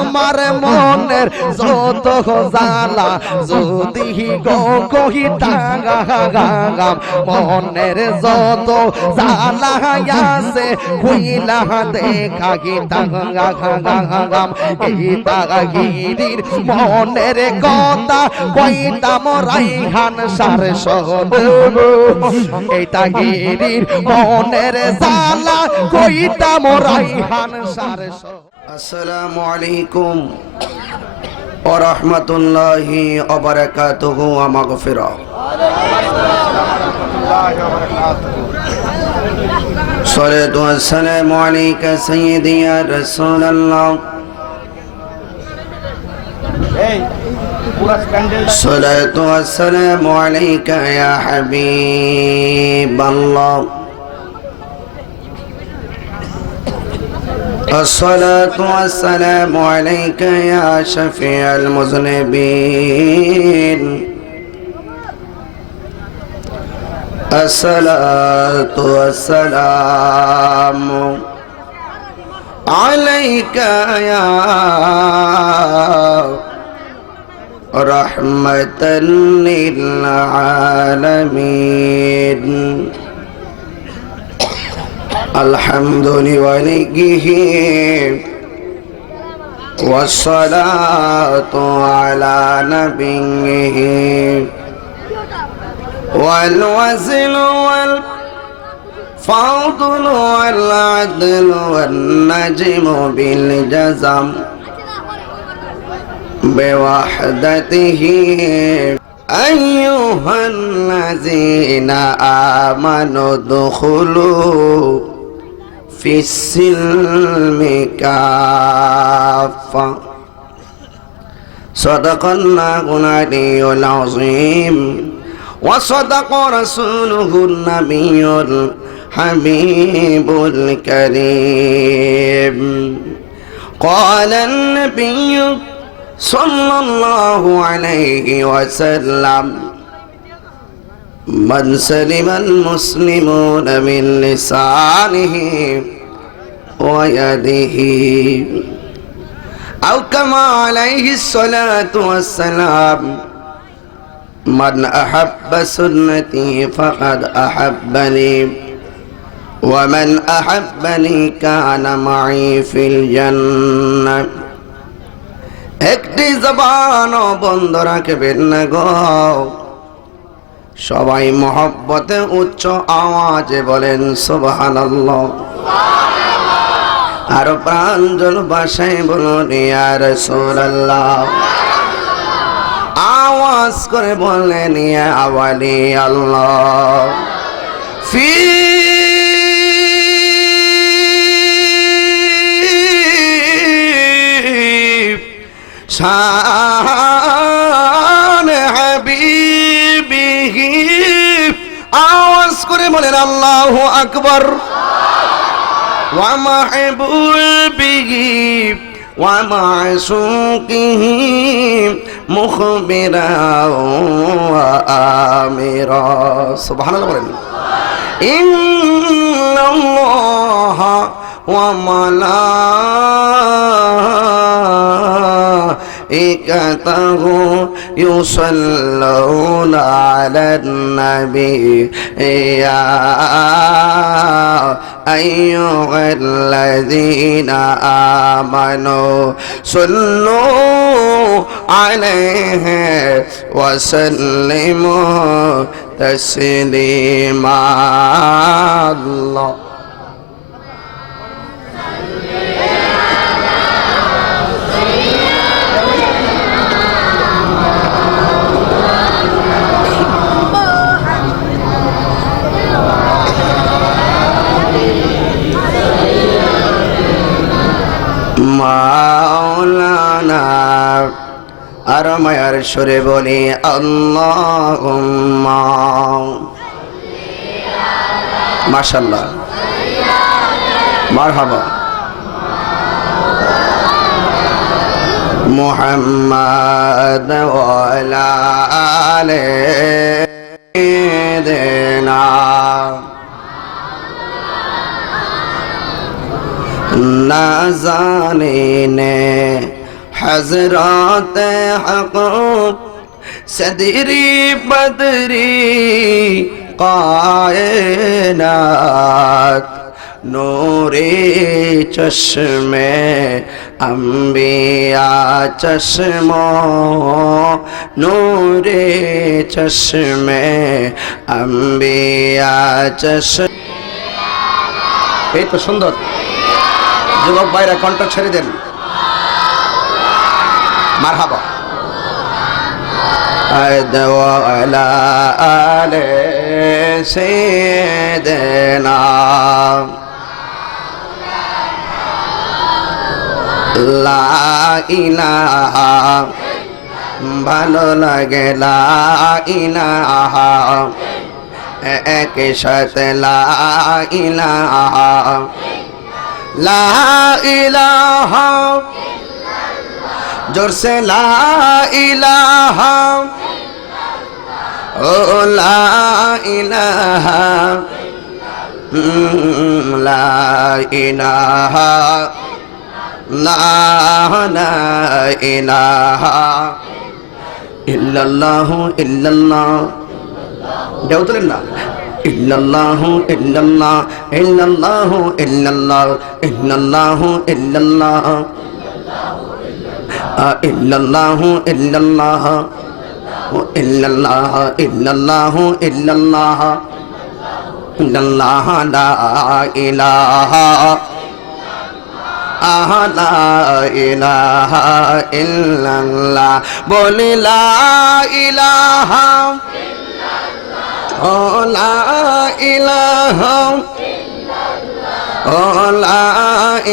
আমার মনের যত জ্বালা যদি গো কহিতাম মনের যত জ্বালা আছে কইলা দেখা গিতাম গিরির মনের কথা কইতাম রাইহান সার সদ এইটা গিরির মনের জ্বালা কইতাম রাইহান সার সদ। আসসালামু আলাইকুম ওয়া রাহমাতুল্লাহি ওয়া বারাকাতুহু ওয়া মাগফিরাহ। সালাতু ওয়া সালামু আলাইকা সাইয়্যিদি ইয়া রাসূলুল্লাহ। সালাতু ওয়া সালামু আলাইকা ইয়া হাবিবাল্লাহ। الصلاة والسلام عليك يا شفيع المذنبين. الصلاة والسلام عليك يا رحمة للعالمين. الحمد لوليه والصلاة على نبيه والوزن والفضل والعدل والنجم بالجزم بوحدته. أيها الذين آمنوا ادخلوا في السلم كافة. صدق الله العلي العظيم وصدق رسوله النبي الحبيب الكريم. قال النبي صلى الله عليه وسلم من سلم المسلمون من لسانه ويده أو كما عليه الصلاة والسلام من أحب سنتي فقد أحبني ومن أحبني كان معي في الجنة. একটি জবান বন্ধ রাখবেন না গো, সবাই মহব্বতে উচ্চ আওয়াজে বলেন সুবহানাল্লাহ। আর প্রাঞ্জল ভাষায় বলুন ইয়া রাসূলুল্লাহ। আওয়াজ করে বলেন ইয়া ওয়ালি আল্লাহ। ফি শান হাবিবিহি। আওয়াজ করে বলেন আল্লাহু আকবার। ওয়া মাহবুবিহি ওয়া মাসুকিহি মুখবিরা ওয়া আমিরা। সুবহানাল্লাহ বলেন। ইন্নাল্লাহা ওয়া ملائكته يصلون على النبي يا أيها الذين آمنوا صلوا عليه وسلموا تسليما. الله মাওলানা। আর মায়ার সুরে বলি আল্লাহুম্মা। মাশাআল্লাহ, মারহাবা। মুহাম্মাদ ওয়া আলা আলিহি नाज़ानीने हज़रत हक़ सदरी बदरी कायनात नूरे चश्मे अम्बिया चश्मो नूरे चश्मे अम्बिया चश्म এই তো সুন্দর যুবক ভাইরা কণ্ঠ ছেড়ে দেন মারহাবা আলা আলে সাইয়্যিদিনা লা ইলাহা ভালো লাগে লা ইলাহা এক সাথে লা ইলাহা লা ইলাহা जोर से ला इलाहा ओ ला इलाहा ला इलाहा ला इलाहा इल्लल्लाहु इल्लल्लाह जाओ तो लेना इल्लल्लाहु इल्लल्लाह इल्लल्लाहु इल्लल्लाह इल्लल्लाहु इल्लल्लाह इल्लल्लाहु इल्लल्लाह इल्लल्लाह इल्लल्लाह इल्लल्लाह इल्लल्लाह ला इलाहा ला इलाहा इल्लल्लाह बोल ला इलाहा ओ ला इलाहा ओ ला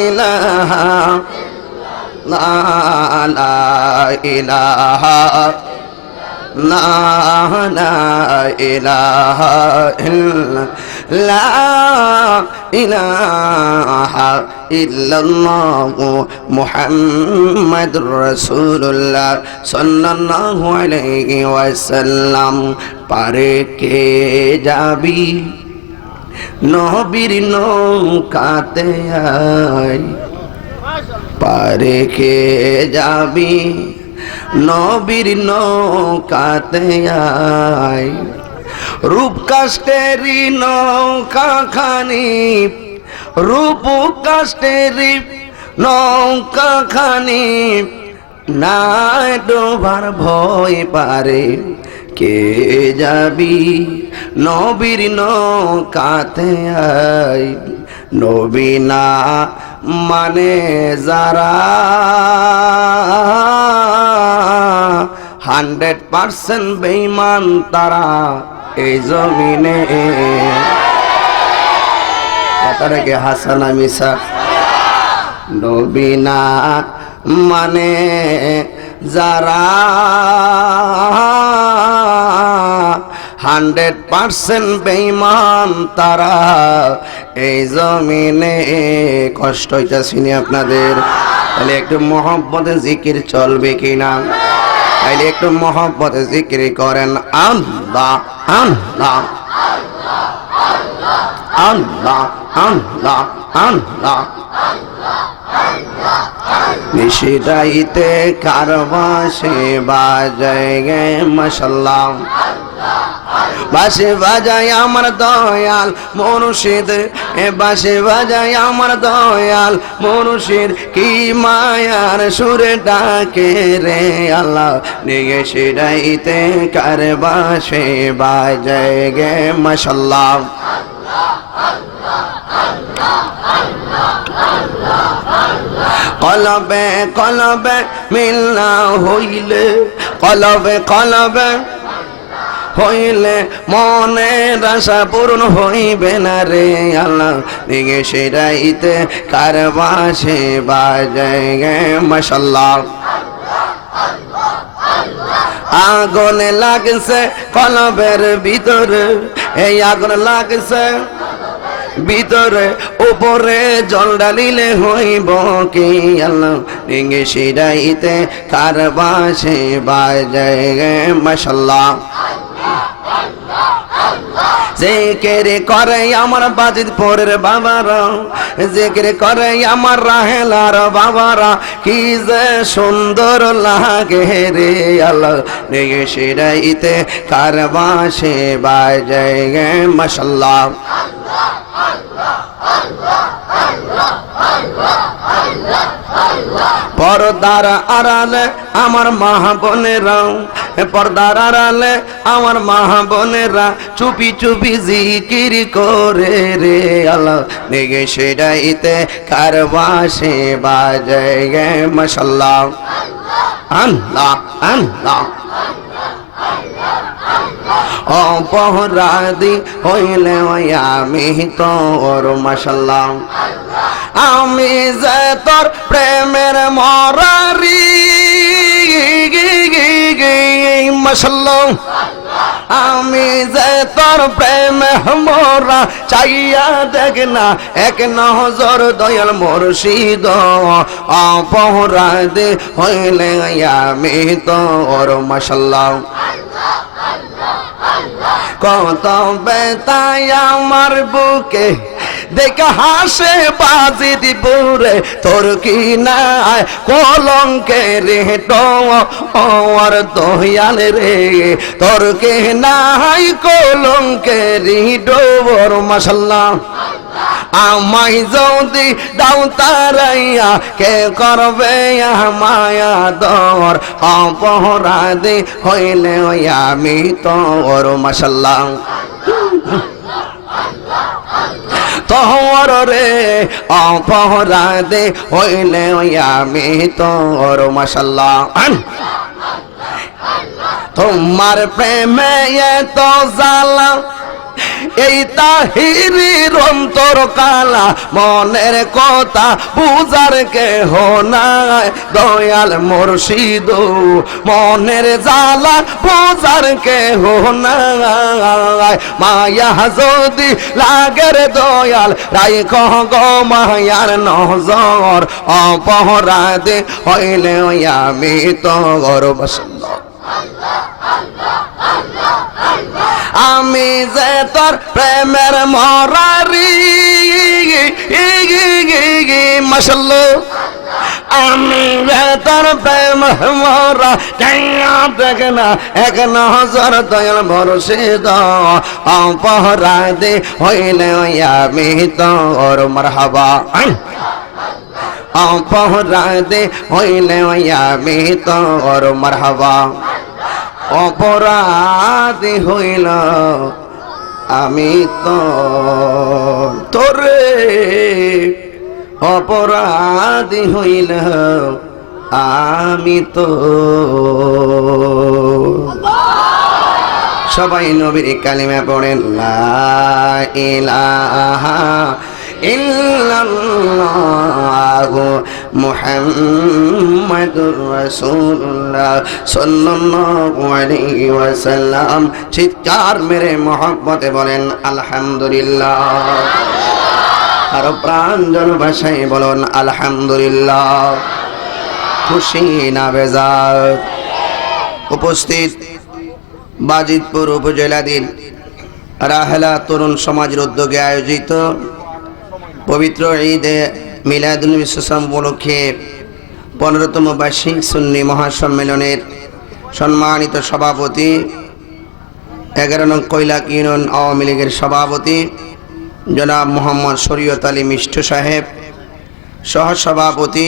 इलाहा ला इलाहा ला इलाहा ला इलाहा इल्लल्लाह मुहम्मदुर रसूलुल्लाह सल्लल्लाहु अलैहि वसल्लम पारे के जाबी नबीर नौकाते आई पारे के जाबी नबीर नौकाते आई रूप काष्टेरी नौका खानी रूप काष्टेरी नौका खानी নাই ডোবার ভয় পারে কে যাবি নবীর নৌকাতে আই নবী না মানে যারা 100% বেঈমান তারা এই জমিনে কথাটা কি হাসানা মিসা নবী না মানে যারা 100% বেঈমান তারা এই জমিনে কষ্ট হইতাছিনি আপনাদের তাহলে একটু মহব্বতে জিকির চলবে কিনা তাহলে একটু মহব্বতে জিকির করেন আল্লাহ আল্লাহ আল্লাহ আল্লাহ আল্লাহ নিশিরাইতে কারবাসে বাজায় গে মাশাআল্লাহ বাসে বাজায় আমার দয়াল মুর্শিদ এ বাসে বাজায় আমার দয়াল মুর্শিদ কি মায়ার সুরে ডাকে রে আল্লাহ নিয়ে শিরাইতে কারবাসে বাজায় গে মাশাআল্লাহ কলবে কলবে মিলনা হইলে কলবে কলবে হইলে মনের আশা পূরণ হইবে না রে আল্লাহ নিগে শিরাইতে কারবাসে বাজায় গে মাশাআল্লাহ আগুন লাগছে কলবের ভিতরে এই আগুন লাগছে ভিতরে উপরে জল ঢালিলে হইব কি আল্লাহ নিগে শিরাইতে কারবাসে বাজায় গে মাশাআল্লাহ জিকির করে আমার বাজিতপুরের বাবারা, জিকির করে আমার রাহেলার বাবারা, কি যে সুন্দর লাগে রে আল্লাহ নিয়ে শিরাইতে কারবাসে বাজে গে মাশাআল্লাহ। পর্দার আড়ালে আমার মা বোনেরা, পর্দার আড়ালে আমার মা বোনেরা চুপি চুপি জিকির করে রে আল্লাহ নিয়ে শিরাইতে কারবাসে বাজে গে মাশাআল্লাহ। আল্লাহ আল্লাহ অপরাধী হইলে আমি তোর মাশাআল্লাহ, আমি যে তোর প্রেমের মরারি মাশাআল্লাহ, আমি যে তোর প্রেমে মরা চাইয়া দেখ না এক নজর দয়াল মুর্শিদ, অপরাধী হইলে আমি তোর মাশাআল্লাহ। কত বেতাই আমার বুকে দেখে হাসে বাজিত পুরে, তোর কি নাই কলঙ্কের টোর দয়াল রে, তোর কি নাই কলঙ্কের ডোর মাশাআল্লাহ। আমায় যদি দাও তারাইয়া কে করবে মায়া দর, অপরাধী হইলে আমি তোর মাশাআল্লাহ। তোর রে অপরাধী হইলে আমি তোর মাশাআল্লাহ। তোমার প্রেমে এত জ্বালা, এই তাহিরির অন্তর কালা, মনের কথা বুঝার কেহ নাই দয়াল মুর্শিদ, মনের জ্বালা বুঝার কেহ নাই, মায়া যদি লাগের দয়াল রাই কহ গো মায়ার নজর, অপরাধী হইলে আমি তোর মাশাআল্লাহ। আমি যে তোর প্রেমের মরারি মাশাআল্লাহ, আমি যে তোর প্রেম মরা চাইয়া দেখ না এক নজর দয়াল মুর্শিদ, অপরাধী হইলে আমি তোর মারহাবা, অপরাধী হইলে আমি তোর মারহাবা। অপরাধী হইল আমি তোরে, অপরাধী হইল আমি তো। সবাই নবীর কালিমা পড়েন লা ইলাহা ইল্লাল্লাহু মুহাম্মাদুর রাসূলুল্লাহ সাল্লাল্লাহু আলাইহি ওয়াসাল্লাম। চিৎকার মেরে মহব্বতে বলেন আলহামদুলিল্লাহ। আর প্রাঞ্জল ভাষায় বলুন আলহামদুলিল্লাহ। খুশি না বেজার? উপস্থিত বাজিতপুর উপজেলাধীন রাহেলা তরুণ সমাজের উদ্যোগে আয়োজিত পবিত্র ঈদে মিলাদুন্নবী উপলক্ষে 15তম বার্ষিক সুন্নি মহাসম্মেলনের সম্মানিত সভাপতি 11 নং কৈলাক ইউনিয়ন আওয়ামী লীগের সভাপতি জনাব মোহাম্মদ শরীয়ত আলী মিষ্টু সাহেব, সহসভাপতি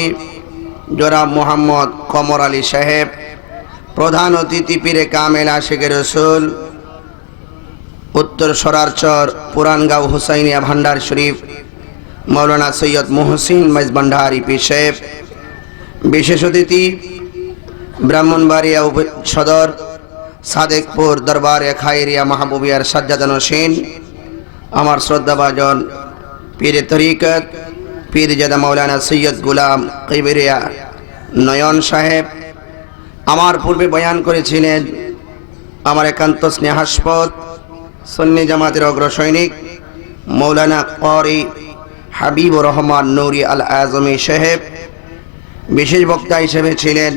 জনাব মোহাম্মদ কমর আলী সাহেব, প্রধান অতিথি পীরে কামেল আশিকের রসুল উত্তর সরারচর পুরানগাঁও হুসাইনিয়া ভান্ডার শরীফ মৌলানা সৈয়দ মোহসিন মেজবান্ডারি পীর সাহেব, বিশেষ অতিথি ব্রাহ্মণবাড়িয়া সদর সাদেকপুর দরবারে খায়রিয়া মাহবুবিয়ার সাজ্জাদান হোসেন, আমার শ্রদ্ধাভাজন পীরে তরিকত পীরজাদা মৌলানা সৈয়দ গুলাম কিবরিয়া নয়ন সাহেব, আমার পূর্বে বয়ান করেছিলেন আমার একান্ত স্নেহাস্পদ সুন্নি জামাতের অগ্রসৈনিক মৌলানা ক্বারি হাবিবুর রহমান নুরি আল আজমি সাহেব। বিশেষ বক্তা হিসেবে ছিলেন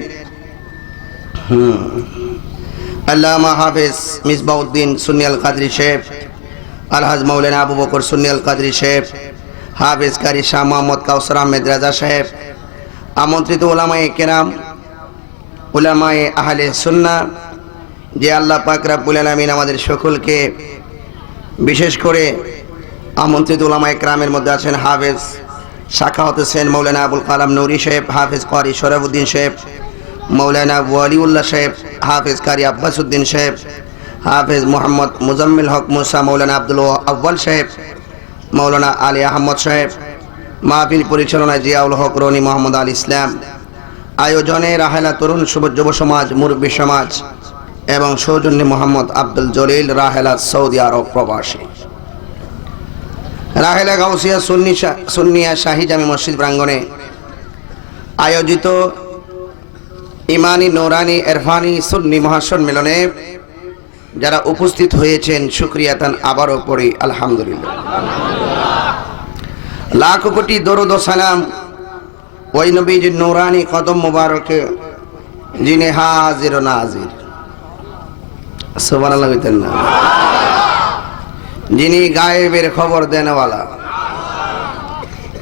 আল্লামা হাফেজ মিসবাউদ্দিন সুন্নি আল কাদরি সাহেব, আলহাজ মৌলানা আবু বকর সুন্নি আল কাদরি সাহেব, হাফেজ কারি শাহ মোহাম্মদ কাউসার আহমেদ রাজা সাহেব, আমন্ত্রিত উলামায়ে কেরাম, উলামায়ে আহলে সুন্নাহ, যে আল্লাহ পাক রব্বুল আলামিন আমাদের সকলকে, বিশেষ করে আমন্ত্রিত উলামায়ে কেরামের মধ্যে আছেন হাফেজ শাখাওয়াত হোসেন মৌলানা আবুল কালাম নুরি সাহেব, হাফেজ কারি শরাফুদ্দিন সাহেব, মৌলানা ওয়ালিউল্লাহ সাহেব, হাফেজ কারি আব্বাস উদ্দিন সাহেব, হাফেজ মোহাম্মদ মুজাম্মিল হক মুসা, মৌলানা আব্দুল আউয়াল সাহেব, মৌলানা আলী আহমদ সাহেব, মাহফিল পরিচালনায় জিয়াউল হক রনি, মোহাম্মদ আল ইসলাম, আয়োজনে রাহেলা তরুণ যুব সমাজ, মুরব্বী সমাজ এবং সৌজন্যে মোহাম্মদ আব্দুল জলিল, রাহেলা সৌদি আরব প্রবাসী, রাহেলা গাউসিয়া সুন্নিয়া শাহী জামি মসজিদ প্রাঙ্গণে আয়োজিত ইমানি নোরানি এরফানি সুন্নি মহাসম্মেলনে যারা উপস্থিত হয়েছেন, শুকরিয়া তান আবারও পড়ি আলহামদুলিল্লাহ। লাখ কোটি দরুদ ও সালাম ওই নবীজির নূরানি কদম মুবারকে, যিনি হাজির ও নাজির, সুবহানাল্লাহ কইতেন না, যিনি গায়েবের খবর দেনওয়ালা,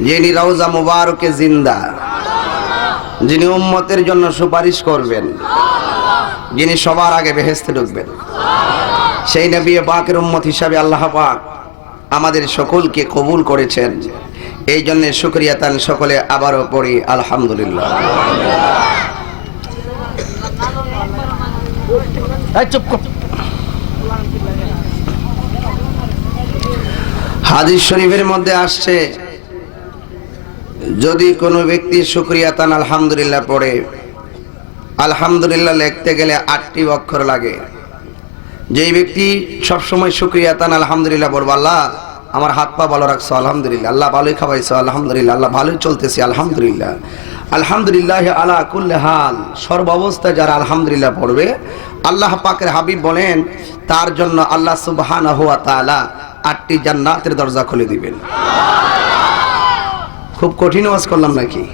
যিনি রওজা মুবারকে জিন্দা, যিনি উম্মতের জন্য সুপারিশ করবেন, যিনি সবার আগে বেহেশতে ঢুকবেন, সেই নবী পাকের উম্মত হিসাবে আল্লাহ পাক আমাদের সকলকে কবুল করেছেন। এই জন্য শুকরিয়া তান সকলে আবারও পড়ি আলহামদুলিল্লাহ। হাদিস শরীফের মধ্যে আসছে, যদি কোনো ব্যক্তি শুকরিয়া তান আলহামদুলিল্লাহ পড়ে, আলহামদুলিল্লাহ লিখতে গেলে 8টি অক্ষর লাগে। যেই ব্যক্তি সবসময় শুকরিয়া তান আলহামদুলিল্লাহ পড়বে, আল্লাহ আমার হাত পা ভালো রাখছো আলহামদুলিল্লাহ, আল্লাহ ভালোই খাওয়াইছো আলহামদুলিল্লাহ, আল্লাহ ভালোই চলতেছি আলহামদুলিল্লাহ, আলহামদুলিল্লাহ আলা কুল্লি হাল, সর্বাবস্থায় যারা আলহামদুলিল্লাহ পড়বে, আল্লাহ পাকের হাবিব বলেন তার জন্য আল্লাহ সুবহানাহু ওয়া তাআলা 8টি জান্নাতের দরজা খুলে দিবেন। খুব কঠিন ওয়াজ করলাম নাকি?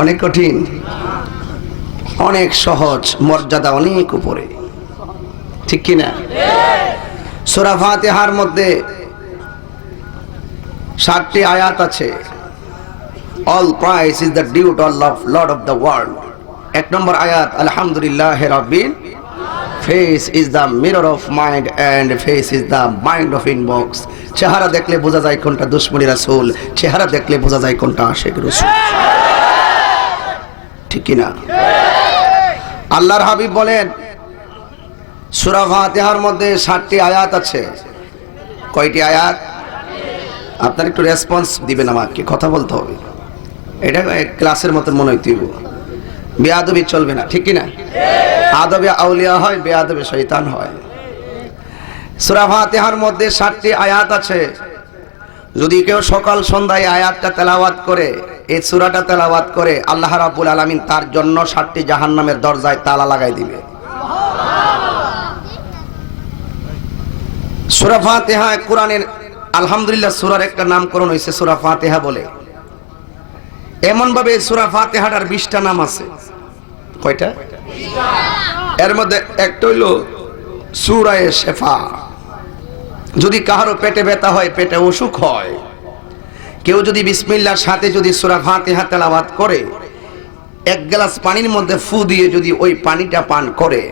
অনেক কঠিন? অনেক সহজ, মর্যাদা অনেক উপরে, ঠিক কি না? সূরা ফাতিহার মধ্যে 7টি আয়াত আছে। All praise is the due to Allah, Lord of the world. 1 নম্বর আয়াত, আলহামদুলিল্লাহি রাব্বিল, face is the mirror of mind and face is the mind of inbox. চেহারা দেখলে বোঝা যায় কোনটা দুশমনি রাসূল, চেহারা দেখলে বোঝা যায় কোনটা আশিক রাসূল, ঠিক কি না? আল্লাহর হাবিব বলেন সূরা ফাতিহার মধ্যে 7টি আয়াত আছে। কয়টি আয়াত? আপনার একটু রেসপন্স দিবেন, আমাকে কথা বলতে হবে, এটা ক্লাসের মতো মনে হইতে হবে, বেয়াদবি চলবে না, ঠিক কি না? আদবে আউলিয়া হয়, বেয়াদবে শয়তান হয়। সূরা ফাতিহার মধ্যে 7টি আয়াত আছে। যদি কেউ সকাল সন্ধ্যায় আয়াতটা তেলাওয়াত করে, এই সূরাটা তেলাওয়াত করে, আল্লাহ রাব্বুল আলামিন তার জন্য 7টি জাহান্নামের দরজায় তালা লাগাই দিবে। সূরা ফাতিহা কোরআনের আলহামদুলিল্লাহ সূরার একটা নামকরণ হয়েছে সূরা ফাতিহা বলে। এমন ভাবে সূরা ফাতিহার 20টা নাম আছে। কয়টা? 20টা। এর মধ্যে একটা হলো সূরায়ে শিফা। যদি কারো পেটে ব্যথা হয়, পেটে অসুখ হয়, কেউ যদি বিসমিল্লাহর সাথে যদি সূরা ফাতিহা তেলাওয়াত করে, 1 গ্লাস পানির মধ্যে ফু দিয়ে যদি ওই পানিটা পান করে,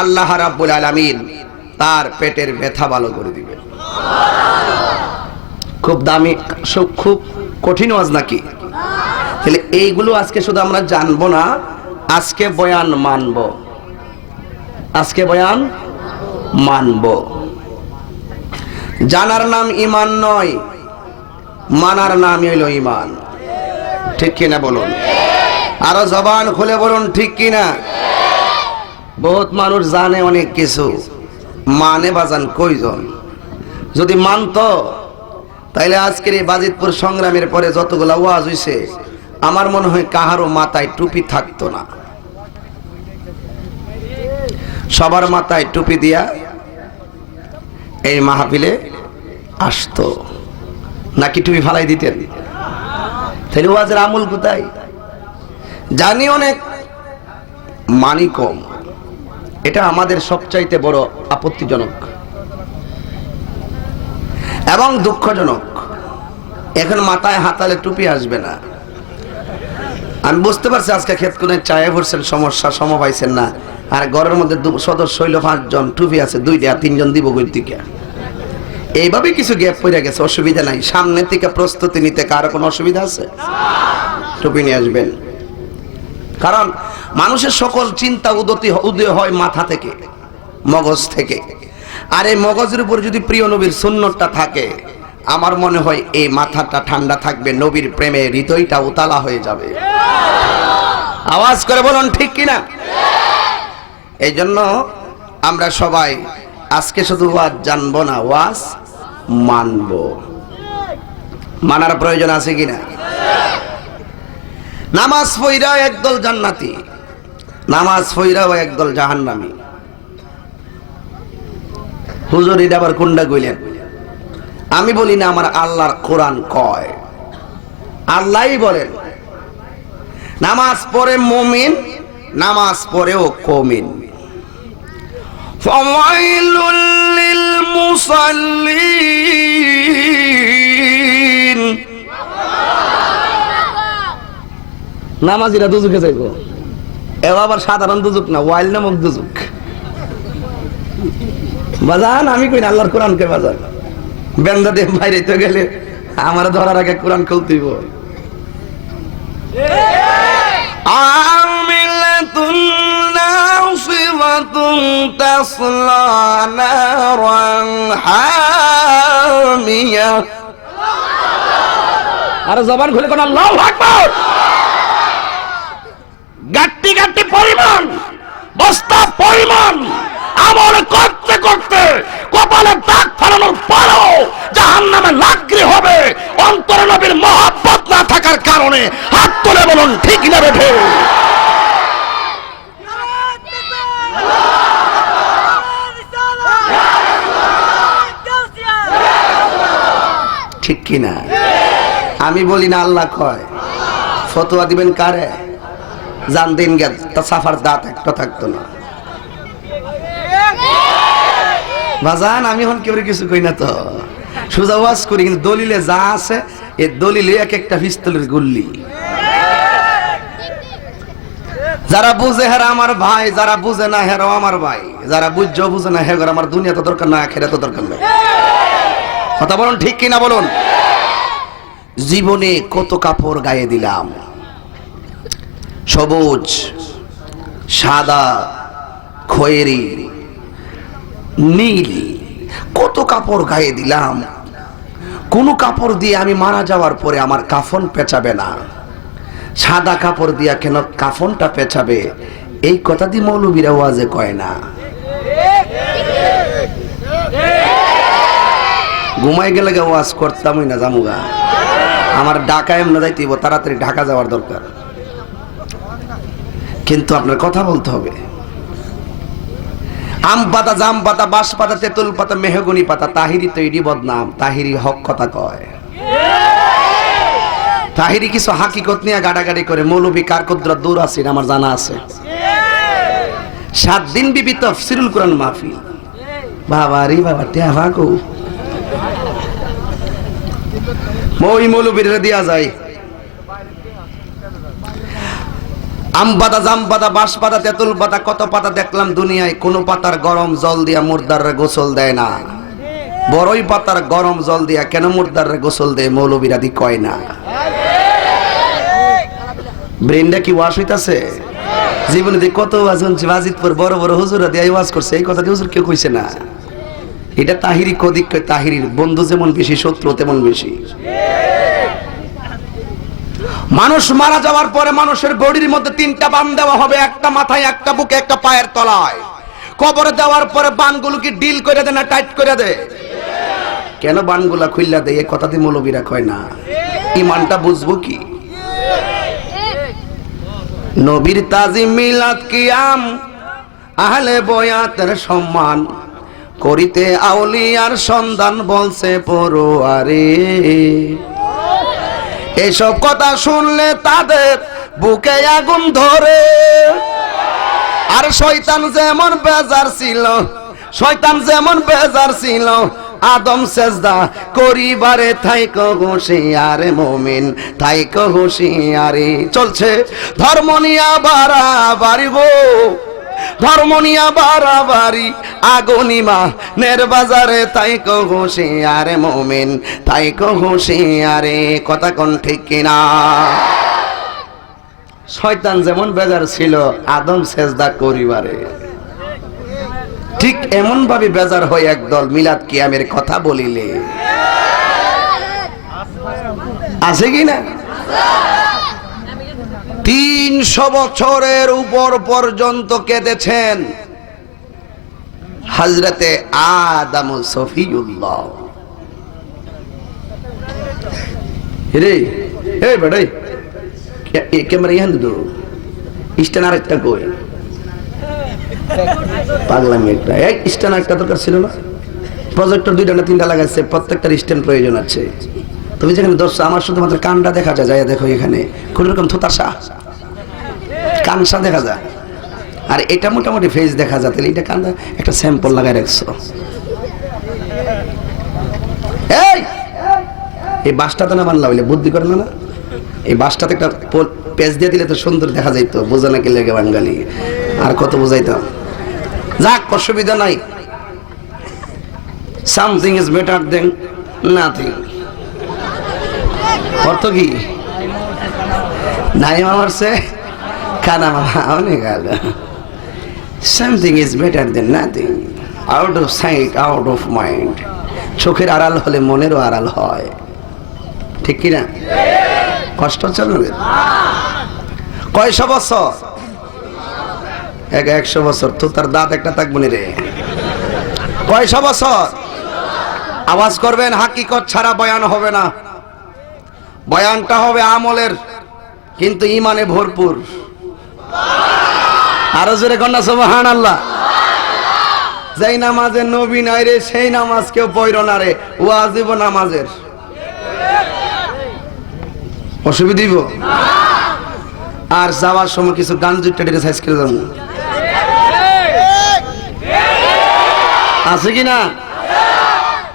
আল্লাহ রাব্বুল আলামিন তার পেটের ব্যথা ভালো করে দিবেন। খুব দামি, খুব কঠিন ওয়াজ নাকি? তাহলে এইগুলো আজকে শুধু আমরা জানবো না, আজকে বয়ান মানব, আজকে বয়ান মানব। জানার নাম ঈমান নয়, মানার নামই হইল ঈমান, ঠিক কিনা বলুন? আরো জবান খুলে বলুন, ঠিক কিনা? বহুত মানুষ জানে অনেক কিছু, মানে বাজান কয়জন? যদি মানতো তাইলে আজকের এই বাজিতপুর সংগ্রামের পরে যতগুলা ওয়াজ হইছে, আমার মনে হয় কাহারও মাথায় টুপি থাকতো না। সবার মাথায় টুপি দিয়া এই মাহফিলে আসতো, নাকি টুপি ফালাই দিতেন? তাহলে ওয়াজের আমল কোথায়? জানি অনেক, মানি কম। এটা আমাদের সবচাইতে বড় আপত্তিজনক। এবং দুঃখজনক, এখন মাথায় হাতালে টুপি আসবে না। আমি বুঝতে পারছি আজকে ক্ষেতকুনের চায়ে ভরছেন, সমস্যা পাইছেন না। আর ঘরের মধ্যে সদস্য হইল 5 জন, টুপি আছে 2টা, 3 জন দিব কই থেকে। এইভাবে কিছু গ্যাপ পড়ে গেছে, অসুবিধা নাই। সামনে থেকে প্রস্তুতি নিতে কারো কোনো অসুবিধা আছে? টুপি নিয়ে আসবেন। কারণ মানুষের সকল চিন্তা উদয় হয় মাথা থেকে, মগজ থেকে। আর এই মগজের উপর যদি প্রিয় নবীর সুন্নতটা থাকে, আমার মনে হয় এই মাথাটা ঠান্ডা থাকবে, নবীর প্রেমে হৃদয়টা উতালা হয়ে যাবে। আওয়াজ করে বলুন ঠিক কিনা? এই জন্য আমরা সবাই আজকে শুধু ওয়াজ জানবো না, ওয়াজ মানবো। মানার প্রয়োজন আছে কিনা? নামাজ পড়া একদল জান্নাতি, নামাজ পড়াও একদল জাহান্নামী। হুজুর এটা আবার কোনটা কইলেন? আমি বলি না, আমার আল্লাহর কোরআন কয়, আল্লাহই বলেন নামাজ পড়ে মুমিন, নামাজ পড়েও কমিন। ফাওয়াইলুল লিল মুসাল্লিন, নামাজিরা দুজকে যাইব। এও আবার সাধারণ দুজক না, ওয়াইল নামক দুজক। বাজান আমি কই না, আল্লাহর কোরআন কে বাজান। বেন্দা দিয়ে বাইরে তো গেলে আমার ধরার আগে কোরআন খুলতেইব। আমিলাতুন নাসিবাতুন তাসলা নারান হামিয়া। আরে জবান খুলে কোন আল্লাহু আকবার। গাট্টি গাট্টি পরিমাণ, বস্তা পরিমাণ আমল করতে করতে কপালে দাগ ফালানোর পরও জাহান্নামে লাগ্রি হবে অন্তরে নবীর মহব্বত না থাকার কারণে। হাত তুলে বলুন ঠিক না বেঠে? ঠিক কিনা? আমি বলি না, আল্লাহ কয়। ফতোয়া দিবেন কারে? জান দিন গেল তা সাফার দাঁত একটা থাকতো না। বাজান আমি এখন কেউ কিছু কই না তো, সোজা ওয়াজ করি, কিন্তু দলিলে যা আছে এই দলিলে এক একটা পিস্তলের গুল্লি। যারা বুঝে হেরা আমার ভাই, যারা বুঝে না হেরাও আমার ভাই। যারা বুঝছো বুঝে না হেগর আমার দুনিয়া তো দরকার না, আখিরাত তো দরকার নাই। কথা বলুন ঠিক কিনা বলুন? জীবনে কত কাপড় গায়ে দিলাম, সবুজ, সাদা, খয়েরি, নীল, কত কাপড় গায়ে দিলাম। কোন কাপড় দিয়ে আমি মারা যাওয়ার পরে আমার কাফন পেঁচাবে না, সাদা কাপড় দিয়া কেন কাফনটা পেঁচাবে? এই কথা দিয়ে মৌলবীরা ওয়াজে কয় না। ঘুমাই গেলে ওয়াজ করতামই না, জামুগা আমার ঢাকা এমন যাইতেইব, তাড়াতাড়ি ঢাকা যাওয়ার দরকার। কিন্তু আপনার কথা বলতে হবে। আম পাতা, জাম পাতা, বাঁশ পাতা, তেঁতুল পাতা, মেহগনি পাতা, তাহিরি তৈরি বদনাম। তাহিরি হক কথা কয়। তাহিরি কিছু হাকিকত নিয়ে গাড়াগাড়ি করে। মৌলবী কার কুদরত দূর আছে আমার জানা আছে। 7 দিন বিবি তাফসীরুল কোরআন মাহফিল। বাবা রে বাবা, তে ভাগো মই মৌলবীর দিয়া যায়। আম পাতা, জাম পাতা, বাঁশ পাতা, তেঁতুল পাতা, কত পাতা দেখলাম দুনিয়ায়। কোন পাতার গরম জল দিয়া মুর্দাররে গোসল দেয় না। বড়ই পাতার গরম জল দিয়া কেন মুর্দাররে গোসল দেয় মৌলবীরা দি কয় না। ব্রেনটা কি ওয়াশ হইতাছে? জীবনে দিয়ে কত ওয়াজ শুনছি, বাজিতপুর বড় বড় হুজুরা দিয়ে ওয়াজ করছে, এই কথা দিয়ে হুজুর কেউ কইছে না। এটা তাহিরি কদিক কয়। তাহিরির বন্ধু যেমন বেশি, শত্রু তেমন বেশি। মানুষ মারা যাওয়ার পরে মানুষের বডির মধ্যে 3টা বান দেওয়া হবে, একটা মাথায়, একটা বুকে, একটা পায়ের তলায়। কবরে দেওয়ার পরে বানগুলো কি ডিল করে দেয় না টাইট করে দেয়? কেন বানগুলা খুইলা দেয়? এই কথা দিয়ে মৌলবীরা কয় না। ইমানটা বুঝবো কি? নবীর তাজিম, মিলাদ, কিয়াম, আহলে বয়াতের সম্মান করিতে আউলিয়ার সন্ধান বলছে পড়ুয়ারে। এসব কথা শুনলে তাদের বুকে আগুন ধরে। আর শয়তান যেমন বেজার ছিল, শয়তান যেমন বেজার ছিল, আদম সেজদা করিবারে থাইকো হুঁশিয়ারে মুমিন থাইকো হুঁশিয়ারে। চলছে ধর্ম নিয়া বাড়াবাড়ি গো, ধর্ম নিয়া বাড়াবাড়ি আগনিমা নের বাজারে থাইকো হুঁশিয়ারে মুমিন থাইকো হুঁশিয়ারে। কথা কোন ঠিক কিনা? শয়তান যেমন বেজার ছিল আদম সেজদা করিবারে, ঠিক এমন ভাবে বেজার হয় একদল মিলাদ কিয়ামের কথা বলিলে। আছে কি না? 300 বছরের উপর পর্যন্ত কেঁদেছেন হযরতে আদম সফিউল্লাহ। রে এই বেটাই ক্যামেরা ইহান দো স্ট্যান্ড আরেকটা কই পাগলামি একটা, এই স্ট্যান্ড একটা দরকার ছিল না? প্রজেক্টর 2টা না 3টা লাগাইছে, প্রত্যেকটার স্ট্যান্ড প্রয়োজন আছে। তুমি যেখানে দর্শক আমার শুধুমাত্র কানটা দেখা যায়, যাই দেখো এখানে কোন রকম থুতাসা কানসা দেখা যায়, আর এটা মোটামুটি ফেস দেখা যায়। তাহলে এটা কানটা একটা স্যাম্পল লাগাই রাখছো। এই বাসটাতে না বানলা হইলে বুদ্ধি করে না, এই বাসটাতে একটা পেজ দিয়ে দিলে তো সুন্দর দেখা যাইতো। বোঝা নাকি লেগে বাঙালি আর কত বোঝাইতাম। যাক, অসুবিধা নাই। Something is better then nothing. অর্থ কি? নাই মারছে কানা মামা অনেক গেল। Something is better then nothing, out of sight out of mind. চোখের আড়াল হলে মনেরও আড়াল হয়, ঠিক কিনা? কষ্ট চলবে। কয়শো বছর? 100 বছর তো তার দাঁত একটা থাকবো নি রে। কয়শো বছর? আওয়াজ করবেন, হাকিকত ছাড়া বয়ান হবে না। বয়ানটা হবে আমলের, কিন্তু ইমানে ভরপুর। আরো জোরে কন্যা সুবহানাল্লাহ। যেই নামাজে নবী নাই রে, সেই নামাজ কেউ পড়ো না রে। ওয়াজিব নামাজের অসুবিধা দিব। আর যাওয়ার সময় কিছু গান জুটটা সাইজ করে যাবো, আছে কি না?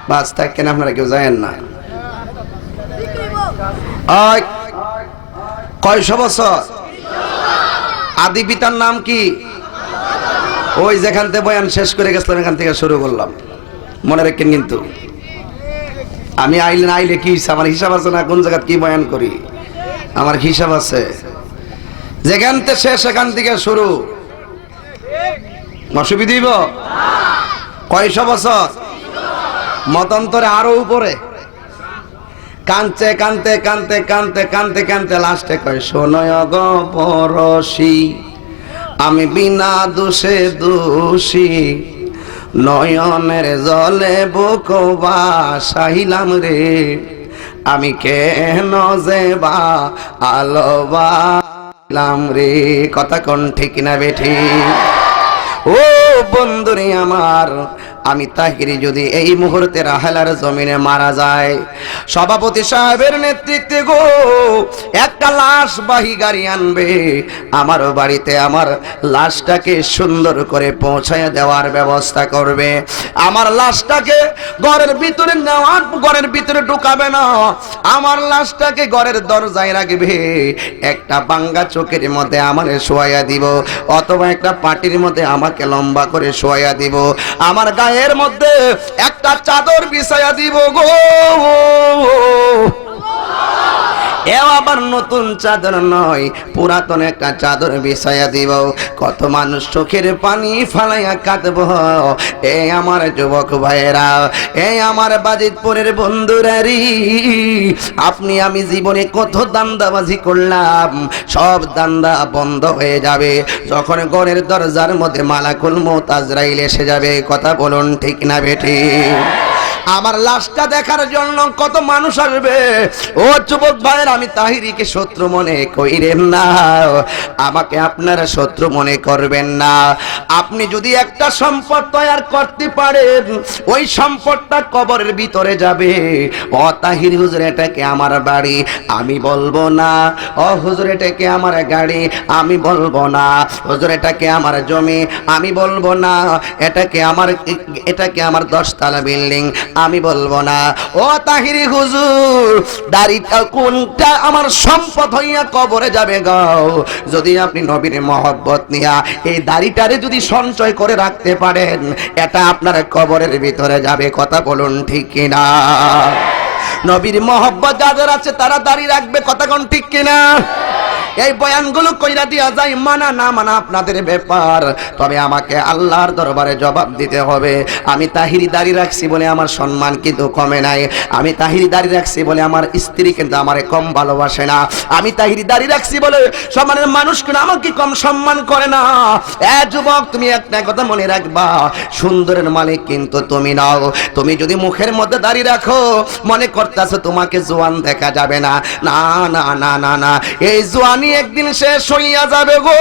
বাস তাই কেন আপনারা কেউ যায়েন না? কয়শো বছর? আদি পিতার নাম কি? ওই যেখান থেকে বয়ান শেষ করে গেছিলাম এখান থেকে শুরু করলাম, মনে রাখেন। কিন্তু আমি আইলে কি আমার হিসাব আছে না? কোন জায়গা কি বয়ান করি আমার হিসাব আছে। যেখান থেকে শেষ সেখান থেকে শুরু। অসুবিধা দিব? কয়শো বছর? মতান্তরে আরো উপরে। কানতে কানতে কানতে কানতে কানতে কানতে লাস্টে কয়, শোনয় গো পরশি আমি বিনা দোষে দোষী, নয়নের জলে বুক বাসাইলাম রে, আমি কেন যে বা আলোবাইলাম রে। কথা কোন ঠিক না বেঠি? ও বন্ধুরে আমার, আমি তাহিরি যদি এই মুহূর্তে রাহেলার জমিনে মারা যায়, সভাপতি সাহেবের নেতৃত্বে গো একটা লাশ বাহী গাড়ি আনবে আমার বাড়িতে, আমার লাশটাকে সুন্দর করে পৌঁছায় দেওয়ার ব্যবস্থা করবে। আমার লাশটাকে ঘরের ভিতরে নেওয়ার, ঘরের ভিতরে ঢুকাবে না, আমার লাশটাকে ঘরের দরজায় রাখবে। একটা বাঙ্গা চোখের মধ্যে আমারে শোয়াইয়া দিব, অথবা একটা পাটির মধ্যে আমাকে লম্বা করে শোয়াইয়া দিব। আমার গায়ের মধ্যে একটা চাদর বিছাইয়া দিব গো। এও আবার নতুন চাদর নয়, পুরাতন একটা চাদর বিছাইয়া দিব। কত মানুষ চোখের পানি ফালাইয়া কাঁদব। এই আমার যুবক ভাইয়েরা, এই আমার বাজিতপুরের বন্ধুরারি, আপনি আমি জীবনে কত দান্দাবাজি করলাম, সব দান্দা বন্ধ হয়ে যাবে যখন ঘরের দরজার মধ্যে মালাকুল মউত আজরাইল এসে যাবে। কথা বলুন ঠিক না বেঠি? আমার লাশটা দেখার জন্য কত মানুষ আসবে। ও যুবক ভাইয়ের, আমি তাহিরিকে শত্রু মনে কইরেন না, আমাকে আপনারা শত্রু মনে করবেন না। আপনি যদি একটা সম্পদ তৈরি করতে পারেন, ওই সম্পদটা কবরের ভিতরে যাবে। ও তাহির হুজুর, এটাকে আমার বাড়ি, আমি বলবো না। ও হুজুর, এটাকে আমার গাড়ি, আমি বলবো না। হুজুর, এটাকে আমার জমি, আমি বলবো না। এটাকে আমার 10 তলা বিল্ডিং, আমি বলবো না। ও তাহিরি হুজুর, দাড়িটা কোনটা আমার সম্পদ হইয়া কবরে যাবে গো। যদি আপনি নবীর মহব্বত নিয়া এই দাড়িটারে যদি সঞ্চয় করে রাখতে পারেন, এটা আপনার কবরের ভিতরে যাবে। কথা বলুন ঠিক কিনা? নবীর মহব্বত যাদের আছে তারা দাড়ি রাখবে। কথা কোন ঠিক কিনা? এই বয়ানগুলো কইরা দিয়া যায়, মানা না মানা আপনাদের ব্যাপার, তবে আমাকে আল্লাহর দরবারে জবাব দিতে হবে। আমি তাহিরি দাড়ি রাখছি বলে আমার সম্মান কিন্তু কমে নাই। আমি তাহিরি দাড়ি রাখছি বলে আমার স্ত্রী কিন্তু আমারে কম ভালোবাসে না। আমি তাহিরি দাড়ি রাখছি বলে সমাজের মানুষ কিন্তু আমাকে কম সম্মান করে না। যুবক, তুমি একটা কথা মনে রাখবা, সুন্দরের মালিক কিন্তু তুমি নাও। তুমি যদি মুখের মধ্যে দাড়ি রাখো, মনে করতেছো তোমাকে জোয়ান দেখা যাবে না। না না না না না, এই জোয়ানি একদিন শেষ হইয়া যাবে গো।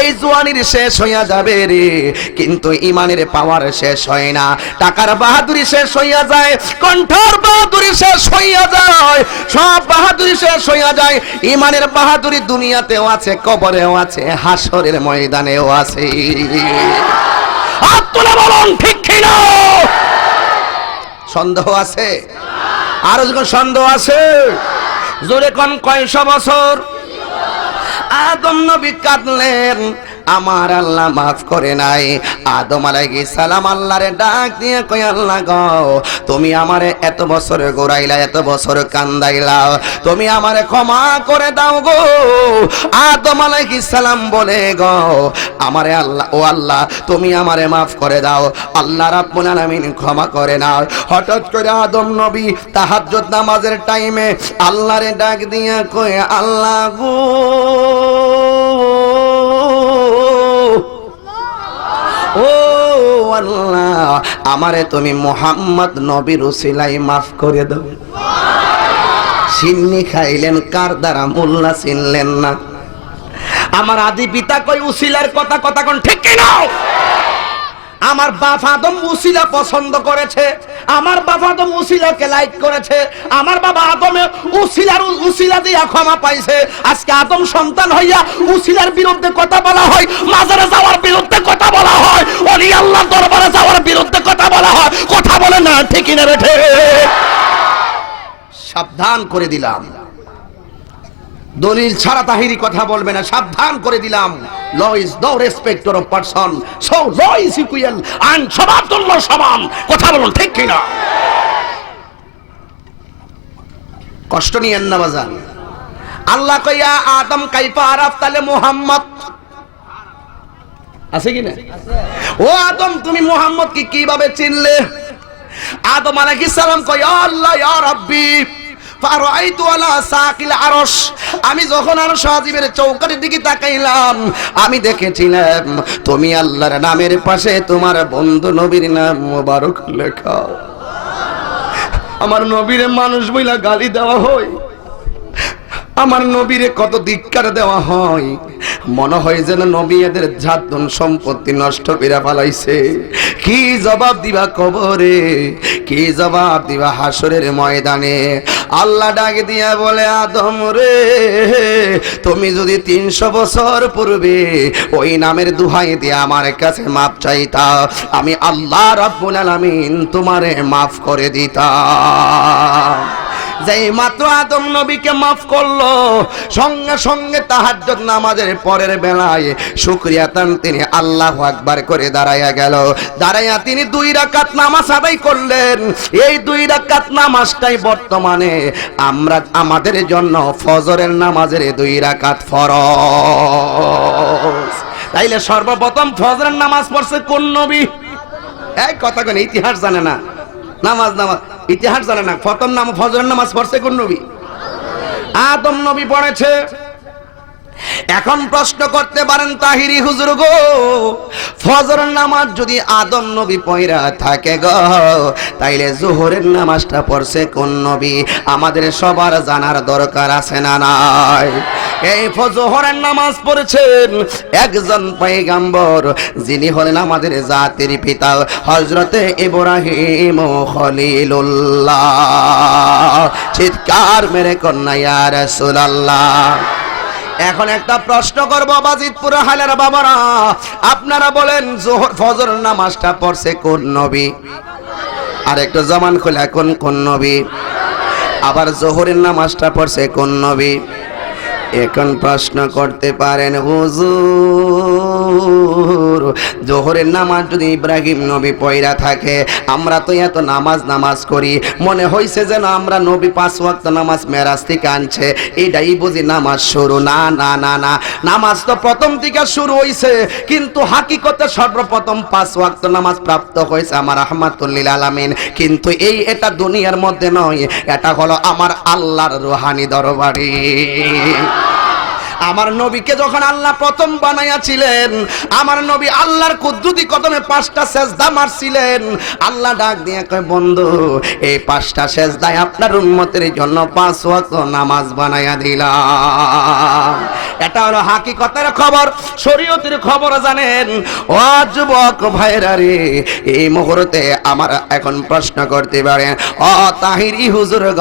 এই জোয়ানির শেষ হইয়া যাবে রে, কিন্তু ইমানের পাওয়ার শেষ হয় না। টাকার বাহাদুরি শেষ হইয়া যায়, কণ্ঠর বাহাদুরি শেষ হইয়া যায়, সব বাহাদুরি শেষ হইয়া যায়। ইমানের বাহাদুরি দুনিয়াতেও আছে, কবরেও আছে, হাসরের ময়দানেও আছে। আত্মনা বলুন ঠিক কিনা? সন্দেহ আছে? আরো যখন সন্দেহ আছে, জোরে কোন কয়শো বছর আদম নবী কাঁদলেন, আমার আল্লাহ মাফ করে নাই। আদম আলাইহিস সালাম আল্লাহরে ডাক দিয়ে কই, আল্লাহ গো, তুমি আমারে এত বছর গোরাইলা, এত বছর কান্দাইলা, তুমি আমারে ক্ষমা করে দাও গো। আদম আলাইহিস সালাম বলে গো, আমারে আল্লাহ, ও আল্লাহ তুমি আমারে মাফ করে দাও। আল্লাহ রাব্বুল আলামিন ক্ষমা করে নাও। হঠাৎ করে আদম নবী তাহাজ্জুদ নামাজের টাইমে আল্লাহরে ডাক দিয়ে কই, আল্লাহ গো, ও আল্লাহ, আমারে তুমি মুহাম্মদ নবীর উসিলাই মাফ করে দাও। সিন্নি খাইলেন কার দ্বারা? মোল্লা চিনলেন না। আমার আদি পিতা কই উসিলার কথা, কথা কোন ঠিক কিনা? আমার বাপ আদম উসিলা পছন্দ করেছে, আমার বাবা আদম উসিলাকে লাইক করেছে, আমার বাবা আদমে উসিলা দিয়া ক্ষমা পাইছে। আজকে আদম সন্তান হইয়া উসিলার বিরুদ্ধে কথা বলা হয়, মাজারে যাওয়ার বিরুদ্ধে কথা বলা হয়, ওলি আল্লাহর দরবারে যাওয়ার বিরুদ্ধে কথা বলা হয়। কথা বলে না ঠিক কিনা বেঠে? সাবধান করে দিলাম, দলিল ছাড়া তাহিরি কথা বলবে না, সাবধান করে দিলাম। Law is no respecter of person, so law is equal, আইন সবার জন্য সমান। কথা বলুন ঠিক কিনা? কষ্ট নিয়েন না বাজান। আল্লাহ কইয়া আদম কাইফা আরাফতালে মুহাম্মদ, আছে কিনা? ও আদম, তুমি মুহাম্মদ কি কিভাবে চিনলে? আদম আলাইহিস সালাম কই, আল্লাহ ইয়া রাব্বি, আমি যখন আরশ আজিমের চৌকাঠের দিকে তাকাইলাম, আমি দেখেছিলাম তুমি আল্লাহর নামের পাশে তোমার বন্ধু নবীর নাম মোবারক লেখা। আমার নবীরে মানুষ বইলা গালি দেওয়া হয়, আমার নবীরে কত ধিক্কার দেওয়া হয়, মনে হয় যেন নবী এদের জাতন সম্পত্তি নষ্ট করে ফেলাইছে। কি জবাব দিবা কবরে, কি জবাব দিবা হাসরের ময়দানে? আল্লাহ ডাক দিয়া বলে, আদম রে, তুমি যদি 300 বছর পূর্বে ওই নামের দুহাই দিয়ে আমার কাছে মাপ চাইতা, আমি আল্লাহ রাব্বুল আলামিন তোমারে মাফ করে দিতাম। যেই মাত্র আদম নবীকে মাফ করলো, সঙ্গে সঙ্গে তাহাজ্জুদ নামাজের পরের বেলায় শুকরিয়া তান তিনি আল্লাহু আকবার করে দাঁড়াইয়া গেল। দাঁড়াইয়া তিনি 2 রাকাত নামাজ আদায় করলেন। এই 2 রাকাত নামাজটাই বর্তমানে আমাদের জন্য ফজরের নামাজের 2 রাকাত ফরজ। তাইলে সর্বপ্রথম ফজরের নামাজ পড়ছে কোন নবী? এই কথা কোন ইতিহাস জানে না, নামাজ ইতিহাস জানে না। প্রথম নাম ফজরের নামাজ পড়ছে কোন নবী? আদম নবী পড়েছে। এখন প্রশ্ন করতে পারেন, তাহিরি হুজুর গো, ফজরের নামাজ যদি আদম নবী পয়রা থাকে গো, তাইলে যোহরের নামাজটা পড়ছে কোন নবী? আমাদের সবার জানার দরকার আছে না নাই? এই যোহরের নামাজ পড়েছেন একজন পয়গম্বর, যিনি হলেন আমাদের জাতির পিতা হযরতে ইব্রাহিম খলিলুল্লাহ। চিৎকার মেরে কন্যা ইয়া রাসূলুল্লাহ। এখন একটা প্রশ্ন করবো বাজিতপুর হালের বাবারা, আপনারা বলেন ফজর নামাজটা পড়ছে কোন নবী? আর একটু জবান খোলা কোন কোন নবী? আবার জোহরের নামাজটা পড়ছে কোন নবী? এখন প্রশ্ন করতে পারেন হুজুর, জোহরের নামাজ যদি ইব্রাহিম নবী পয়রা থাকে, আমরা তো এত নামাজ করি, মনে হইছে যেন আমরা নবী 5 ওয়াক্ত নামাজ মেরাজ থেকে আনছে, এটাই বুঝি নামাজ শুরু? না না না না, নামাজ তো প্রথম থেকে শুরু হইছে, কিন্তু হাকিকতে সর্বপ্রথম 5 ওয়াক্ত নামাজ প্রাপ্ত হয়েছে আমার রাহমাতুল লিল আলামিন। কিন্তু এটা দুনিয়ার মধ্যে নয়, এটা হলো আমার আল্লাহর রুহানি দরবারে। আমার নবীকে যখন আল্লাহ প্রথম বানাইয়াছিলেন, আমার নবী আল্লাহর কুদরতি কদমে 5টা সেজদা মারছিলেন। আল্লাহ ডাক দিয়ে কয়, বন্ধু এই 5টা সেজদায় আপনার উম্মতের জন্য 5 ওয়াক্ত নামাজ বানাইয়া দিলাম। এটা হলো হাকিকতের খবর, শরীয়তের খবর জানেন। ও যুবক ভাইরা রে, এই মুহূর্তে আমার এখন প্রশ্ন করতে পারেন, ও তাহিরি হুজুর গ,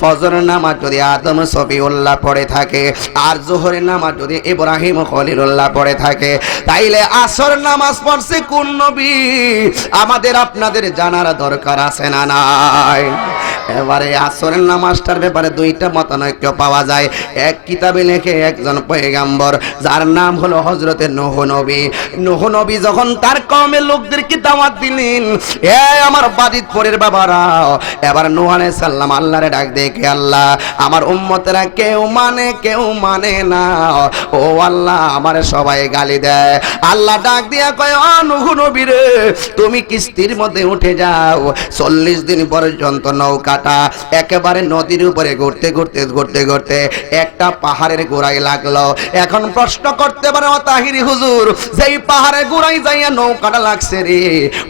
ফজর নামাজ যদি আদম সফিউল্লাহ পড়ে থাকে, আর জোহরের নামাজ যদি ইব্রাহিম খলিলুল্লাহ পড়ে থাকে, তাইলে আসর নামাজ পড়ছে কোন নবী? আমাদের আপনাদের জানার দরকার আছে না নাই? এবারে আসরের নামাজটার ব্যাপারে 2টা মতানৈক্য পাওয়া যায়। এক কিতাবে লেখে একজন পয়গাম্বর, যার নাম হলো হযরতে নূহ নবী। নূহ নবী যখন তার কওমের লোকদেরকে দাওয়াত দিলেন, এ আমার বাজিতপুরের বাবারা, এবার নূহ আলাইহিস সালাম আল্লাহরে ডাক দেখে, আল্লাহ আমার উম্মতেরা কেউ মানে না, ও আল্লাহ আমারে সবাই গালি দেয়। আল্লাহ ডাক দিয়া কয়, ও নূহ নবী রে, তুমি কিস্তির মধ্যে উঠে যাও, 40 দিন পর্যন্ত নৌকাটা একেবারে নদীর উপরে ঘুরতে একটা পাহাড়ের গোড়ায় লাগলো। এখন প্রশ্ন করতে পারে, ও তাহিরি হুজুর, যেই পাহাড়ের গোড়ায় যাইয়া নৌকাটা লাগছে রে,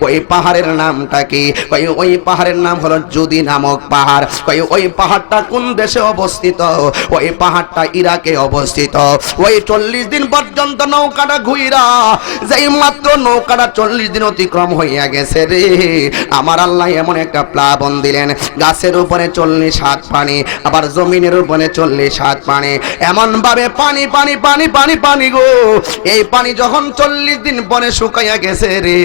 ওই পাহাড়ের নামটা কি? ওই পাহাড়ের নাম হলো জুদি নামক পাহাড়। ওই পাহাড়টা কোন দেশে অবস্থিত? ওই পাহাড়টা ইরাকে অবস্থিত। ওই 40 দিন পর্যন্ত নৌকাটা ঘুইরা, যেই মাত্র নৌকাটা 40 দিন অতিক্রম হইয়া গেছে রে, আমার আল্লাহ এমন একটা প্লাবন দিলেন, গাছের উপরে 40 হাত পানি, আবার জমিনের উপরে 40 হাত পানি, এমন ভাবে পানি পানি পানি পানি পানি গো। এই পানি যখন 40 দিন পরে শুকাইয়া গেছে রে,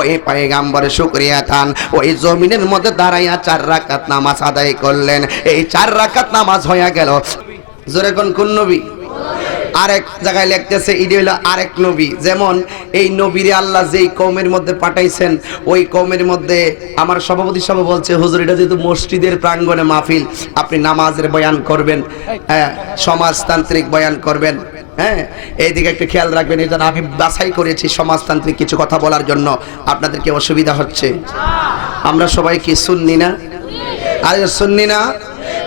ওই পয়গাম্বর শুকরিয়া খান ওই জমিনের মধ্যে দাঁড়াইয়া 4 রাকাত নামাজ আদায় করলেন। এই 4 রাকাত নামাজ হইয়া গেল। জোরে কোন নবী? আরেক জায়গায় লিখতেছে ইডি হলো আরেক নবী। যেমন এই নবীরে আল্লাহ যেই কওমের মধ্যে পাঠাইছেন, ওই কওমের মধ্যে আমার সভাপতি সাহেব বলছে, হুজুর এটা যেহেতু মসজিদের প্রাঙ্গণে মাহফিল, আপনি নামাজের বয়ান করবেন, হ্যাঁ সমাজতান্ত্রিক বয়ান করবেন, হ্যাঁ এইদিকে একটু খেয়াল রাখবেন। এই জন্য আমি বাছাই করেছি সমাজতান্ত্রিক কিছু কথা বলার জন্য। আপনাদেরকে অসুবিধা হচ্ছে? আমরা সবাই কি সুন্নি না? আর সুন্নি না?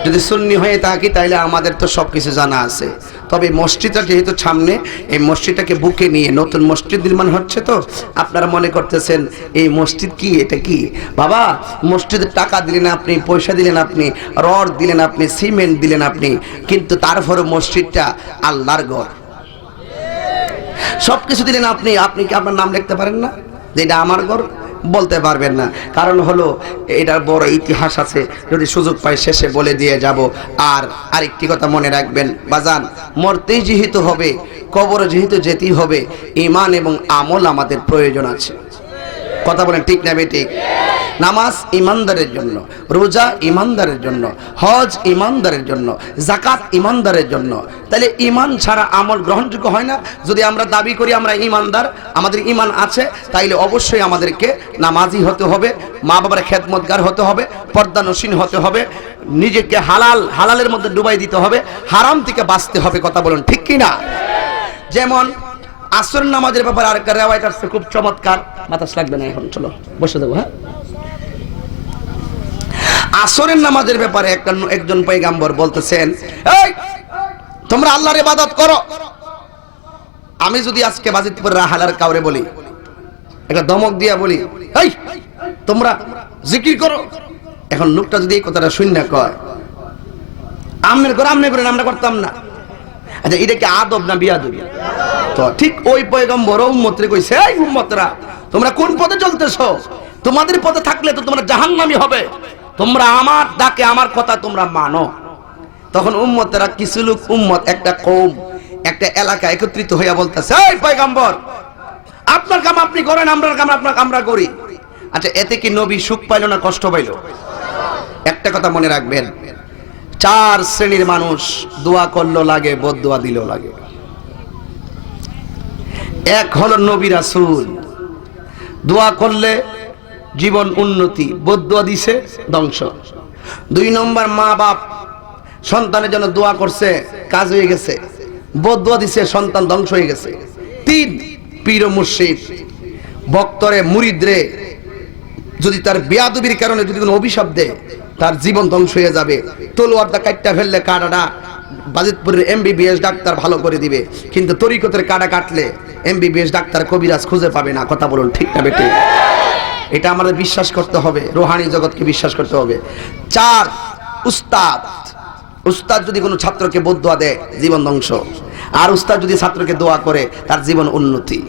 যদি সুন্নি হয়ে থাকি তাইলে আমাদের তো সব কিছু জানা আছে। তবে মসজিদটা যেহেতু সামনে, এই মসজিদটাকে বুকে নিয়ে নতুন মসজিদ নির্মাণ হচ্ছে, তো আপনারা মনে করতেছেন এই মসজিদ কি, এটা কি? বাবা, মসজিদের টাকা দিলেন আপনি, পয়সা দিলেন আপনি, রড দিলেন আপনি, সিমেন্ট দিলেন আপনি, কিন্তু তারপরে মসজিদটা আল্লাহর ঘর। সব কিছু দিলেন আপনি, আপনি কি আপনার নাম লিখতে পারেন না যে এটা আমার ঘর? বলতে পারবেন না। কারণ হলো এটার বড় ইতিহাস আছে, যদি সুযোগ পাই শেষে বলে দিয়ে যাব। আর আরেকটি কথা মনে রাখবেন বাজান, মরতেই যেহেতু হবে, কবর যেহেতু যেতেই হবে, ঈমান এবং আমল আমাদের প্রয়োজন আছে। কথা বলেন ঠিক না বেঠিক? নামাজ ইমানদারের জন্য, রোজা ইমানদারের জন্য, হজ ইমানদারের জন্য, যাকাত ইমানদারের জন্য। তাহলে ঈমান ছাড়া আমল গ্রহণযোগ্য হয় না। যদি আমরা দাবি করি আমরা ঈমানদার, আমাদের ঈমান আছে, তাইলে অবশ্যই আমাদেরকে নামাজি হতে হবে, মা বাবার খেদমতগার হতে হবে, পর্দানসীন হতে হবে, নিজেকে হালালের মধ্যে ডুবাই দিতে হবে, হারাম থেকে বাঁচতে হবে। কথা বলুন ঠিক কি না? যেমন আসর নামাজের ব্যাপারে আরেকটা রিওয়ায়াত আছে খুব চমৎকার। বাতাস লাগবে না, এখন চলো বসে দেবো। হ্যাঁ, আসরের নামাজের ব্যাপারে একজন পয়গাম্বর বলতেছেন, এই তোমরা আল্লাহর ইবাদত করো। আমি যদি আজকে বাজিতপুর রাহালার কাউরে বলি, একটা দমক দিয়া বলি, এই তোমরা জিকির করো, এখন লোকটা যদি এই কথাটা শূন্য কয়, আমনে করেন, আমরা করতাম না। আচ্ছা, এটা কি আদব না বিয়াদবি? তো ঠিক ওই পয়গম্বর উম্মতরে কইছে, এই উম্মতরা তোমরা কোন পথে চলতেছো? তোমাদের পথে থাকলে তো তোমরা জাহান্নামী হবে। তোমরা আমার ডাকে আমার কথা তোমরা মানো। তখন উম্মতেরা কিছু লোক, উম্মত একটা কওম, একটা এলাকা একত্রিত হইয়া বলতেছে, এই পয়গম্বর আপনার কাম আপনি করেন, আমরার কাম আমরা করি। আচ্ছা, এতে কি নবী সুখ পাইল না কষ্ট পাইল? একটা কথা মনে রাখবেন, 4 শ্রেণীর মানুষ দোয়া করলো লাগে, বদদোয়া দিল লাগে। এক হলো নবী রাসূল, দোয়া করলে জীবন উন্নতি, বদদোয়া দিছে ধ্বংস। 2 নম্বর মা বাপ সন্তানের জন্য দোয়া করছে, কাজ হয়ে গেছে, বদদোয়া দিছে, সন্তান ধ্বংস হয়ে গেছে। 3 পীর ও মুর্শিদ ভক্তরে মুরিদরে যদি তার বেয়াদবির কারণে যদি কোনো অভিশাপ দেয়, তার জীবন ধ্বংস হয়ে যাবে। তলোয়ারটা কাটটা ফেললে কাটাটা বাজিতপুরের এমবিবিএস ডাক্তার ভালো করে দিবে, কিন্তু তরিকতের কাটা কাটলে এমবিবিএস ডাক্তার কবিরাজ খুঁজে পাবে না। কথা বলুন ঠিক না বেঠিক? এটা আমাদের বিশ্বাস করতে হবে, রোহানি জগৎকে বিশ্বাস করতে হবে। 4 উস্তাদ, উস্তাদ যদি কোনো ছাত্রকে বদদোয়া দেয় জীবন ধ্বংস, আর উস্তাদ যদি ছাত্রকে দোয়া করে তার জীবন উন্নতি।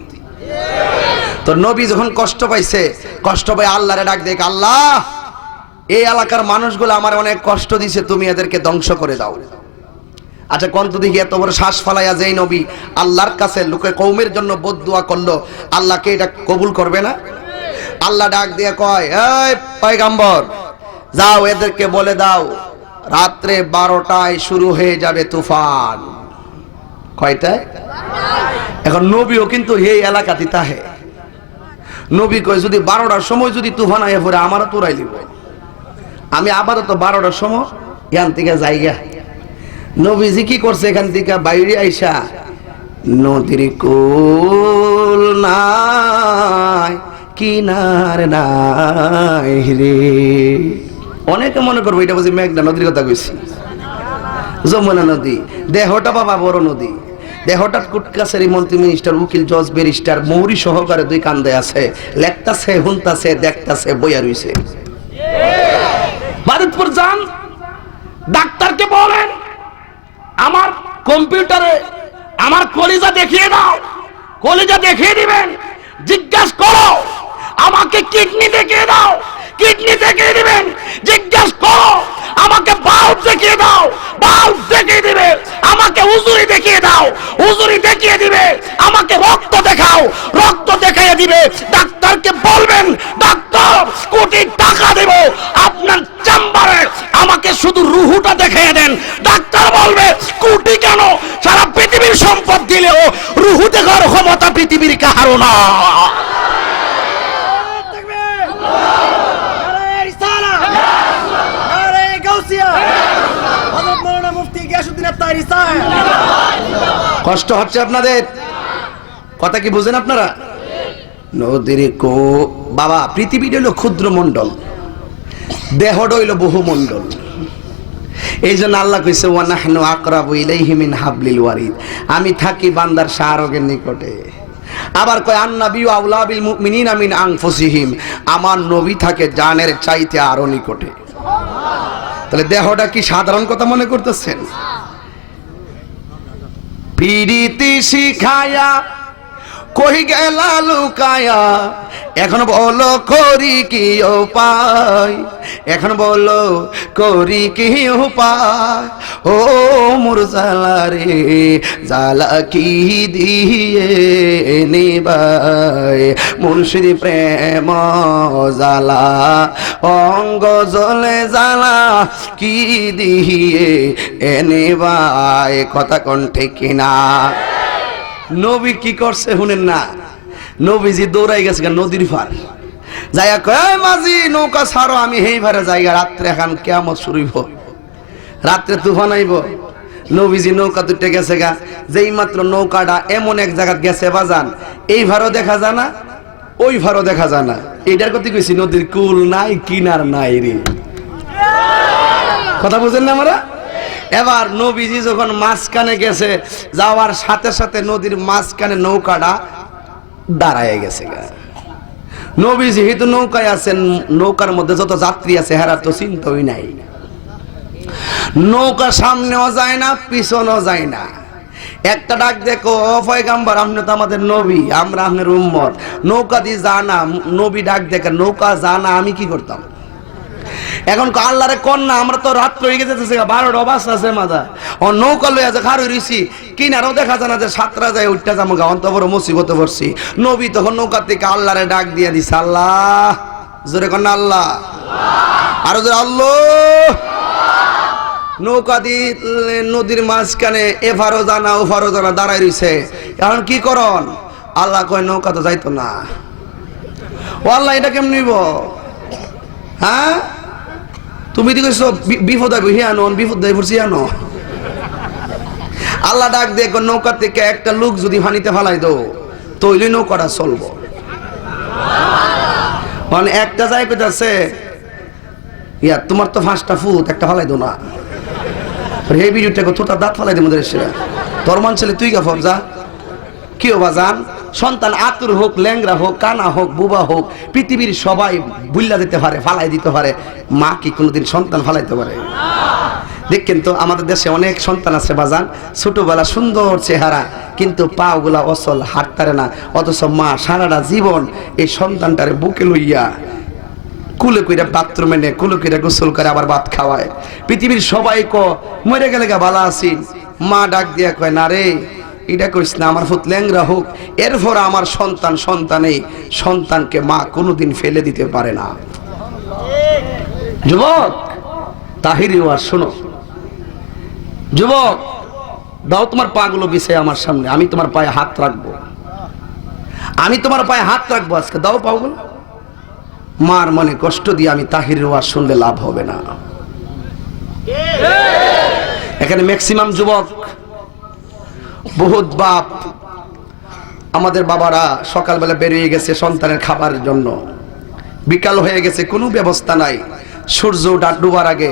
তো নবী যখন কষ্ট পাইছে, কষ্ট পাই আল্লাহরে ডাক দেখ, আল্লাহ এই এলাকার মানুষগুলো আমার অনেক কষ্ট দিছে, তুমি এদেরকে ধ্বংস করে দাও। আচ্ছা কোন তো দেখি এত বড় শ্বাস ফালাইয়া যেই নবী আল্লাহর কাছে লোকের কওমের জন্য বদদোয়া করলো, আল্লাহকে এটা কবুল করবে না? আল্লাহ ডাক দিয়ে কয়, এই পয়গম্বর যাও এদেরকে বলে দাও রাত্রে 12টায় শুরু হয়ে যাবে তুফান। কয়টায়? এখন নবীও কিন্তু এই এলাকাতে তাহে। নবী কয় যদি 12টার সময় যদি তুফান আয়ে পড়ে আমারও তোরাই লিব, আমি আপাতত 12টার সময় এখান থেকে যাইগা। নবীজি কি করছে, এখান থেকে বাইরে আইসা নদীর কুল নাই কিনার নাই রে। অনেকে মনে করবো এটা বুঝি মেঘনা নদীর কথা কইছি। যমুনা নদী, দেহটা বাবা বড় নদী, দেহটা কুটকাছারি মন্ত্রী মিনিস্টার উকিল জজ ব্যারিস্টার মৌরি সহকারে 2 কান্দে আছে, লেখতাছে হুনতাছে দেখতাছে বইয়া রইছে। বারিদপুর যান, ডাক্তারকে বলেন আমার কম্পিউটারে আমার কলিজা দেখিয়ে দাও, কলিজা দেখিয়ে দিবেন। জিজ্ঞাসা করো আমাকে কিডনি দেখিয়ে দাও, কিডনি দেখিয়ে দিবেন। জিজ্ঞাসা করো আমাকে বাল্ব দেখিয়ে দাও, বাল্ব দেখিয়ে দিবে। আমাকে উজুরি দেখিয়ে দাও, উজুরি দেখিয়ে দিবে। আমাকে রক্ত দেখাও, রক্ত দেখিয়ে দিবে। ডাক্তারকে বলবেন ডাক্তার কোটি টাকা দেব আপনার চেম্বারে, আমাকে শুধু রুহুটা দেখিয়ে দেন। ডাক্তার বলবে কোটি কেন, সারা পৃথিবীর সম্পদ দিলেও রুহু দেখার ক্ষমতা পৃথিবীর কারো না। কষ্ট হচ্ছে আপনাদের, কথা কি বুঝেন আপনারা? নদীর কো বাবা, পৃথিবীটা হইল ক্ষুদ্র মন্ডল, দেহটা হইল বহু মন্ডল। এই জন্য আল্লাহ কইছে ওয়া নাহনু আকরাবু ইলাইহি মিন হাবলিল ওয়ারিদ, আমি থাকি বান্দার শাহরগের নিকটে। আবার কয় আন্নাবিয়্যু আউলা বিল মুমিনিনা মিন আনফুসিহিম, আমার নবী থাকে জানের চাইতে আরো নিকটে। তাহলে দেহটা কি সাধারণ কথা মনে করতেছেন? পিরিতি শিখায়া কই গেলা লুকায়া, এখন বলো করি কি উপায়, এখন বলো করি কি উপায়। ও মোর জালা রে জালা কি দিয়ে নিবাই, মুর্শিদ প্রেম জালা অঙ্গ জলে জালা কি দিয়ে নিবাই। কথা কোন ঠিক কিনা? নবী কি করছে শুনেন না? নবীজি দৌড়াই গেছে নদীর পার, যাইয়া কয় মাঝি নৌকা ছাড়ো, আমি হেই ভারে জায়গা, রাত্রে এখন কিয়ামত শুরু হইব, রাত্রে তুফান আইব। নবীজি নৌকা দুটে গেছে গা, যেই মাত্র নৌকাটা এমন এক জায়গা গেছে বাজান, এই ভারও দেখা যায় না, ওই ভারও দেখা যায় না। এইটার কথা কইছি নদীর কুল নাই কিনার নাই রে। কথা বুঝেন না আমরা? এবার নবীজি যখন মাঝখানে গেছে, যাওয়ার সাথে সাথে নদীর মাঝখানে নৌকাটা দাঁড়ায় গেছে। নবীজি যেহেতু নৌকায় আছেন, নৌকার মধ্যে যত যাত্রী আছে হেরা তো চিন্তাই নাই। নৌকা সামনেও যায় না, পিছনেও যায় না। একটা ডাক দেখো, ও পয়গম্বর আপনি তো আমাদের নবী, আমরা আপনার উম্মত, নৌকা দিয়ে জানা। নবী ডাক দেখে, নৌকা জানা আমি কি করতাম? এখন আল্লাহরে কন্যা, আমরা তো রাত্র হয়ে গেছে 12টা বাজে আছে মাথা, ও নৌকা লইয়া যে খারু রইছি, কিনারও দেখা যায় না যে 7টা যায় উঠটা যাবো গা, অন্ত বড় মুসিবতে পড়ছি। নবী তখন নৌকা থেকে আল্লাহরে ডাক দিয়ে দিছে, আল্লাহ জোরে কন্যা আল্লাহ, আরো জোরে আল্লাহ। নৌকা দিয়ে নদীর মাঝখানে এফারো জানা ওফারো জানা দাঁড়াই রইছে। এখন কি করন? আল্লাহ কয় নৌকা তো যাইতো না। ও আল্লাহ, এটা কেমন নিব? হ্যাঁ, তুমি তো কইছো বিপদ আইব, হিয়ানো বিপদ আইব হিয়ানো। আল্লাহ ডাক দিয়ে নৌকা থেকে একটা লোক যদি পানিতে ফালাই দো তৈলি নৌকাটা চলবো। মানে একটা জায়গা কইতাছে, ইয়া তোমার তো 5টা ফুট, একটা ফালাই দো না। এই ভিডিওটা তোর দাঁত ফালাই দে মধ্যে এসে তোর মান ছেলে তুই গাফর যা। কি হবা জান, সন্তান আতুর হোক, ল্যাংরা হোক, কানা হোক, বুবা হোক, পৃথিবীর সবাই বুল্লা দিতে পারে, ফালাই দিতে পারে। মা কি কোনোদিন সন্তান ফালাইতে পারে? দেখেন তো আমাদের দেশে অনেক সন্তান আছে বাজান, ছোটবেলা সুন্দর চেহারা, কিন্তু পা গুলা অচল, হাঁটতারে না। অথচ মা সারাটা জীবন এই সন্তানটারে বুকে লইয়া কুলে কইরা বাথরুমে নে, কুলে কইরা গোসল করে আবার ভাত খাওয়ায়। পৃথিবীর সবাই মরে গেলে গা ভালো আছিস। মা ডাক দিয়া কয় না রে, এটা কইস না, আমার ফুত ল্যাংরা হোক, এরপর আমার সন্তানেই সন্তানকে মা কোনোদিন ফেলে দিতে পারে না। যুবক তাহিরি ওয়াজ শোনো, যুবক দাও তোমার পা গুলো বিছায় আমার সামনে, আমি তোমার পায়ে হাত রাখবো, আমি তোমার পায়ে হাত রাখবো আজকে, দাও পাগুলো। মার মনে কষ্ট দিয়ে আমি তাহিরি ওয়াজ শুনলে লাভ হবে না। এখানে ম্যাক্সিমাম যুবক, বহুত বাপ, আমাদের বাবারা সকালবেলা বেরিয়ে গেছে সন্তানের খাবারের জন্য, বিকাল হয়ে গেছে, কোনো ব্যবস্থা নাই। সূর্য ডুবার আগে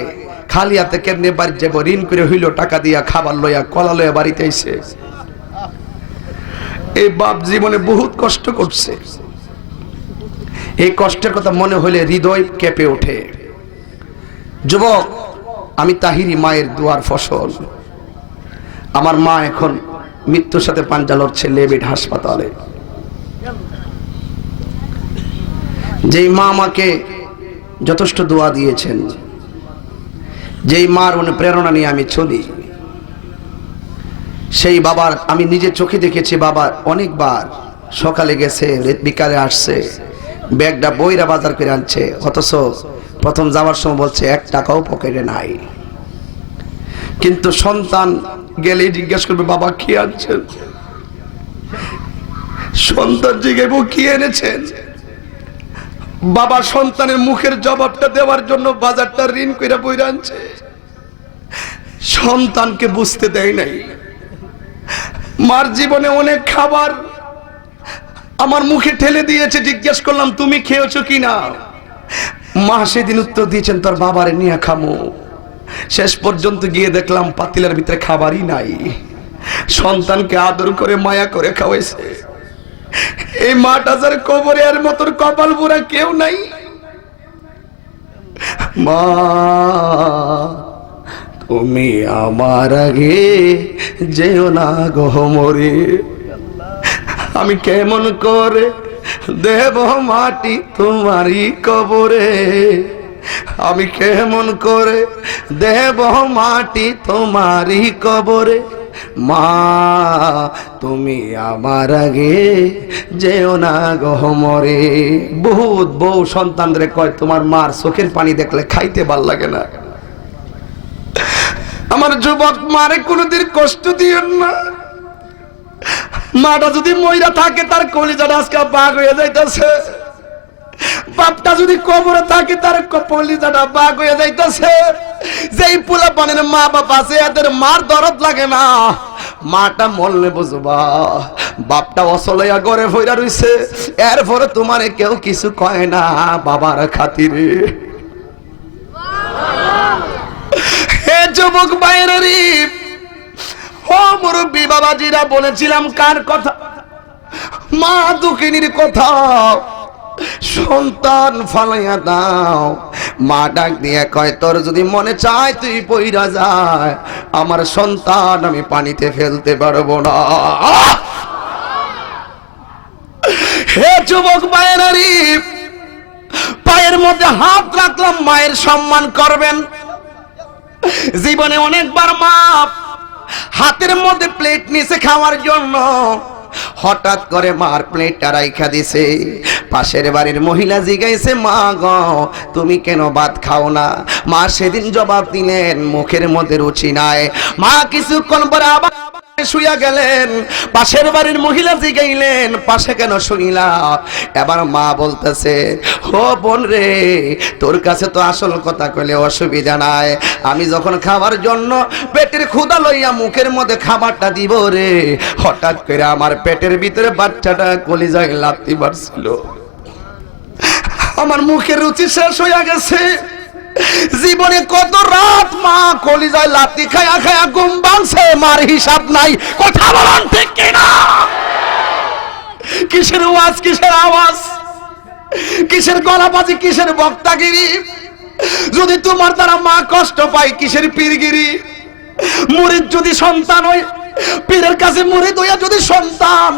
খালি হাতে কেমনে বাড়ি যাবো, ঋণ করে হইল টাকা দিয়া খাবার লইয়া কলা লইয়া বাড়িতে আইছে। এই বাপ জীবনে বহুত কষ্ট করছে, এই কষ্টের কথা মনে হইলে হৃদয় কেঁপে ওঠে। যুবক, আমি তাহিরি মায়ের দুয়ার ফসল। আমার মা এখন মৃত্যুর সাথে পাঞ্জা লড়ছে লেবেড হাসপাতালে। যেই মা আমাকে যথেষ্ট দোয়া দিয়েছেন, যেই মার অনুপ্রেরণা নিয়ে আমি চলি, সেই বাবার আমি নিজে চোখে দেখেছি। বাবা অনেকবার সকালে গেছে, বিকালে আসছে, ব্যাগটা বইরা বাজার করে আনছে, অথচ প্রথম যাওয়ার সময় বলছে 1 টাকাও পকেটে নাই। কিন্তু সন্তান গেলেই জিজ্ঞেস করবে বাবা কি আনছেন, সন্তান জিজ্ঞেস কি এনেছেন। বাবা সন্তানের মুখের জবাবটা দেওয়ার জন্য বাজারটা ঋণ কইরা বইরা আনছে, সন্তানকে বুঝতে দেয় নাই। মার জীবনে অনেক খাবার আমার মুখে ঠেলে দিয়েছে, জিজ্ঞেস করলাম তুমি খেয়েছো কিনা, মা সেদিন উত্তর দিয়েছেন তোর বাবারে নিয়ে খামো। শেষ পর্যন্ত গিয়ে দেখলাম পাতিলের ভিতরে খাবারই নাই। সন্তানকে আদর করে মায়া করে খাওয়াইছে। এই মাটা যার কবরে আর মতন কপাল পুরা কেউ নাই। মা তুমি আমার আগে যেও না গো মরে, আমি কেমন করে দেব মাটি তোমারই কবরে, আমি কেমন করে দেব মাটি তোমারই কবরে। মা তুমি আমার আগে যেও না গহমরে। বহুত বউ সন্তানদের কয় তোমার মার চোখের পানি দেখলে খাইতে ভাল লাগে না। আমার যুবক মারে কোনোদিন কষ্ট দিও না। মাটা যদি মইরা থাকে তার কলিজাটা আজকে বাঘ হয়ে যাইতেছে, বাপটা যদি কবরে থাকে তার কলিজাটা বাঘ হয়ে যাইতেছে। যেই পোলা পানের মা বাপ আছে এদের মার দরদ লাগে না, মাটা মরলে বুঝবা। বাপটা অসলইয়া ঘরে ফইরা রইছে, এরপরে তোমারে কেউ কিছু কয় না বাবার খাতিরে। হে যুবক বাইরেরই ও মুরব্বী বাবাজিরা, বলেছিলাম কার কথা? মা দুঃখিনীর কথা। সন্তান ফালাইয়া দাও। মা ডাক দিয়ে কয় তোর যদি মনে চায় তুই পইরা যায়, আমার সন্তান আমি পানিতে ফেলতে পারবো না। হে যুবক ভাইয়েরারি, পায়ের মধ্যে হাত রাখলাম, মায়ের সম্মান করবেন। জীবনে অনেকবার মা হাতের মধ্যে প্লেট নিচে খাওয়ার জন্য হঠাৎ করে মার প্লেটটা রাইখা দিছে। পাশের বাড়ির মহিলা জিগাইছে, মা গো তুমি কেন ভাত খাও না? মা সেদিন জবাব দিলেন, মুখের মধ্যে রুচি নাই। মা কিছুক্ষণ পরে আবার শুইয়া গেলেন। পাশের বাড়ির মহিলা জিগাইলেন, পাশে কেন শুইলা? এবার মা বলতেছে, ও বোন রে, তোর কাছে তো আসল কথা কইলে অসুবিধা নাই। আমি যখন খাবার জন্য পেটের ক্ষুধা লইয়া মুখের মধ্যে খাবারটা দিব রে, হঠাৎ করে আমার পেটের ভিতরে বাচ্চাটা কলিজায় লাথি মারছিল। আমার মুখের রুচি শেষ হইয়া গেছে। জীবনে কত রাত মা কলিজায় লাথি খায়া খায়া ঘুম ভাঙছে, মার হিসাব নাই। কথা বলেন ঠিক কিনা? কিসের ওয়াজ, কিসের আওয়াজ, কিসের গলাবাজি, কিসের বক্তাগিরি? যদি তোমার দ্বারা মা কষ্ট পায়, কিসের পীরগিরি? মুরিদ যদি সন্তান হয়, পীরের কাছে মুরিদ হইয়া যদি সন্তান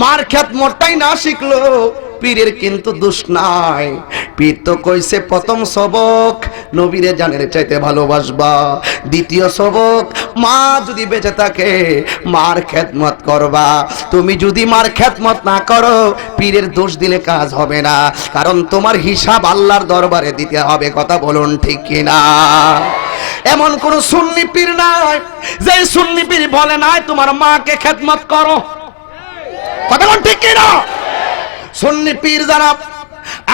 মার খেদমতটাই না শিখলো, পীরের কিন্তু দোষ নাই। পীর তো কইছে প্রথম সবক নবীরে জানের চাইতে ভালোবাসবা, দ্বিতীয় সবক মা যদি বেঁচে থাকে মার খেদমত করবা। তুমি যদি মার খেদমত না করো, পীরের দোষ দিলে কাজ হবে না, কারণ তোমার হিসাব আল্লাহর দরবারে দিতে হবে। কথা বলুন ঠিক কিনা? এমন কোন সুন্নি পীর নাই যে সুন্নি পীর বলে নাই তোমার মাকে খেদমত করো। কথা বলুন ঠিক কিনা? সুন্নি পীর যারা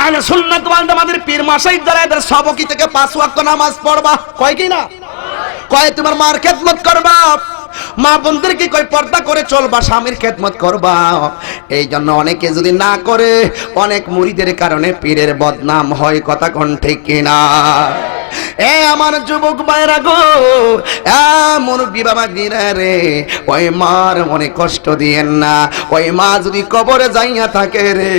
আহলে সুন্নাত ওয়াল জামাতের পীর মাশাইখ যারা, এদের সবকি থেকে 5 ওয়াক্ত নামাজ পড়বা। কয় কি না? কয় তোমার মার খেদমত করবা, মা বোনদেরকে কয় পর্দা করে চলবা, স্বামীর খেদমত করবা। এই জন্য অনেকে যদি না করে, অনেক মুরিদের কারণে পীরের বদনাম হয়। কথা কোন ঠিক কিনা? এ আমার যুবক ভাইরা গো, মুরব্বি বাবা গিরা রে, ওই মার মনে কষ্ট দিয়েন না। ওই মা যদি কবরে যাইয়া থাকে রে,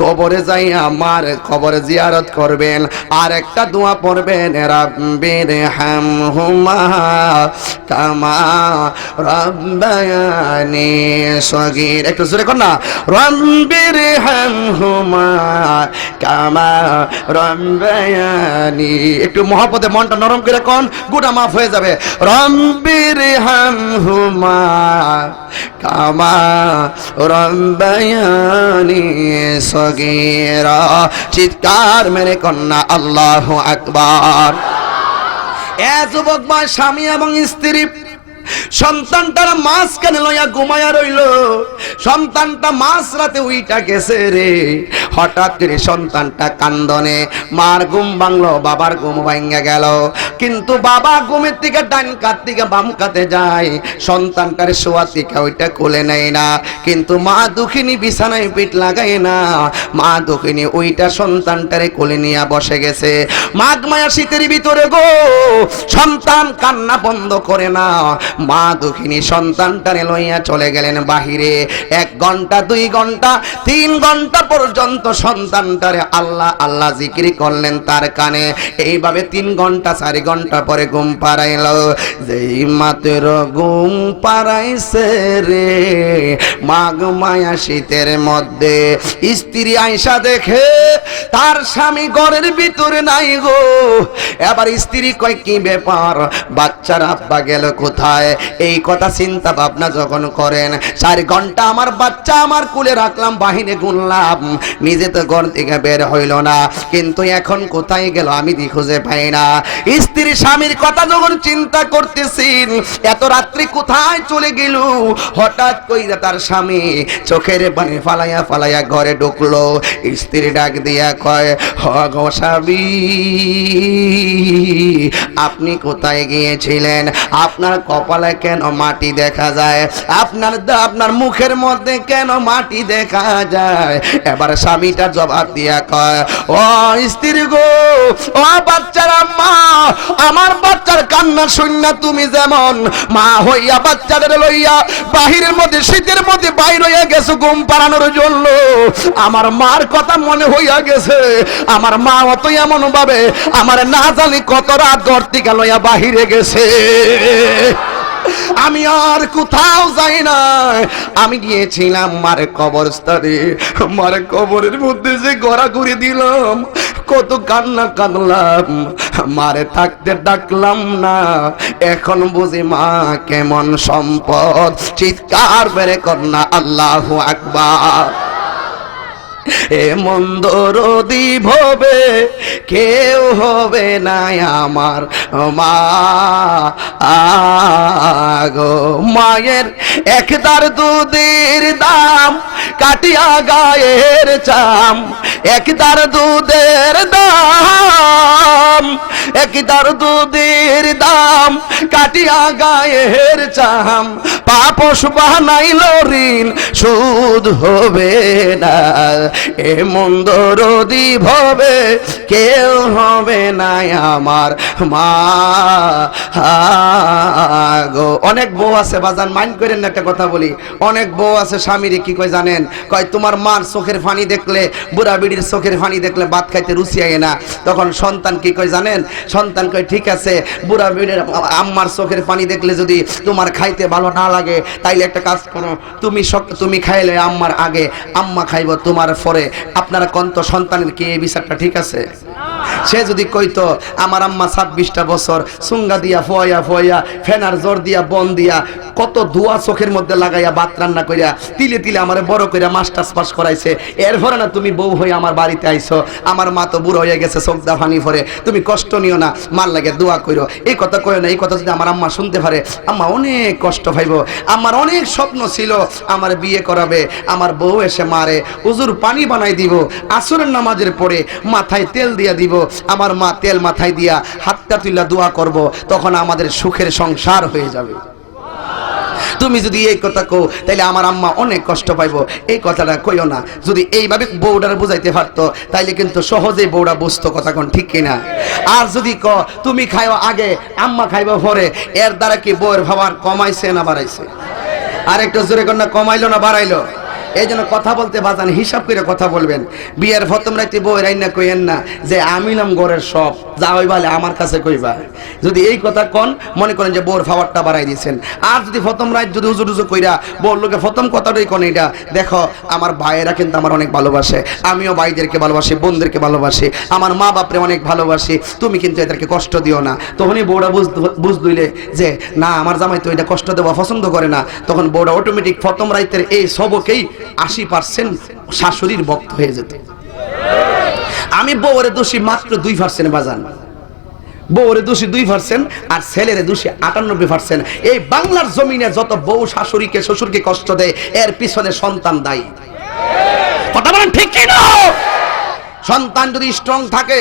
কবরে যাইয়া মার কবরে জিয়ারত করবেন, আর একটা দোয়া পড়বেন, রাব্বির হামহুমা কামা রাব্বায়ানি সগীর। একটু জোরে কর না, রাব্বির হামহুমা কামা রাব্বায়ানি। একটু মহব্বতে মনটা নরম করে কোন, গুনাহ মাফ হয়ে যাবে। রাব্বির হামহুমা কামা রাব্বায়ানি সগীরা। চিৎকার মেরে কন্যা আল্লাহু আকবার। এ যুবক ভাই, স্বামী এবং স্ত্রী সন্তানটার মাঝখানে লইয়া ঘুমায়া রইল। সন্তানটা মাঝ রাতে উইটা গেছে রে। হঠাৎ করে সন্তানটা কান্দনে, মার ঘুম ভাঙলো, বাবার ঘুম ভাঙ্গা গেল। কিন্তু বাবা ঘুমের থেকে ডান কাত থেকে বাম কাতে যায়, সন্তানটার শোয়া থেকে ওইটা কোলে নেয় না। কিন্তু মা দুঃখিনী বিছানায় পিঠ লাগায় না, মা দুঃখিনী ওইটা সন্তানটারে কোলে নিয়ে বসে গেছে। মাঘ মায়া শীতের ভিতরে গো, সন্তান কান্না বন্ধ করে না। মা দুঃখিনী সন্তানটারে লইয়া চলে গেলেন বাহিরে। 1 ঘন্টা 2 ঘন্টা 3 ঘন্টা পর্যন্ত সন্তানটারে আল্লাহ আল্লাহ জিকির করলেন তার কানে। এইভাবে 3 ঘন্টা 4 ঘন্টা পরে ঘুম পাড়াইল। যেই মাত্র ঘুম পাড়াইছে রে, মাঘ মায়া শীতের মধ্যে স্ত্রী আয়সা দেখে তার স্বামী ঘরের ভিতরে নাই গো। এবার স্ত্রী কয়, কি ব্যাপার, বাচ্চার আব্বা গেল কোথায়? এই কথা চিন্তা ভাবনা যখন করেন, 4 ঘন্টা আমার বাচ্চা আমার কুলে রাখলাম, বাহিরে গুনলাম, নিজে তো ঘর থেকে বের হইল না, কিন্তু এখন কোথায় গেল আমি খুঁজে পাই না। স্ত্রী স্বামীর কথা যখন চিন্তা করতেছেন, এত রাত্রি কোথায় চলে গেল? হঠাৎ কইরা তার স্বামী চোখের পানি ফালাইয়া ফালাইয়া ঘরে ঢুকলো। স্ত্রী ডাক দিয়া কয়, হ গো স্বামী, আপনি কোথায় গিয়েছিলেন? আপনার কপালে কেন মাটি দেখা যায়? আপনার মুখের মধ্যে কেন মাটি দেখা যায়? এবার স্বামীটা জবাব দিয়া কয়, ও স্ত্রী গো, ও বাচ্চার আম্মা, আমার বাচ্চার কান্না শুননা তুমি যেমন মা হইয়া বাচ্চাদের লইয়া বাহিরের মধ্যে শীতের মধ্যে বাইর হইয়া গেছো ঘুম পাড়ানোর জন্য, আমার মার কথা মনে হইয়া গেছে। আমার মা অত এমন ভাবে আমার না জানি কত রাত ঘর থেকে লইয়া বাহিরে গেছে। আমি আর কোথাও যাই না, আমি গিয়েছিলাম মার কবরস্থানে। মার কবরের মধ্যে যে ঘোরাঘুরি দিলাম, কত কান্না কাঁদলাম, মারে থাকতে ডাকলাম না, এখন বুঝি মা কেমন সম্পদ। চিৎকার বেড়ে কর না আল্লাহু আকবার। এ মন্দরদি ভবে কেউ হবে না আমার মা আগো। মায়ের একদার দুধের দাম কাটিয়া গায়ের চাম, একদার দুধের দাম, একদার দুধের দাম কাটিয়া গায়ের চাম, পাপস বানাইল ঋণ সুদ হবে না। এ মন্দরদি ভবে কেউ হবে না আমার মা গো। অনেক বউ আছে বাজান, মাইন্ড করেন না একটা কথা বলি, অনেক বউ আছে স্বামীরে কি কয় জানেন? কয় তোমার মার চোখের পানি দেখলে, বুড়া বিড়ির চোখের পানি দেখলে ভাত খাইতে রুচি আয় না। তখন সন্তান কি কয় জানেন? সন্তান কয় ঠিক আছে, বুড়া বিড়ির আম্মার চোখের পানি দেখলে যদি তোমার খাইতে ভালো না লাগে, তাইলে একটা কাজ করো, তুমি খাইলে আম্মার আগে, আম্মা খাইব তোমার পরে। আপনারা কন্ত সন্তানের কি এই বিচারটা ঠিক আছে? সে যদি কইতো আমার আম্মা 26টা বছর সুঙ্গা দিয়া ফোয়া ফোয়া ফেনার জোর দিয়া বন দিয়া কত ধোয়া চোখের মধ্যে লাগাইয়া ভাত রান্না করিয়া তিলে তিলে আমার বড় করিয়া মাস্টার্স পাস করাইছে, এরপরে না তুমি বউ হয়ে আমার বাড়িতে আইছো, আমার মা তো বুড়ো হয়ে গেছে চোখদা ফানি ভরে, তুমি কষ্ট নিও না, মার লাগে দোয়া কইরো। এই কথা কইও না, এই কথা যদি আমার আম্মা শুনতে পারে, আম্মা অনেক কষ্ট পাইব। আমার অনেক স্বপ্ন ছিল আমার বিয়ে করাবে, আমার বউ এসে মারে, হুজুর পানি বানাই দিব, আসরের নামাজের পরে মাথায় তেল দিয়া দিব, আমার মা তেল মাথায় দিয়া হাতটা তুইলা দোয়া করব, তখন আমাদের সুখের সংসার হয়ে যাবে। তুমি যদি এই কথা কও তাইলে আমার আম্মা অনেক কষ্ট পাইবো, এই কথাটা কইও না। যদি এইভাবে বউডারে বুঝাইতে পারতো তাইলে কিন্তু সহজেই বউডা বুঝতো, কথা কোন ঠিক কিনা? আর যদি ক তুমি খাইও আগে আম্মা খাইবো পরে, এর দ্বারা কি বউয়ের ভাবার কমাইছে না বাড়াইছে? আর একটু জোরে কর না, কমাইলো না বাড়াইলো? এই জন্য কথা বলতে বাজান হিসাব করে কথা বলবেন। বিয়ের প্রথম রাইতে বউয়ের আইনা কইেন না যে আমি নাম ঘরের সব, যা হইবালে আমার কাছে কইবা। যদি এই কথা কন মনে করেন যে বউর ফাওয়ারটা বাড়াই দিয়েছেন। আর যদি প্রথম রাত যদি হুজুর হুজুর কইরা বউর লোকে প্রথম কথাটাই কোন এটা, দেখো আমার ভাইয়েরা কিন্তু আমার অনেক ভালোবাসে, আমিও ভাইদেরকে ভালোবাসি, বোনদেরকে ভালোবাসি, আমার মা বাপরে অনেক ভালোবাসি, তুমি কিন্তু এদেরকে কষ্ট দিও না। তখনই বউরা বুঝলইলে যে না আমার জামাই তো এটা কষ্ট দেওয়া পছন্দ করে না, তখন বউরা অটোমেটিক প্রথম রাইতের এই সবকেই 80% শাশুড়ির ভক্ত হয়ে যেত। আমি বউরে দোষী মাত্র 2% বাজান, বউরে দোষী 2% আর ছেলেরে দোষী 98%। এই বাংলার জমিনে যত বউ শাশুড়িকে শ্বশুরকে কষ্ট দেয় এর পিছনে সন্তান দায়ী। কথা বলেন ঠিক কি না? সন্তান যদি স্ট্রং থাকে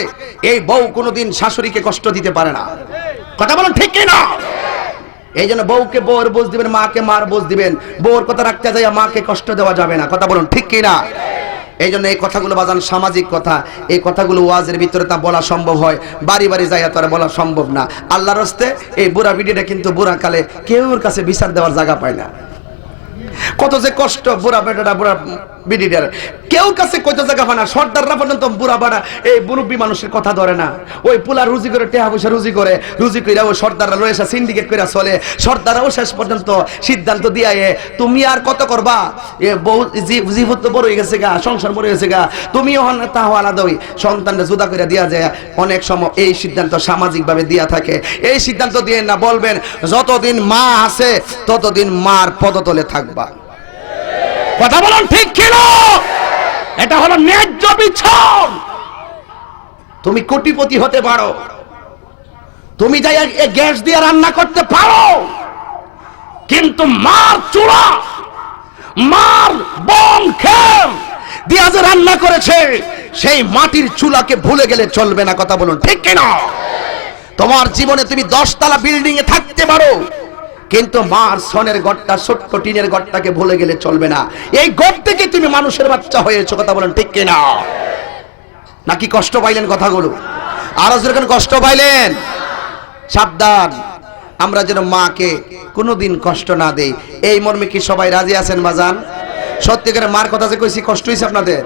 এই বউ কোনোদিন শাশুড়িকে কষ্ট দিতে পারে না। কথা বলেন ঠিক কি না? এই জন্য বউকে বউর বোঝ দিবেন, মাকে মার বোঝ দিবেন, বউর কথা রাখতে যাই মাকে কষ্ট দেওয়া যাবে না। কথা বলুন ঠিক কিনা? এই জন্য এই কথাগুলো বাজান সামাজিক কথা, এই কথাগুলো ওয়াজের ভিতরে তা বলা সম্ভব হয়, বাড়ি বাড়ি যাইয়া তো আর বলা সম্ভব না। আল্লাহর রাস্তে এই বুড়া বিডিটা কিন্তু বুড়া কালে কেউর কাছে বিচার দেওয়ার জায়গা পায় না। কত যে কষ্ট বুড়া বেটাটা, বুড়া বিডিটার কেউ কাছে কত জায়গা পায় না। সর্দাররা পর্যন্ত বুড়া বাড়া এই মুরব্বী মানুষের কথা ধরে না। ওই পুলা রুজি করে টেহা পয়সা রুজি করে ওই সর্দাররা রয়েছে সিন্ডিকেট করে চলে। সর্দাররাও শেষ পর্যন্ত সিদ্ধান্ত দিয়া তুমি আর কত করবা, এ বউ জীবত তো বড় হয়ে গেছে গা, সংসার বড় হয়েছে গা, তুমিও হন তাও আলাদা ওই সন্তানটা জুদা করে দিয়া যায়। অনেক সময় এই সিদ্ধান্ত সামাজিক ভাবে দিয়া থাকে। এই সিদ্ধান্ত দিয়ে না বলবেন যতদিন মা আছে ততদিন মার পদতলে থাকবা। কথা বলুন ঠিক ছিল? এটা হলো ন্যায্য বিচার। তুমি কোটিপতি হতে পারো, তুমি যাই গ্যাস দিয়ে রান্না করতে পারো, কিন্তু মার চুলা, মার বন খেম দিয়া যে রান্না করেছে সেই মাটির চুলাকে ভুলে গেলে চলবে না। কথা বলুন ঠিক কিনা? তোমার জীবনে তুমি 10 তলা বিল্ডিং এ থাকতে পারো, কিন্তু মার সনের ঘরটা, ছোট্ট টিনের ঘরটাকে ভুলে গেলে চলবে না। এই ঘর থেকে তুমি মানুষের বাচ্চা হয়েছো। কথা বলেন ঠিক কিনা? নাকি কষ্ট পাইলেন কথাগুলো? আরো যেরকম কষ্ট পাইলেন? সাবধান, আমরা যেন মাকে কোনোদিন কষ্ট না দেই। এই মর্মে কি সবাই রাজি আছেন বাজান? সত্যিকারে মার কথা যে কইছি কষ্ট হয়েছে আপনাদের?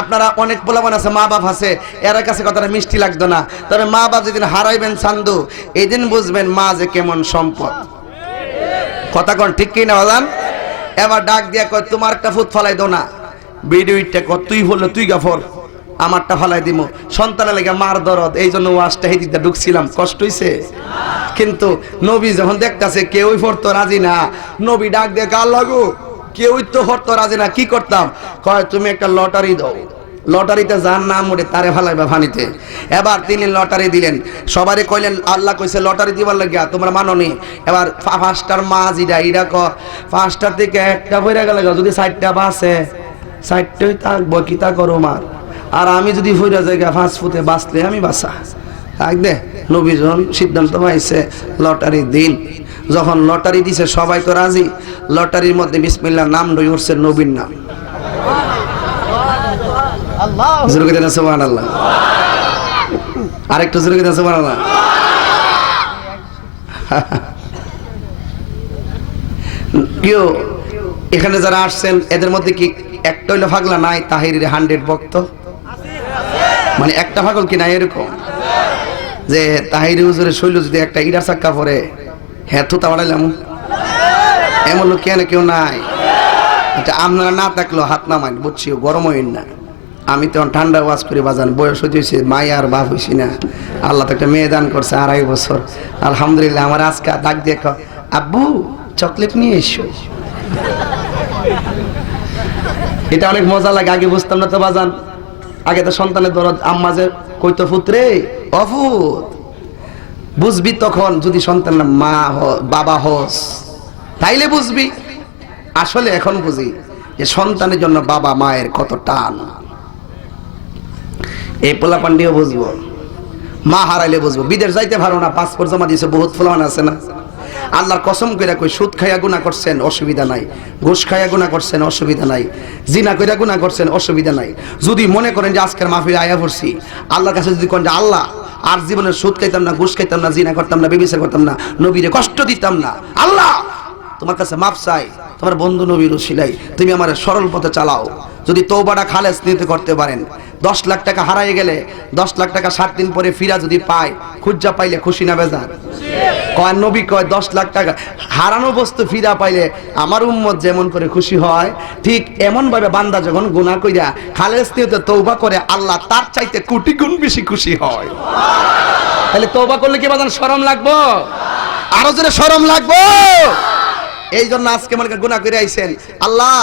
আপনারা অনেক পোলাপান আছে, মা বাপ আছে, এর কাছে কথাটা মিষ্টি লাগতো না, তবে মা বাপ যেদিন হারাইবেন চান্দু এই দিন বুঝবেন মা যে কেমন সম্পদ। কথা কোন ঠিক কি না বাজান? এবার ডাক দিয়া কয় তোমার একটা ফুট ফলাই দো না, ভিডিওটা কর তুই বললো তুই গাফর, আমারটা ফালাই দিব, সন্তানের লেগে মার দরদ, এই জন্য ওয়াজটা হেদিকটা ঢুকছিলাম, কষ্ট হইছে। কিন্তু নবী যখন দেখতাছে কেউই পড়তো রাজি না, নবী ডাক দিয়ে কার লাগো, কেউই তো পড়তো রাজি না, কি করতাম, কয় তুমি একটা লটারি দাও, লটারিতে যার নাম ওঠে তারে ফালাইবা ফানিতে। এবার তিনি লটারি দিলেন, সবারই কইলেন আল্লাহ কইছে লটারি দিবার লাগিয়া, তোমরা মাননি। এবার পাঁচটার মাছ ইডা ক, পাঁচটার থেকে একটা ভরে গেলে যদি 4টা বাঁচে, 4টাই থাকবো, কি তা করো মার, আর আমি যদি ভরে জায়গা 5 ফুটে বাঁচলে আমি বাঁচা থাক দে। নবী যখন সিদ্ধান্ত পাইছে লটারি দিন, যখন লটারি দিছে সবাই তো রাজি, লটারির মধ্যে বিসমিল্লাহ নাম ডই উঠছে নবীর নাম। জোরে দেন সুবহানাল্লাহ, আরেকটু জোরে দেন সুবহানাল্লাহ। কেউ এখানে যারা আসছেন এদের মধ্যে কি একটা হইলো পাগলা নাই? তাহিরের 100 ভক্ত, মানে একটা পাগল কি নাই এরকম? যে তাহির হুজুরের শৈল যদি একটা ইডার চাক্কা পরে হ্যাঁ থুতা বাড়াইলাম, এমন লোক কেউ নাই? এটা আপনারা না থাকলেও হাত নামান, বুঝছি, গরম হইন না। আমি তো ঠান্ডা ওয়াজ করে বাজান, বয়স হয়েছে, মাই আর বাপ হয়েছি না। আল্লাহ তো একটা মেয়ে দান করছে 2.5 বছর, আলহামদুলিল্লাহ। আমার আজকে ডাক দিয়ে আব্বু চকলেট নিয়ে এসো, এটা অনেক মজা লাগে। আগে বুঝতাম না তো বাজান, আগে তো সন্তানের দরদ আম্মা যে কইতো পুত্রে অভূত, বুঝবি তখন যদি সন্তানের মা বাবা হস, তাইলে বুঝবি। আসলে এখন বুঝি যে সন্তানের জন্য বাবা মায়ের কত টান। এই পোলাপান্ডিও বুঝবো, মা হারাইলে বুঝবো। বিদেশ যাইতে পারো না, পাসপোর্ট জমা দিয়েছে, বহুত ফুলান আছে না। আল্লাহর কসম কইরা কই, সুদ খাইয়া গুনাহ করছেন অসুবিধা নাই, ঘুষ খাইয়া গুনাহ করছেন অসুবিধা নাই, জিনা কইরা গুনাহ করছেন অসুবিধা নাই। যদি মনে করেন যে আজকের মাহফিলে আয়া পড়ছি, আল্লাহর কাছে যদি কোন যে আল্লাহ আর জীবনে সুদ খাইতাম না, ঘুষ খাইতাম না, জিনা করতাম না, ব্যভিচার করতাম না, নবীরে কষ্ট দিতাম না, আল্লাহ তোমার কাছে মাফ চাই, তোমার বন্ধু নবীর উসিলাই তুমি আমার সরল পথে চালাও। যদি তওবাটা খালেস নিতে করতে পারেন, 10 লাখ টাকা হারাই গেলে 10 লাখ টাকা 7 দিন পরে ফিরা যদি পায়, খুঁজা পাইলে খুশি না বেজার? কয় নবী কয় 10 লাখ টাকা হারানো বস্তু ফিরা পাইলে আমার উম্মত যেমন করে খুশি হয়, ঠিক এমন ভাবে বান্দা যখন গুনাহ কইরা খালেস নিতে তওবা করে, আল্লাহ তার চাইতে কোটি গুণ বেশি খুশি হয়। তাহলে তওবা করলে কি বাজান শরম লাগবো? আরো জোরে শরম লাগবো। এই জন্য আজকে মনে করেন গুনাহ করে আইছেন, আল্লাহ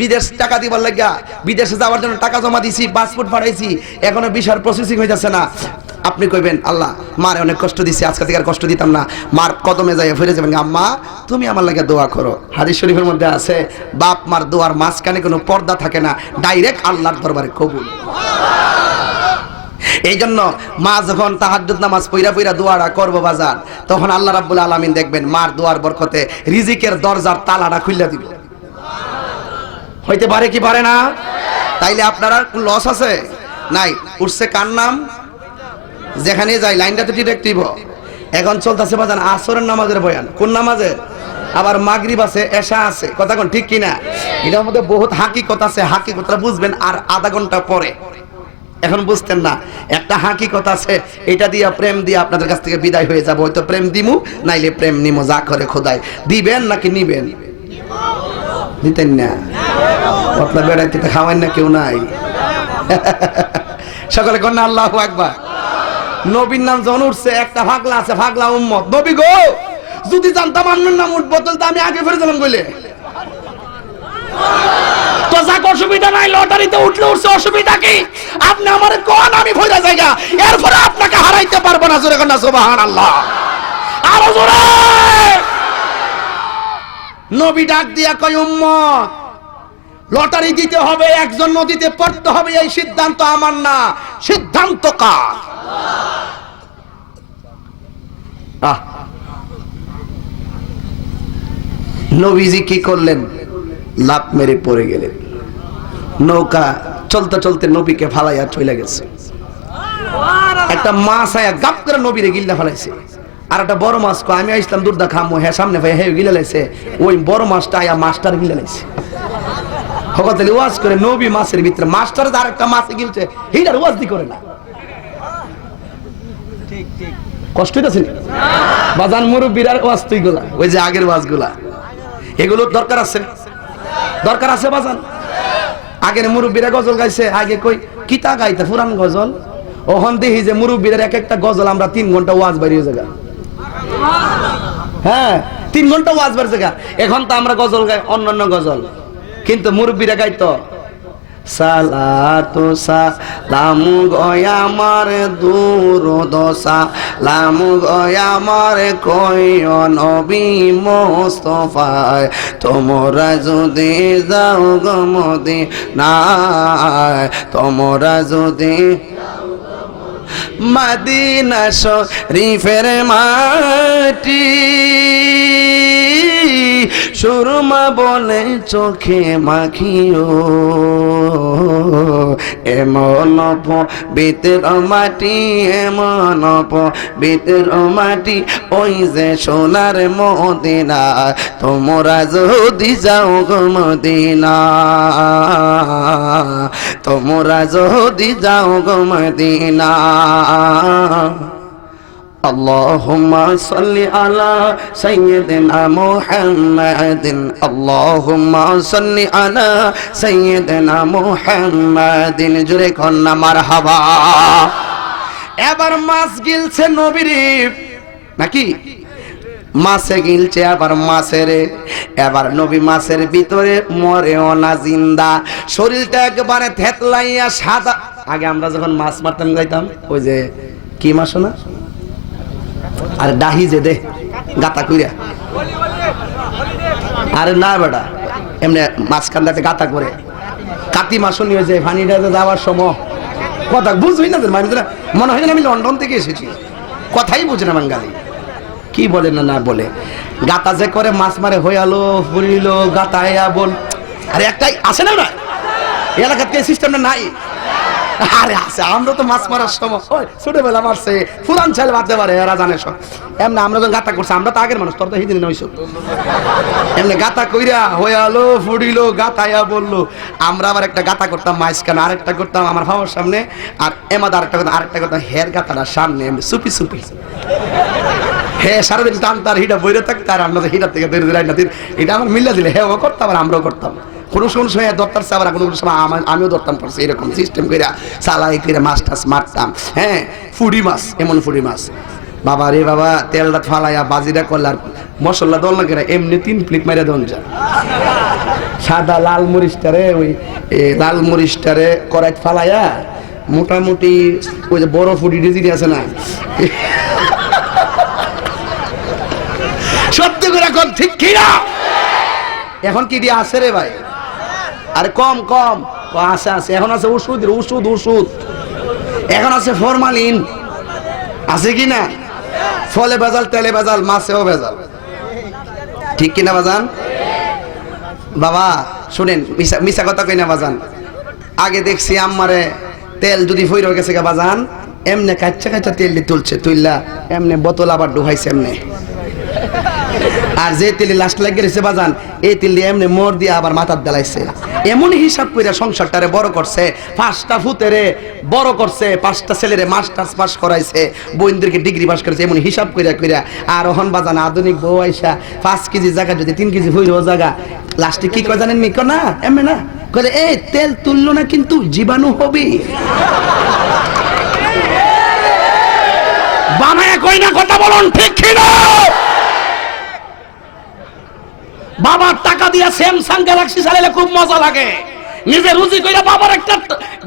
বিদেশ টাকা দিবার লাগিয়া বিদেশে যাওয়ার জন্য টাকা জমা দিছি, পাসপোর্ট পাঠাইছি, এখনো ভিসার প্রসেসিং হইতাছে না। আপনি কইবেন আল্লাহ মারে অনেক কষ্ট দিছি, আজকে থেকে আর কষ্ট দিতাম না। মার কদমে যাইয়া ফিরে যাবেন, আম্মা তুমি আমার লাগে দোয়া করো। হাদিস শরীফের মধ্যে আছে, বাপ মার দোয়ার মাঝখানে কোনো পর্দা থাকে না, ডাইরেক্ট আল্লাহর দরবারে কবুল। এই জন্য মা যখন তাহাজ্জুদ নামাজ পইরা পইরা দোয়াটা করবো বাজার, তখন আল্লাহ রাব্বুল আলামিন দেখবেন মার দোয়ার বরকতে রিজিকের দরজার তালাটা খুলে দিবে। হইতে পারে কি পারে না? তাইলে আপনারা লস আছে নাই? উঠছে কার নাম? যেখানে যাই লাইনটা তো ডিরেক্টিভ। এখন চলতেছে বাজান আসরের নামাজের বয়ান, কোন নামাজের? আবার মাগরিব আছে, এশা আছে, কথা কোন ঠিক কিনা? এটার মধ্যে বহুত হাকিকত আছে, হাকিকতটা বুঝবেন আর আধা ঘন্টা পরে। এখন বুঝতেন না, একটা হাকিকত আছে, এটা দিয়া প্রেম দিয়া আপনাদের কাছ থেকে বিদায় হয়ে যাবো। হয়তো প্রেম দিমু, নাইলে প্রেম নিমু, যা করে খোদাই। দিবেন নাকি নিবেন? দিতেন না, আপনার বেড়াইতে খাওয়ান না, কেউ নাই। সকলে কন্যা আল্লাহু আকবার। নবীর নাম যখন উঠছে, একটা ভাগলা আছে, ভাগলা উম্মত। নবী গো, যদি জানতাম আপনার নাম উঠবো তাহলে আমি আগে ফিরে গেলাম বলে। তো যাক, অসুবিধা নাই, লটারিতে উঠলে উঠছে, অসুবিধা কি? আপনি আমার কোন, আমি ভইরা জায়গা, এরপরে আপনাকে হারাইতে পারবো না। জোরে কন্যা সুবহানাল্লাহ, আরো জোরে। নবী ডাক দিয়া কয়, উম্মত লটারি দিতে হবে, একজন নদীতে পড়তে হবে, এই সিদ্ধান্ত আমার না, সিদ্ধান্ত কার? নবীজি কি করলেন? লাফ মেরে পড়ে গেলেন। নৌকা চলতে চলতে নবীকে ফালাইয়া চলে গেছে। একটা মাছ আয়া গাপ করে নবীরে গিল্লা ফালাইছে। আর একটা বড় মাছ কয়, আমি আসলাম দুর্দা খামো, হ্যাঁ সামনে ভাই হ্যাঁ গিলে লাইছে। ওই বড় মাছটা আয়া মাস্টার গিলে লাইছে। হকতালি ওয়াজ করে নবী মাছের ভিতরে, মাস্টার আর একটা মাছে গিলছে, হিটার ওয়াজ দি করে না। কষ্ট হইতাছে না বাজান? মুরব্বীর ওয়াজ তুই গুলা, ওই যে আগের ওয়াজ গুলা, এগুলো দরকার আছে, দরকার আছে বাজান। আগের মুরব্বীরা গজল গাইছে, আগে কই কিতা গাইতে পুরান গজল, ওহন দেখি যে মুরব্বীদের এক একটা গজল আমরা 3 ঘন্টা ওয়াজ বাড়িয়ে জায়গা, হ্যাঁ 3 ঘন্টা ওয়াজ বাড়িয়ে জায়গা। এখন তো আমরা গজল গাই অন্যান্য গজল, কিন্তু মুরব্বীরা গাইতো সালাতু সালাম গয়া আমার দুরুদ সালাম গয়া আমার কইও নবী মুস্তাফায়, তোমরা যদি যাও গো মদিনায়, তোমরা যদি মদিনা শরীফের মাটি সুরমা বলে চোখে মাখিও, এমন পবিত্র মাটি, এমন পবিত্র মাটি ওই যে সোনার মদিনা, তোমরা যদি যাও গো মদিনা, তোমরা যদি যাও গো মদিনা। اللهم صل على سيدنا محمد اللهم صل على سيدنا محمد জোরে কন্না মারহাবা। এবার মাছ গিলছে নবীর নাকি মাছে গিলছে, আবার মাছের এবার নবী মাছের ভিতরে মরেও না জিন্দা, শরীরটা একেবারে থেতলাইয়া সাদা। আগে আমরা যখন মাছ মারতাম গাইতাম ওই যে কি মাছ না আর ডাহি যে দে গাতা কইরা, আরে না বেটা এমনি মাঝখানটাতে গাতা করে কাতি মাছ নিয়ে যায় পানিটাতে যাওয়ার সময় কথা বুঝবি না, মনে হয় না আমি লন্ডন থেকে এসেছি, কথাই বুঝে না বাঙালি কি বলে না না বলে। গাতা যে করে মাছ মারে হইয়ালো ফুরিল গাতায়া বল, আরে একটাই আসে না না এলাকাতে সিস্টেমটা নাই। আরে আছে, আমরা তো মাছ মারার সময় ছোটবেলা মারছে ফুরান ছেলে বাঁধতে পারে, এরা জানে সব। এমনি আমরা যখন গাতা করছি, আমরা তো আগের মানুষ, তোর তো হিদিন নইস, এমনি গাতা কইরা হইয়ালো ফুড়িল গাতায়া বললো। আমরা আবার একটা গাতা করতাম মাঝখানে, আরেকটা করতাম আমার বাবার সামনে, আর এমাদ আরেকটা করতাম, আরেকটা করতাম হের গাতাটা সামনে এমনি চুপি চুপি, হ্যাঁ সারাদিন টানতার হিটা বইরে থাকতো, আর আমরা হিটার থেকে ধরে ধরে এটা আমার মিল্লা দিলে হ্যাঁ ও করতাম আর আমরাও করতাম। কোনো সময় দরকার আবার কোনো সময় আমিও ধরতাম পারছি, এরকম সিস্টেম করে চালাই করে মাছ টাছ মারতাম। হ্যাঁ ফুড়ি মাছ, এমন ফুড়ি মাছ বাবা রে বাবা, তেলটা ফালাইয়া বাজিটা করলে আর মশলা দল না করে এমনি 3 প্লেট মাইরা দন যা, সাদা লাল মরিচটারে ওই লাল মরিচটারে কড়াইত ফালাইয়া মোটামুটি ওই যে বড় ফুড়ি ডিজিটি আছে না, সত্যি করে এখন ঠিক কিনা এখন কি দিয়ে আছে রে ভাই? আরে কম কম আছে আছে, এখন আছে ওষুধ ওষুধ ওষুধ, এখন আছে ফরমালিন, আছে কি না? ফলে ভেজাল, তেলে ভেজাল, মাছেও ভেজাল, ঠিক কিনা বাজান? বাবা শুনেন, মিশা কথা কই না বাজান। আগে দেখছি আম্মারে তেল যদি ফইর গেছে গা বাজান, এমনে কাচ্চা কাচ্চা তেল দিয়ে তুলছে, তুইলা এমনে বোতল আবার ডুবাইছে এমনে, আর যে তেলে লাস্ট লাগিয়ে গেছে বাজান, এই তেল দিয়ে এমনি মোর দিয়ে আবার মাথার দেলাইছে। এমন হিসাব করে সংসারটারে বড় করছে, 5টা ফুতেরে বড় করছে, 5টা ছেলেরে মাস্টার্স পাস করাইছে, বোনদেরকে ডিগ্রি পাস করেছে, এমন হিসাব করে কইরা। আর ওহন বাজান আধুনিক বউ আইসা 5 কেজি জায়গা যদি 3 কেজি হইল জায়গা, লাস্টে কি কয় জানেন নি? না এমনি না কইলে এই তেল তুললো না কিন্তু জীবাণু হবে, বানায় কই না কথা বলুন ঠিক কিনা? বাবার টাকা দিয়ে স্যামসাং গ্যালাক্সি চালাইলে খুব মজা লাগে, নিজে রুজি কইরা বাবার একটা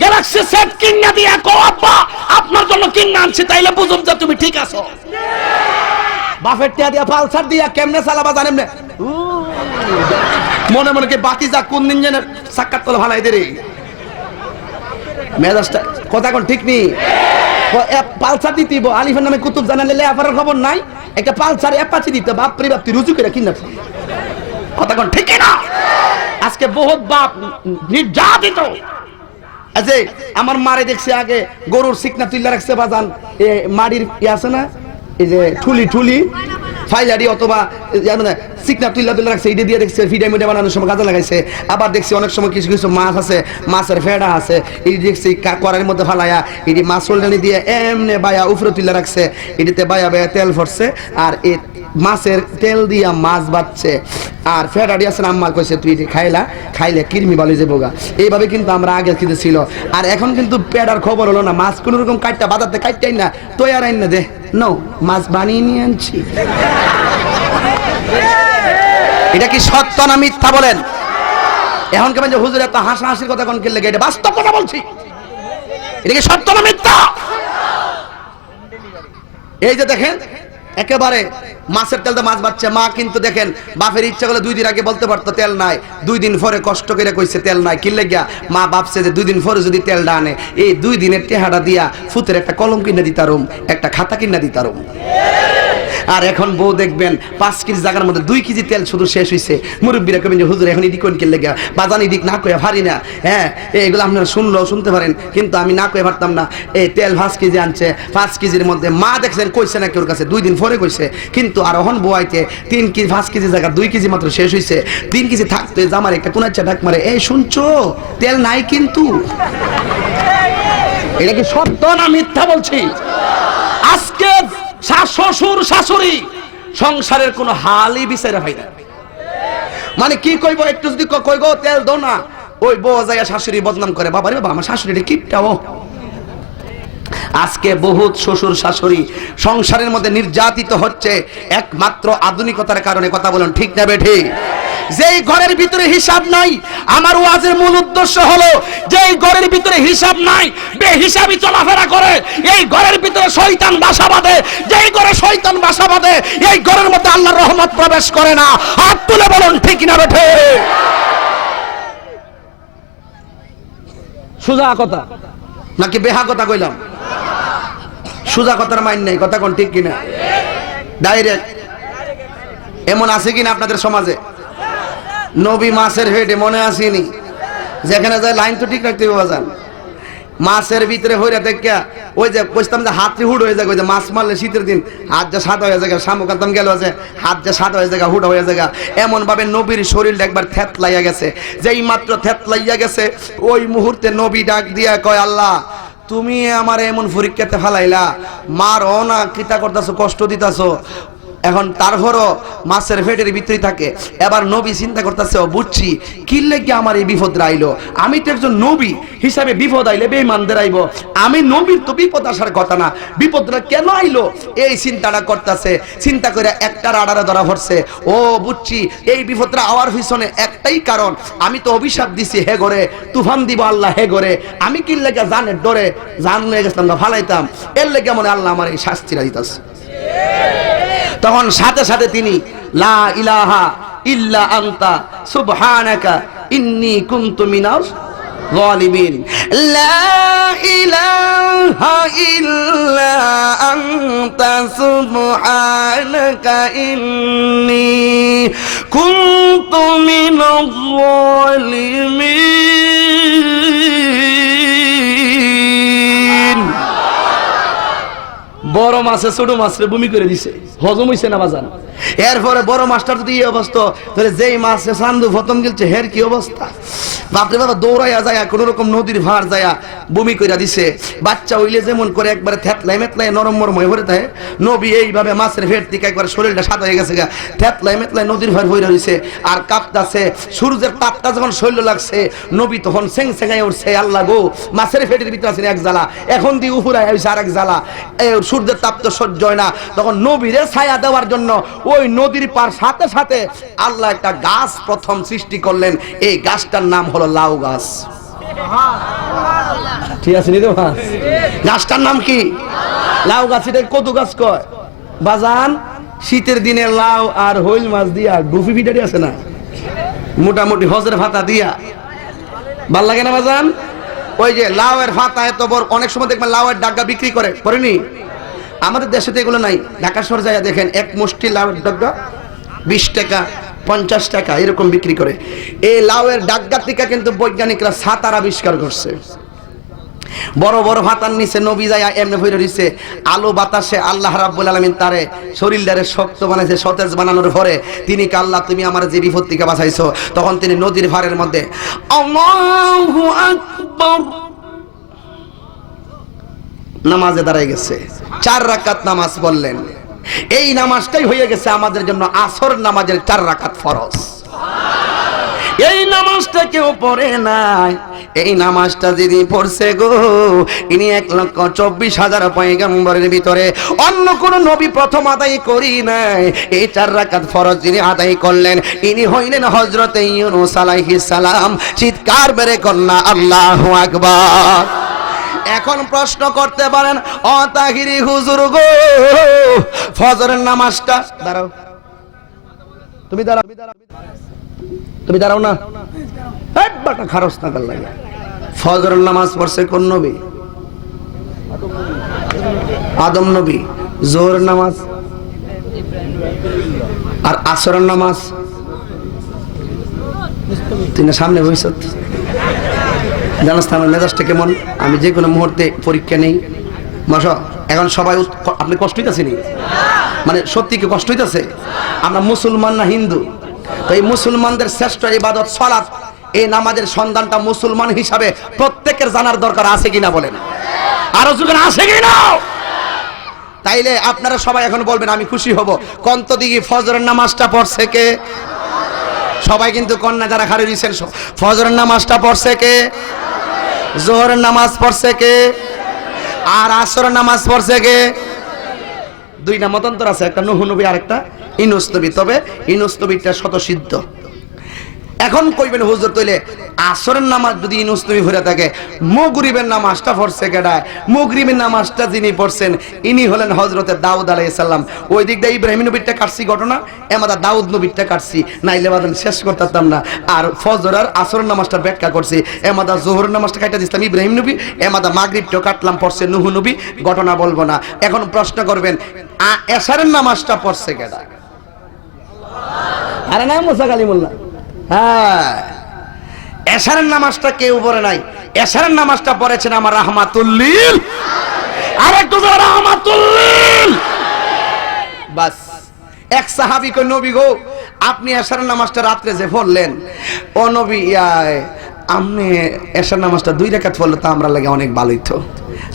গ্যালাক্সি সেট কিনা দিয়া কো আব্বা আপনার জন্য কিনা আনছি, তাইলে বুঝুম যে তুমি ঠিক আছো। বাফের টিয়া দিয়া পালসার দিয়া কেমনে চালাবা জানেন না, মনে মনে কি বাতি যা কোন দিন জানে সাক্কাত তোলা ভালাই দে রে মেজাজটা, কথা কোন ঠিক নেই। পালসার দিতেইব, আলিফের নামে কুতুব জানালে আপার খবর নাই, একটা পালসার অ্যাপাচি দিতে, বাপ রে বাপ তুই রুজি করে কিনা, কথা কোন ঠিক না? আজকে বহুত বাপ নির্যাতিত। আজে আমার মারে দেখছে আগে গরুর সিকনা তুইলা রাখছে বাজান, মাড়ির আছে না এই যে ঠুলি ঠুলি ফাইলারি অথবা সিকনা তুইলা তুইলা রাখছে, এটা দিয়ে দেখছে ফিডা মিডা বানানোর সময় কাজে লাগাইছে। আবার দেখছি অনেক সময় কিছু কিছু মাছ আছে, মাছের ফেড়া আছে, এই দেখছি কড়াইয়ের মধ্যে ফালাইয়া এটি মাছ হোলডানি দিয়ে এমনে বায়া উপরে তুইলা রাখছে, এটিতে বায়া বায়া তেল ভরছে, আর মাছের তেল দিয়া মাছ বাচ্ছে আর ফেরাডি আছে আম্মা কইছে তুই খাইলে কিরমি বালি যে বোগা। এইভাবে কিন্তু আমরা আগে খেতে ছিল। আর এখন কিন্তু পেডার খবর হলো না, মাছ কোন রকম কাটটা বাজাতে কাটটাই না, তুই আর আইন না দে নো মাছ বানিয়ে নিয়ে আনছি। এটা কি সত্য না মিথ্যা বলেন? এখন কেমন যে হুজুর এত হাসাহাসির কথা কোন কেলে, এটা বাস্তব কথা বলছি। এটা কি সত্য না মিথ্যা? এই যে দেখেন একেবারে মাছের তেলতে মাছ বাচ্ছে, মা কিন্তু দেখেন বাপের ইচ্ছা করলে 2 দিন আগে বলতে পারতো তেল নাই, 2 দিন পরে কষ্ট করে কইছে তেল নাই, কি লাগিয়া মা ভাবছে যে 2 দিন পরে যদি তেলটা আনে এই 2 দিনের টেহাটা দিয়া ফুতের একটা কলম কিনে দিতারুম, একটা খাতা কিনে দিতারুম। আর এখন বউ দেখবেন 5 কেজি জায়গার মধ্যে 2 কেজি তেল শুধু শেষ হইছে। মুরব্বীরা কবেন যে হুজুর এখন এদিক কোন কিল লাগা বাজান এদিক না কইয়া পারি না। হ্যাঁ এগুলো আপনারা শুনলেও শুনতে পারেন, কিন্তু আমি না কইয়া পারতাম না। এই তেল 5 কেজি আনছে, 5 কেজির মধ্যে মা দেখছেন কইছে না কেউর কাছে 2 দিন পরে কইছে, কিন্তু আর এখন বউয়াইতে 3 কেজি 5 কেজি জায়গা 2 কেজি মাত্র শেষ হইছে। 3 কেজি থাকতে জামার একটা কোনাচ্চা ডাক মারে, এই শুনছো তেল নাই কিন্তু। এটা কি সত্য না মিথ্যা বলছি? আজকে শ্বশুর শাশুড়ি সংসারের কোন হালই বিচারে হয় না। মানে কি কইব, একটু যদি কইব তেল দাও না, ওই বউ যায় শাশুড়ি বদনাম করে, বাবা রে বাবা আমার শাশুড়ি কিপটাও। আজকে বহুত শ্বশুর শাশুড়ি সংসারের মধ্যে নির্যাতিত হচ্ছে একমাত্র আধুনিকতার কারণে। কথা বলেন ঠিক না বেঠিক? যেই ঘরের ভিতরে হিসাব নাই, আমার ওয়াজের মূল উদ্দেশ্য হলো যেই ঘরের ভিতরে হিসাব নাই, বেহিসাবি চলাফেরা করে, এই ঘরের ভিতরে শয়তান বাসা বাঁধে। যেই ঘরে শয়তান বাসা বাঁধে এই ঘরের মধ্যে আল্লাহর রহমত প্রবেশ করে না। হাত তুলে বলুন ঠিক না বেঠিক? সোজা কথা নাকি বেহা কথা কইলাম? সোজা কথার মাইন নাই, কথা কোন ঠিক কিনা? ডাইরেক্ট এমন আছে কিনা আপনাদের সমাজে? নবী মাছের হেডে মনে আসেনি, যেখানে যায় লাইন তো ঠিক রাখতে হবে বাজান। মাছের ভিতরে হইরা দেখা ওই যে কইতাম যে হাত হুড হয়ে যায়, ওই যে মাছ মারলে শীতের দিন হাত যা সাদা হয়ে যায়, শামুকান্তম গেল আছে হাত যা সাদা হয়ে যায়, হুড হয়ে যায়। এমন ভাবে নবীর শরীরটা একবার থেতলাইয়া গেছে। যেই মাত্র থেতলাইয়া গেছে ওই মুহূর্তে নবী ডাক দিয়া কয়, আল্লাহ তুমি আমার এমন পরীক্ষাতে ফেলাইলা, মার না কিতা করতেছো, কষ্ট দিতেছো। এখন তারপরও মাছের পেটের ভিতরে থাকে। এবার নবী চিন্তা করতেছে, বুঝছি কি লেগে আমার এই বিপদ আইলো। আমি তো একজন নবী হিসাবে বিপদ আইলে বেঈমানদের আইব, আমি নবীর তো বিপদ আসার কথা না, বিপদটা কেন আইলো এই চিন্তাটা করতেছে। চিন্তা করে একটা রাডারে ধরা পড়ছে, ও বুঝছি এই বিপদটা আওয়ার পিছনে একটাই কারণ, আমি তো অভিশাপ দিছি হে ঘরে তুফান দিব আল্লাহ হে ঘরে, আমি কি লেগে জানের ডরে জান লয়ে গেছিলাম না ফালাইতাম, এর লেগে মনে আল্লাহ আমার এই শাস্তিটা দিতেছে। তখন সাথে সাথে তিনি লা ইলাহা ইল্লা আনতা সুবহানাকা ইন্নী কুনতু মিনাজ যালিমিন, লা ইলাহা ইল্লা আনতা সুবহানাকা ইন্নী কুনতু মিনাজ যালিমিন। বড় মাছে ছোট মাছরে বমি করে দিছে, হজম হইছে না বাজান। এরপরে বড় মাছটার যদি এই অবস্থা, তাহলে যেই মাছে চান্দু প্রথম গেলছে হের কি অবস্থা। বাপরে বাবা দৌড়াইয়া যায় কোন রকম নদীর ভার যায় বমি করে দিছে। বাচ্চা হইলে যেমন করে একবারে থেতলাই মেতলাই নরম মরম হয়ে পড়ে থাকে, নবী এইভাবে মাছের ভেট থেকে একবার শরীরটা সাদা হয়ে গেছে, থেতলাই মেতলাই নদীর ভার হয়ে রয়েছে আর কাঁপতাছে। সূর্যের তাপটা যখন শরীর লাগছে নবী তখন সেং সেঙাই উঠছে, আল্লাহ গো মাছের ফেটের ভিতরে আছে এক জ্বালা, এখন দিয়ে উপরে হয়েছে আর এক জ্বালা, সূর্যের তাপ তো সহ্য হয় না। তখন নবীরে ছায়া দেওয়ার জন্য ওই নদীর পার সাথে সাথে আল্লাহ একটা গাছ প্রথম সৃষ্টি করলেন, এই গাছটার নাম হলো লাউ গাছ। ঠিক আছে নি তো? গাছটার নাম কি? লাউ গাছ। এটা কদু গাছ কয় বাজান। শীতের দিনে লাউ আর হইল মাছ দিয়া গুফি ফিটারি আছে না, মোটামুটি হজের ভাতা দিয়া ভাল লাগে না বাজান? ওই যে লাউয়ের ভাতা এত বড়, অনেক সময় দেখবেন লাউয়ের ডাগা বিক্রি করে, করেনি? আমাদের দেশে তো এগুলো নাই। ঢাকা শহর যায় দেখেন এক মুষ্টি লাউয়ের ডাগা 20 টাকা 50 টাকা এরকম বিক্রি করে। এই লাউয়ের ডাগা থেকে কিন্তু বৈজ্ঞানিকরা ছাতার আবিষ্কার করছে। বড় বড় ভাতার নিচে নবী যায় এমনি ভরে রইছে, আলো বাতাসে আল্লাহ রাব্বুল আলামিন তারে শরীরটারে শক্ত বানাইছে, সতেজ বানানোর পরে তিনি কে আল্লাহ তুমি আমার যে বিপদ থেকে বাঁচাইছো, তখন তিনি নদীর ভারের মধ্যে আল্লাহু আকবার নামাজে দাঁড়ায় গেছে, 4 রাকাত নামাজ পড়লেন। এই নামাজটাই হয়ে গেছে আমাদের জন্য আসর নামাজের 4 রাকাত ফরজ। এই নামাজটা কেউ পড়ে নাই, এই নামাজটা যিনি পড়ছে গো, ইনি 1,24,000 পয়গম্বরের ভিতরে অন্য কোন নবী প্রথম আদায় করি নাই। এই 4 রাকাত ফরজ যিনি আদায় করলেন, ইনি হইলেন হযরতে ইউনূস আলাইহিস সালাম। চিৎকার বেরে কন্যা আল্লাহু আকবার। এখন প্রশ্ন করতে পারেন, ও তাহিরি হুজুর গো, ফজরের নামাজটা দাঁড়াও, তুমি দাঁড়াও, তুমি দাঁড়াও না, একবারটা খারস না কাল লাগে। ফজরের নামাজ পড়ছে কোন নবী? আদম নবী। জোহরের নামাজ আর আসরের নামাজ তিনি সামনে ভবিষ্যৎ জানাস আমার মেজাজটা কেমন? আমি যে কোনো মুহূর্তে পরীক্ষা নেই মাসা। এখন সবাই আপনি কষ্ট হইতেছে নি? মানে সত্যি কি কষ্ট হইতেছে? আমরা মুসলমান না হিন্দু? তো এই মুসলমানদের শ্রেষ্ঠ ইবাদত সালাত, এই নামাজের সন্ধানটা মুসলমান হিসাবে প্রত্যেকের জানার দরকার আছে কিনা বলেন? আরো যুগে আছে কিনা? তাইলে আপনারা সবাই এখন বলবেন, আমি খুশি হব। কন্ত দিকে ফজরের নামাজটা পড়ছে কে? সবাই কিন্তু কন্যা যারা খাড়ি দিয়েছেন, ফজরের নামাজটা পড়ছে কে? জোহরের নামাজ পড়ছে কে? আর আসরের নামাজ পড়ছে কে? দুইটা মতান্তর আছে, একটা নূহ নবী আর একটা ইউনূস নবী। তবে ইউনূস নবীটা শতসিদ্ধ। এখন কইবেন হুজুর তইলে আসরের নামাজ যদি ইউনূস নবী হয়ে থাকে, মাগরিবের নামাজটা পড়ছে কেডায়? মাগরিবের নামাজটা যিনি পড়ছেন ইনি হলেন হযরতে দাউদ আলাইহিস সালাম। ওই দিক দিয়ে ইব্রাহিম নবীরটা কাটছি ঘটনা, এমাদা দাউদ নবীরটা কাটছি, নাইলে বাদান শেষ করতাম না। আর ফজর আর আসরের নামাজটা ব্যাখ্যা করছি, এমাদা যোহরের নামাজটা কাটা দিলাম ইব্রাহিম নবী, এমাদা মাগরিবটা কাটলাম পড়ছে নূহ নবী। ঘটনা বলবো না। এখন প্রশ্ন করবেন, এশারের নামাজটা পড়ছে কেডা? আরে না মুসা কালিমুল্লাহ। হ্যাঁ, এশারের নামাজটা কেউ পড়ে নাই। এশারের নামাজটা পড়েছেন আমার রাহমাতুল্লিল, আর একটু রাহমাতুল্লিল। বাস এক সাহাবী কই, নবী গো আপনি এশারের নামাজটা রাত্রে যে পড়লেন, ও নবী আপনি এশার নামাজটা 2 রাকাত পড়লে তো আমরা লাগে অনেক ভালো হইতো।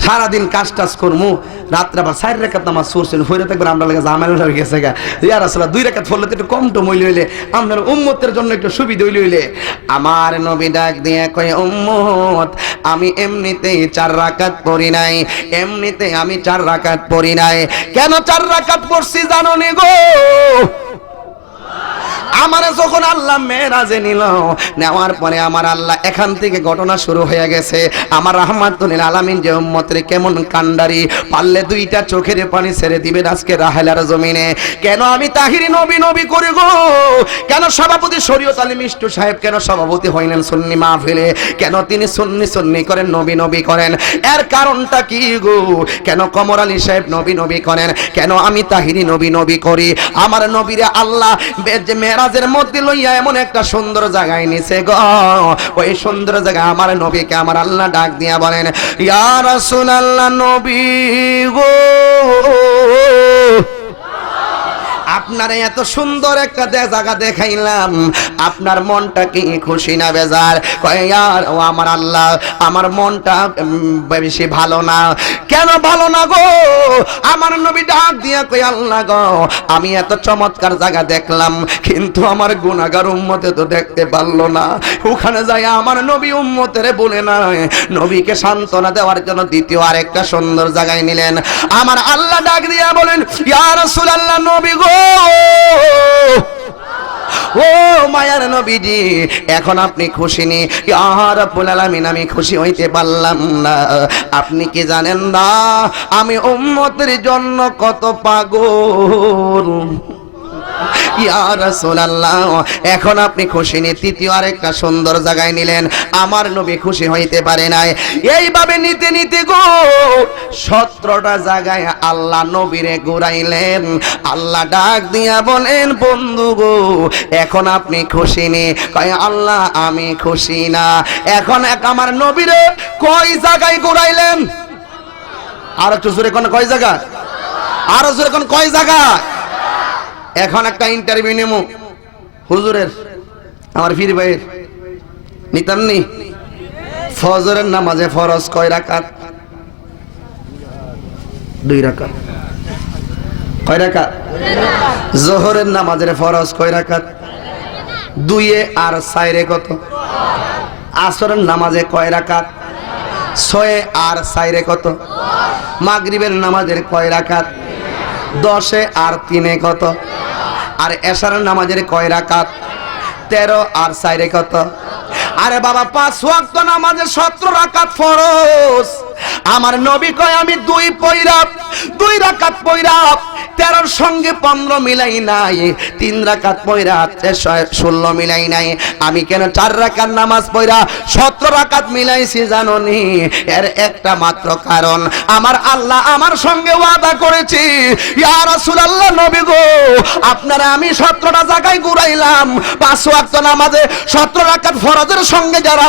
সারাদিন কাজ টাজ করবো, রাত্রে আবার 4 রাকাত নামাজ পড়ছেন, হইরে থাকবেন আমরা লাগে জামেলা হয়ে গেছে গা। ইয়া রাসূলুল্লাহ 2 রাকাত পড়লে তো একটু কম টম হইলে আপনার উম্মতের জন্য একটু সুবিধা হইলে। আমার নবী ডাক দিয়ে কয়, উম্মত আমি এমনিতেই 4 রাকাত পড়ি নাই, এমনিতে আমি 4 রাকাত পড়ি নাই। কেন 4 রাকাত পড়ছি জানো নি গো? আমারে যখন আল্লাহ মেরাজে নিল, নেওয়ার পরে আমার আল্লাহ এখান থেকে ঘটনা শুরু হয়ে গেছে। আমার রাহমাতুল আলামিন যে উম্মতের কেমন কান্ডারি, পারলে 2টা চোখের পানি ছেড়ে দিবেন আজকে রাহেলার জমিনে। কেন আমি তাহিরি নবী নবী করি গো? কেন সভাপতি শরীয়ত আলী মিষ্টু সাহেব কেন সভাপতি হইলেন সুন্নি মাহফিলে? কেন তিনি সুন্নি সুন্নি করেন, নবী নবী করেন? এর কারণটা কি গো? কেন কমর আলী সাহেব নবী নবী করেন? কেন আমি তাহিরি নবী নবী করি? আমার নবীরে আল্লাহ মেরাজের মধ্যে লইয়া এমন একটা সুন্দর জায়গায় নিছে গো। ওই সুন্দর জায়গায় আমার নবীকে আমার আল্লাহ ডাক দিয়া বলেন, ইয়া রাসূলুল্লাহ নবী গো, আপনারে এত সুন্দর একটা জায়গা দেখাইলাম, আপনার মনটা কি খুশি না বেজার? কয় ইয়ার ও আমার আল্লাহ, আমার মনটা বেশি ভালো না। কেন ভালো না গো? আমার নবী ডাক দিয়া কয়, আল্লাহ গো আমি এত চমৎকার জায়গা দেখলাম, কিন্তু আমার গুনাহগার উম্মতে তো দেখতে পারলো না। ওখানে যাই আমার নবী উম্মতেরে বলে নাই, নবীকে সান্ত্বনা দেওয়ার জন্য দ্বিতীয় আরেকটা সুন্দর জায়গায় নিলেন। আমার আল্লাহ ডাক দিয়া বলেন, ইয়া রাসূলুল্লাহ নবী গো, ও মায়ার নবীজি এখন আপনি খুশি নি? ইয়া রাব্বুল আলামিন আমি খুশি হইতে পারলাম না। আপনি কি জানেন না আমি উম্মতের জন্য কত পাগল? ইয়া রাসূলুল্লাহ এখন আপনি খুশি নি? তৃতীয় আরেকটা সুন্দর জায়গায় নিলেন, আমার নবী খুশি হইতে পারে নাই। এইভাবে নিতে নিতে গো 17টা জায়গায় আল্লাহ নবীরে ঘুরাইলেন। আল্লাহ ডাক দিয়া বলেন, বন্ধু গো এখন আপনি খুশি নি? কয় আল্লাহ আমি খুশি না। এখন আমার নবীরে কয় জায়গায় ঘুরাইলেন? আর একটু জোরে কোন কয় জায়গা? আরো জোরে কোন কয় জায়গা? এখন একটা ইন্টারভিউ নেব হুজুরের, আমার পীর ভাইয়ের, নিতাম নি? ফজরের নামাজে ফরজ কয় রাকাত? 2 রাকাত। কয় রাকাত? জোহরের নামাজের ফরজ কয় রাকাত? 2 আর 4 কত? আসরের নামাজে কয় রাকাত? 6 আর 4 কত? মাগরিবের নামাজের কয় রাকাত? 10 আর 3 কত? আর এশারের নামাজের কয় রাকাত? 13 আর 4 কত? আরে বাবা 5 ওয়াক্ত নামাজে 17 রাকাত ফরজ। আমার নবী কয় আমি 2 রাকাত পয়রা 13 সঙ্গে 15 মিলাই নাই, 3 রাকাত পয়রা 16 মিলাই নাই। আমি কেন 4 রাকাত নামাজ পয়রা 17 রাকাত মিলাইছি জানোনি? এর একটা মাত্র কারণ, আমার আল্লাহ আমার সঙ্গে ওয়াদা করেছে, ইয়া রাসূলুল্লাহ নবী গো, আপনারা আমি 17টা জায়গায় ঘুরাইলাম, 5 ওয়াক্ত নামাজে 17 রাকাত ফরজের সঙ্গে যারা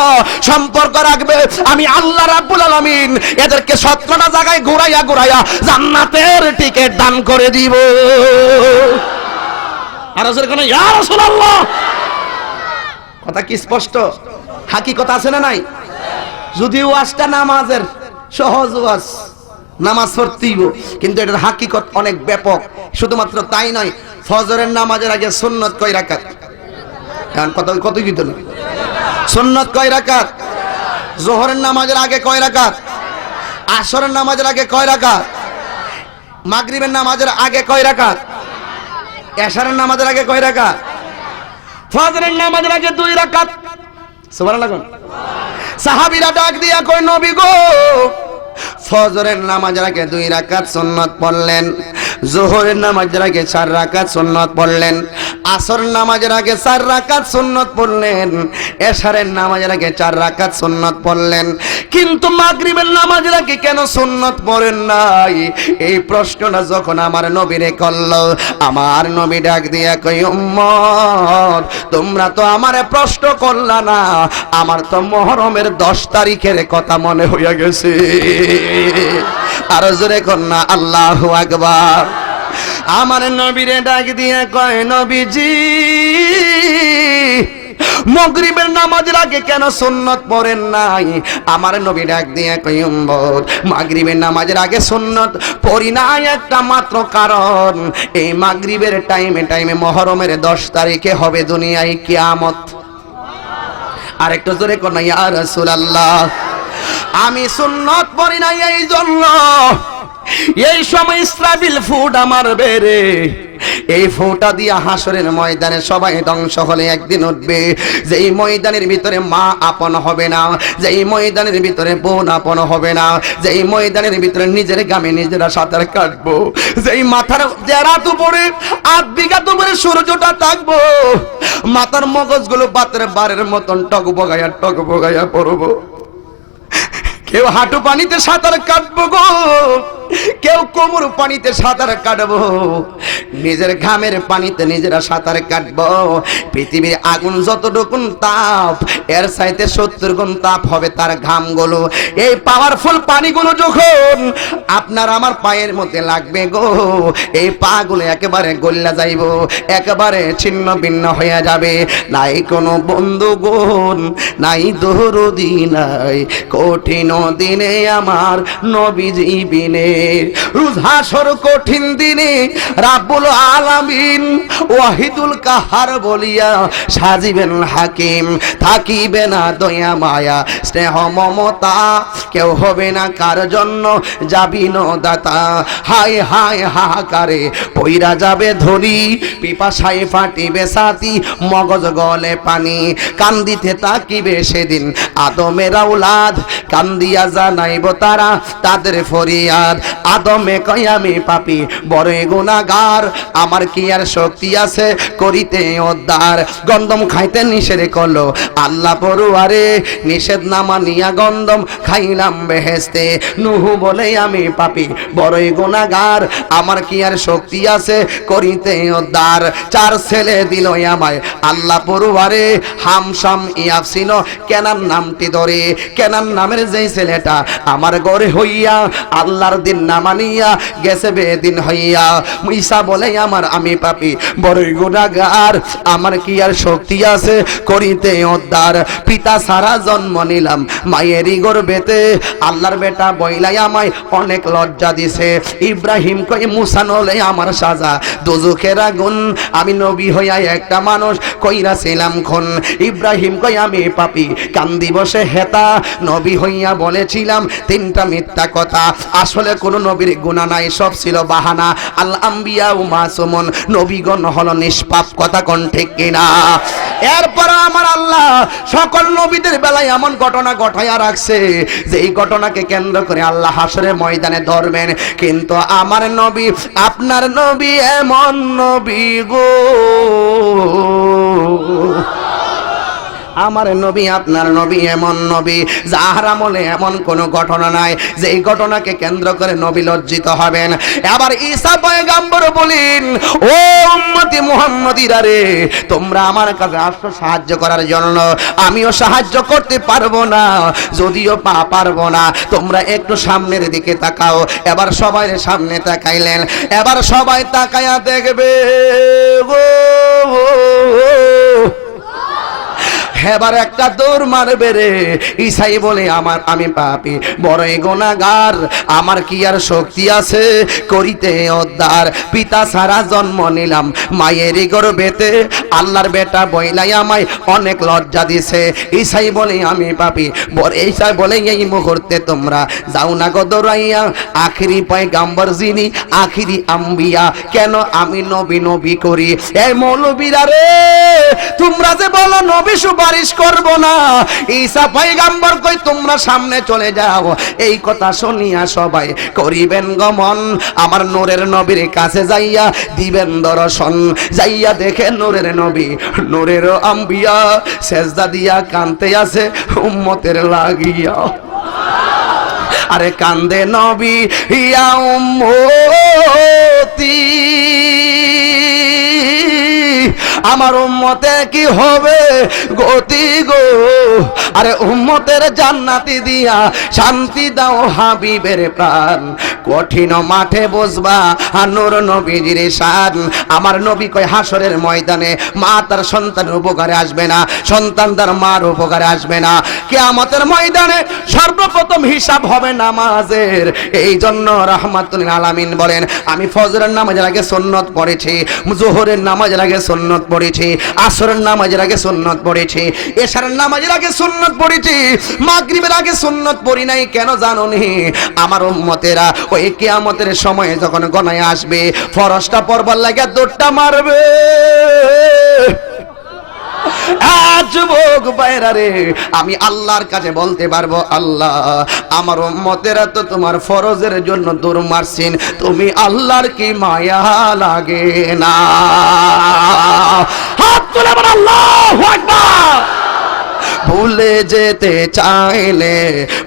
সম্পর্ক রাখবে, আমি আল্লাহ রাব্বুল আলামিন এদেরকে 17টা জায়গায় ঘুরাইয়া জান্নাতের টিকিট দান করে দিব। আর আসলে কোন ইয়া রাসূলুল্লাহ, কথা কি স্পষ্ট? হাকিকত আছে না নাই? যদি ওয়াজটা নামাজের সহজ ওয়াজ, নামাজ পড়তেইব, কিন্তু এটার হাকিকত অনেক ব্যাপক। শুধুমাত্র তাই নয়, ফজরের নামাজের আগে সুন্নত কয় রাকাত? এখন কত কি না সুন্নত কয় রাকাত? জোহরের নামাজের আগে কয় রাকাত? আসরের নামাজের আগে কয় রাকাত? মাগরিবের নামাজের আগে কয় রাকাত? এশারের নামাজের আগে কয় রাকাত? ফজরের নামাজের আগে 2 রাকাত। সুবহানাল্লাহ। সাহাবীরা ডাক দিয়া কয় নবী গো, ফজরের নামাজের আগে 2 রাকাত সুন্নাত পড়লেন, যোহরের নামাজের আগে 4 রাকাত সুন্নাত পড়লেন, আসরের নামাজের আগে 4 রাকাত সুন্নাত পড়লেন, এশারের নামাজের আগে 4 রাকাত সুন্নাত পড়লেন, কিন্তু মাগরিবের নামাজের আগে কেন সুন্নাত পড়েন নাই? এই প্রশ্নটা যখন আমার নবীরে করল, আমার নবী ডাক দিয়া কই উম্মত, তোমরা তো আমারে প্রশ্ন করলা না, আমার তো মুহররমের 10 তারিখের কথা মনে হইয়া গেছে। আর জোরে কন্যা আল্লাহু আকবার। আমার নবীরে ডাক দিয়ে কয় নবীজি, মাগরিবের নামাজের আগে কেন সুন্নাত পড়েন নাই? আমার নবী ডাক দিয়ে কয় উম্মত, মাগরিবের নামাজের আগে সুন্নাত পড়ি নাই একটা মাত্র কারণ, এই মাগরিবের টাইমে মুহররমের 10 তারিখে হবে দুনিয়ায় কিয়ামত। আর একটু জোরে কন্যা ইয়া রাসূলুল্লাহ। আমি সুন্নাত পড়ি নাই এই জন্য, এই সময় ইসরাফিল ফুটা মারবে রে, এই ফুটা দিয়া হাসরের ময়দানে সবাই ধ্বংস হলে একদিন উঠবে, যেই ময়দানের ভিতরে মা আপন হবে না, যেই ময়দানের ভিতরে বোন আপন হবে না, যেই ময়দানের ভিতরে নিজের গ্রামে নিজেরা সাঁতার কাটবো, যেই মাথার জেরা উপরে 8 বিঘা উপরে সূর্যটা থাকবো, মাথার মগজগুলো বাতের বারের মতন টকবগাইয়া পড়বো। কেউ হাঁটু পানিতে সাঁতার কাটবো গো, কেউ কোমর পানিতে সাঁতার কাটবো, নিজের ঘামের পানিতে নিজেরা সাঁতার কাটবো। পৃথিবীর আগুন যতটুকুন তাপ, এর চাইতে 70 গুণ তাপ হবে তার ঘামগুলো। এই পাওয়ারফুল পানিগুলো যখন আপনার আমার পায়ের মধ্যে লাগবে গো, এই পা গুলো একেবারে গল্লা যাইব, একেবারে ছিন্ন ভিন্ন হয়ে যাবে। নাই কোনো বন্ধু গুণ, নাই দরদি, নাই কঠিন দিনে আমার নবীজি বিনে, রোজ হাসর কঠিন দিনে রাব্বুল আলামিন ওয়াহিদুল কাহার বলিয়া সাজিবেন হাকিম, থাকিবে না দয়া মায়া স্নেহ মমতা, কেউ হবে না কার জন্য যাবি ন দাতা। হায় হায় হাহাকারে পইরা যাবে ধরি, পিপাসায় ফাটিবে ছাতি, মগজ গলে পানি, কান্দিতে তাকিবে সেদিন আদমের আওলাদ, কান্দিয়া জানাইব তারা তাদের ফরিয়াদ। আদমে কয় আমি পাপী বড়ই গুনাহগার, আমার কি আর শক্তি আছে করিতে উদ্ধার? গন্ধম খাইতে নিষেধ করলো আল্লাহ পড়ুয়ারে, নিষেধ না মানিয়া গন্ধম খাইলাম বেহেশতে। নুহু বলে আমি পাপী বড়ই গুনাহগার, আমার কি আর শক্তি আছে করিতে উদ্ধার? 4 ছেলে দিল আমায় আল্লাহ পড়ুয়ারে, হামশাম ইয়াফসিন কেনান নামটি ধরে। কেনান নামের যেই ছেলেটা আমার ঘরে হইয়া আল্লাহর দিন দিন না মানিয়া গেছে বেদিন হইয়া। ঈসা বলে আমার আমি পাপী বড়ই গুনাহগার, আমার কি আর শক্তি আছে করিতে উদ্ধার? পিতা সারা জন্ম নিলাম মায়েরই গর্ভেতে, আল্লাহর বেটা বইলাই আমায় অনেক লজ্জা দিছে। ইব্রাহিম কই মুসা নলে আমার সাজা দোজখের আগুন, আমি নবী হইয়া একটা মানুষ কইরাছিলাম খুন। ইব্রাহিম কই আমি পাপী কান্দি বসে হেতা, নবী হইয়া বলেছিলাম তিনটা মিথ্যা কথা, আসলে কোন নবীর গুনাহ নাই, সব ছিল বাহানা। আল আম্বিয়া ও মাসুমুন, নবীগণ হলো নিষ্পাপ, কথা কোন ঠিক কিনা? এরপর আমার আল্লাহ সকল নবীদের বেলায় এমন ঘটনা ঘটাইয়া রাখছে যে এই ঘটনাকে কেন্দ্র করে আল্লাহ হাসরের ময়দানে ধরবেন। কিন্তু আমার নবী আপনার নবী এমন নবী গো, আমার নবী আপনার নবী এমন নবী যাহার আমলে এমন কোন ঘটনা নাই যে এই ঘটনাকে কেন্দ্র করে নবী লজ্জিত হবেন। আবার ঈসা পয়গম্বর বলেন, ও উম্মতি মুহাম্মাদিরা রে, তোমরা আমার কাছে আসছো সাহায্য করার জন্য, আমিও সাহায্য করতে পারবো না, যদিও পারবো না। তোমরা একটু সামনের দিকে তাকাও। এবার সবাই সামনে তাকাইলেন, এবার সবাই তাকায়া দেখবে গো, এবার একটা দৌড় মারবে রে। ঈসাই বলে আমার আমি পাপী বড়ই গুনাহগার, আমার কি আর শক্তি আছে করিতে উদ্ধার? পিতা সারা জন্ম নিলাম মায়েরই গর্ভেতে, আল্লাহর বেটা বইলাই আমায় অনেক লজ্জা দিছে। ঈসাই বলে আমি পাপী ঈসাই বলে এই মুহূর্তে তোমরা যাও না গো দৌড়াইয়া, আখিরি পয়গম্বর যিনি আখিরি আম্বিয়া, কেন আমি নবী নবী করি। এই মৌলবীরা রে, তোমরা যে বলো নবী সুপারিশ করব না, ঈসা পয়গম্বর কই তোমরা সামনে চলে যাও। এই কথা শুনিয়া সবাই করিবেন গমন, আমার নূরের নবীর কাছে যাইয়া দিবেন দর্শন। যাইয়া দেখে নূরের নবী নূরের আম্বিয়া সেজদা দিয়া কাঁদতে আছে উম্মতের লাগিয়া। আরে কান্দে নবী ইয়া উম্মতি, আমার উম্মতের কি হবে গতি গো? আরে উম্মতের জান্নাতি দিয়া শান্তি দাও হাবিবের প্রাণ, কঠিন মাঠে বসবা নূর নবীজির শান। আমার নবী কয় হাসরের ময়দানে মা তার সন্তানের উপকারে আসবে না, সন্তান তার মার উপকারে আসবে না। কিয়ামতের ময়দানে সর্বপ্রথম হিসাব হবে নামাজের। এই জন্য রাহমাতুল আলামিন বলেন, আমি ফজরের নামাজের আগে সুন্নত পড়েছি, যোহরের নামাজের আগে সুন্নত পড়েছি, আসরের নামাজের আগে সুন্নত পড়েছি, এশারের নামাজের আগে সুন্নত পড়েছি, মাগরিবের আগে সুন্নত পড়ি নাই। কেন জানোনি? আমার উম্মতেরা ওই কিয়ামতের সময়ে যখন গণায় আসবে, ফরজটা পড়বার লাগে দৌড়টা মারবে। যুবক ভাইরা রে, আমি আল্লাহর কাছে বলতে পারবো, আল্লাহ আমার উম্মতেরা তো তোমার ফরজের জন্য দৌড় মারছেন, তুমি আল্লাহর কি মায়া লাগে না? হাত তুলে বল আল্লাহু আকবার। ভুলে যেতে চাইলে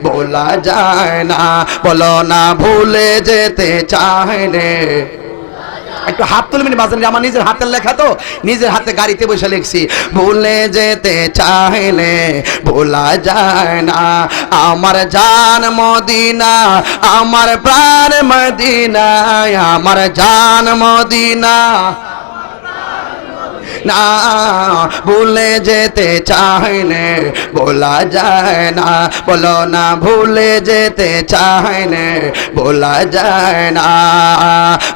বলা যায় না, বলো না ভুলে যেতে চাইলে। একটু হাত তুলবেন বাজারে, আমার নিজের হাতের লেখা তো, নিজের হাতে গাড়িতে বসে লিখছি। ভুলে যেতে চাইলে ভোলা যায় না, আমার জান মদিনা, আমার প্রাণ মদিনা, আমার জান মদিনা না, ভুলে যেতে চাইলে বলা যায় না, বলো না ভুলে যেতে চাইলে বলা যায় না।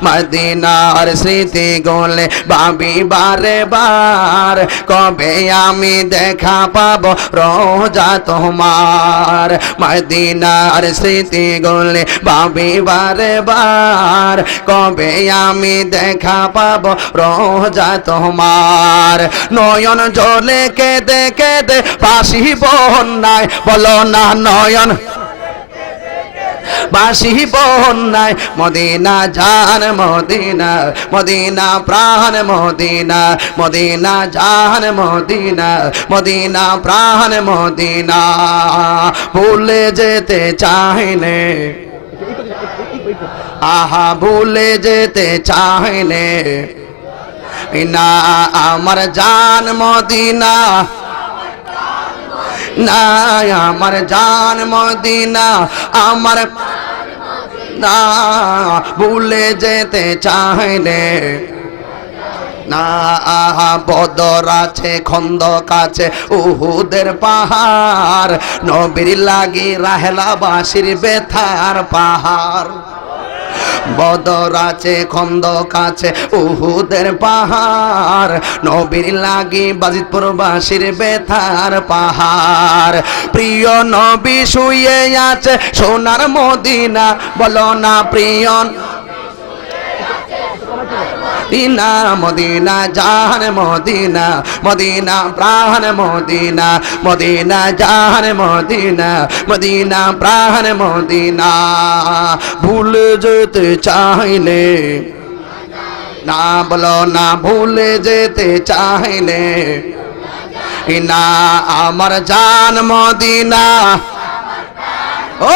মদিনার স্মৃতি গোলে ভাবি বারে বার, কবে আমি দেখা পাবো রোজা তোমার। মদিনার স্মৃতি গোলে ভাবি বারে বার, কবে আমি দেখা পাবো রোজা তোমার। নয়ন জলে কেঁদে কেঁদে বাসি বন্যায়, বলো না নয়ন বাসি বন্যায়। মদিনা জান মদিনা, মদিনা প্রাণ মদিনা, মদিনা জান মদিনা, মদিনা প্রাণ মদিনা। ভুলে যেতে চাইলে, আহা ভুলে যেতে চাইলে না, আমার জান মদিনা না, আমার জান মদিনা, আমার না ভুলে যেতে চাইলে না বদর আছে খন্দক আছে উহুদের পাহাড় নবীর লাগি রাহেলাবাসীর ব্যথার পাহাড় বদর আছে খন্দক আছে উহুদের পাহাড় নবীর লাগি বাজিতপুরবাসীর ব্যথার পাহাড় প্রিয় নবী শুয়ে আছে সোনার মদিনা বলো না প্রিয় মদিনা মদিনা জান মদিনা মদিনা প্রাণ মদিনা মদিনা জান মদিনা মদিনা প্রাণ মদিনা ভুলে যেতে চাইলে না বলো না ভুলে যেতে চাইলে না আমার জান মদিনা ও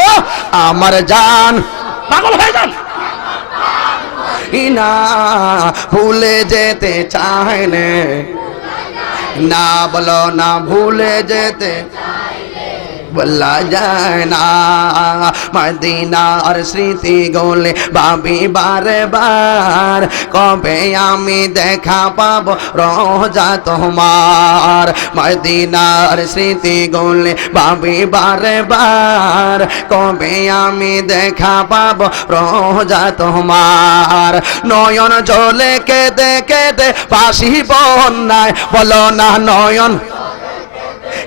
ও আমার জান পাগল হয়ে যান না ভুলে যেতে চাইলে না বলো না ভুলে যেতে বলা যায় না মদিনার স্মৃতি গোলে ভাবি বারে বার কবে আমি দেখা পাবো রোজা তোমার মদিনার স্মৃতি গোলে ভাবি বারে বার কবে আমি দেখা পাবো রোজা তোমার নয়ন জলে কেঁদে কেঁদে বাসি বন্যায় বলো না নয়ন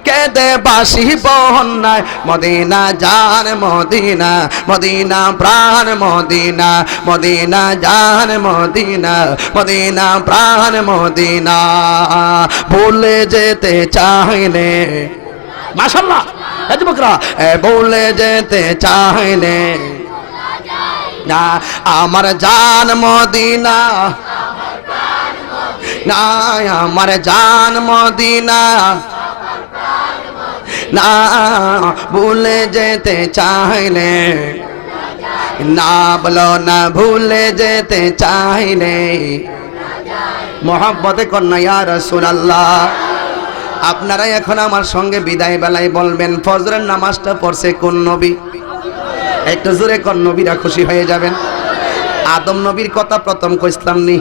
কেদে বাসি বন্যায় মদিনা জান মদিনা মদিনা প্রাণ মদিনা মদিনা জান মদিনা মদিনা প্রাণ মদিনা ভুলে যেতে চাইলে মাশাআল্লাহ যুবকরা ভুলে যেতে চাইলে না আমার জান মদিনা না আমার জান মদিনা না ভুলে যেতে চাইলে না বলো না ভুলে যেতে চাইলে মোহাব্বতে কন্যা ইয়া রাসূলুল্লাহ আপনারা এখন আমার সঙ্গে বিদায় বেলায় বলবেন ফজরের নামাজটা পড়ছে কোন নবী একটু জোরে কোন নবীরা খুশি হয়ে যাবেন আদম নবীর কথা প্রথম কইলাম নি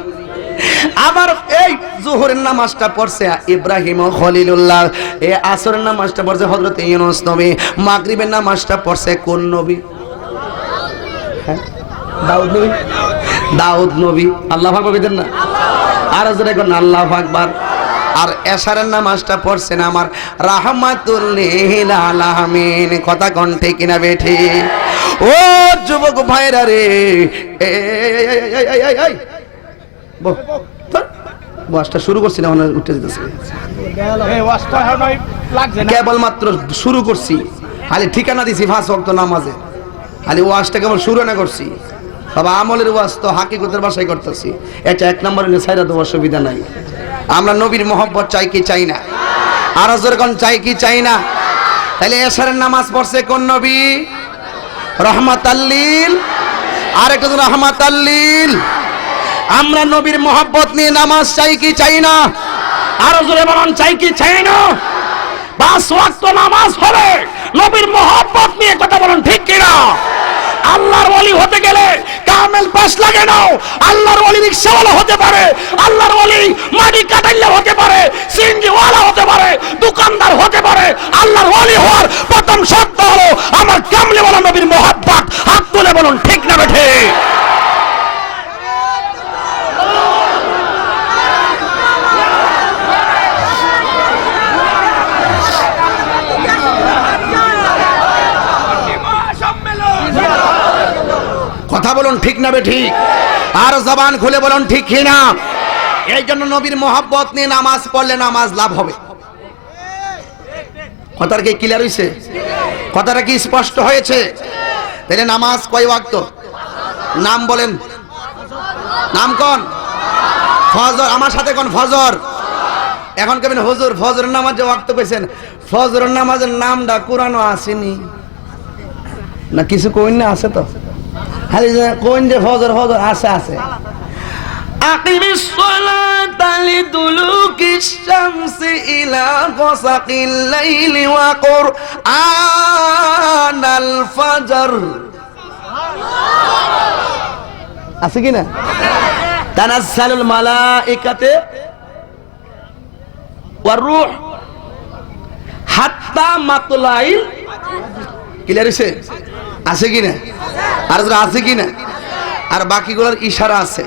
আবার এই জোহরের নামাজটা পড়ছে ইব্রাহিম ও খলিলুল্লাহ এই আসরের নামাজটা পড়ছে হযরত ইউনূস নবী মাগরিবের নামাজটা পড়ছে কোন নবী দাউদ নবী দাউদ নবী আল্লাহু আকবার কইতেন না আর জোরে কোন আল্লাহু আকবার আর এশারের নামাজটা পড়ছেন আমার রাহমাতুল লিল আলামিন কথা কোন ঠিক কিনা বেঠি ও যুবক ভাইরা রে এই ওয়াজটা শুরু করছি না উঠে যেতেছে কেবলমাত্র শুরু করছি খালি ঠিকানা দিছি 5 ওয়াক্ত নামাজে খালি ওয়াজটা কেবল শুরু না করছি বাবা আমলের ওয়াজ তো হাকিকতের ভাষায় করতেছি এটা 1 নম্বরে ছাইরা দেওয়ার অসুবিধা নাই আমরা নবীর মহব্বত চাই কি চাই না আর জোরে কোন চাই কি চাই না তাহলে এশারের নামাজ পড়ছে কোন নবী রহমাতাল লিল আর একটা রহমাতাল লিল আমরা নবীর মহব্বত নিয়ে নামাজ চাই কি চাই না আরো জোরে বলুন চাই কি চাই না 5 ওয়াক্ত নামাজ হবে নবীর মহব্বত নিয়ে কথা বলুন ঠিক কি না আল্লাহর ওলি হতে গেলে কামেল পাস লাগে না আল্লাহর ওলি রিকশাওয়ালা হতে পারে আল্লাহর ওলি মাটি কাটাইলা হতে পারে সিএনজি ওয়ালা হতে পারে দোকানদার হতে পারে আল্লাহর ওলি হওয়ার প্রথম শর্ত হলো আমার কামলিওয়ালা নবীর মহব্বত হাত তুলে বলুন ঠিক না বেঠে কথা বলুন ঠিক না বেঠিক আর জবান খুলে বলুন ঠিক কি না এই জন্য নবীর মহব্বত নিয়ে নামাজ পড়লে নামাজ লাভ হবে কথাটা কি ক্লিয়ার হইছে কথাটা কি স্পষ্ট হয়েছে তাহলে নামাজ কয় ওয়াক্ত নাম বলেন নাম কোন ফজর আমার সাথে কোন ফজর এখন কেমন হুজুর ফজরের নামাজে ওয়াক্ত কইছেন ফজরের নামাজের নামটা কোরআনে আসেনি না কিছু কইন না আছে তো খালি কোন যে ফজর ফজর আছে আছে আকিমিস সালাতা লিদুলুকিশ শামসি ইলা গাসাকিল লাইলি ওয়া কুরআনাল ফাজর আছে কি না? তানাজ্জালুল মালাইকাতে ওয়ার রূহ হাত্তা মাতলাইল, ক্লিয়ার হইছে? আছে কি না? আর যারা আছে কি না? আর বাকিগুলোর ইশারা আছে।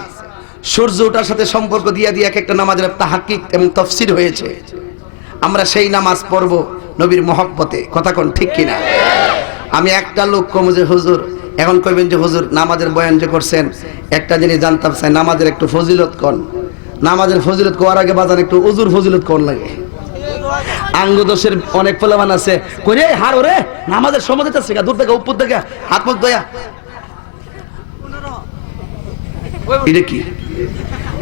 সূর্য ওঠার সাথে সম্পর্ক দিয়ে দিয়ে এক একটা নামাজের তাহকিক এবং তাফসীর হয়েছে। আমরা সেই নামাজ পড়ব নবীর মহব্বতে, কথা কোন ঠিক কিনা? আমি একটা লোক কম যে হুজুর, এখন কইবেন যে হুজুর নামাজের বয়ান যে করছেন, একটা জিনিস জানতাম চাই, নামাজের একটু ফজিলত কোন। নামাজের ফজিলত কোয়ার আগে বাজান একটু উজুর ফজিলত কোন লাগে। আঙ্গদোষের অনেক পোলাবান আছে, কইরে হার ওরে নামাজের সময় দিতেছে দূর থেকে উপর থেকে হাত মুখ দয়া, এটা কি?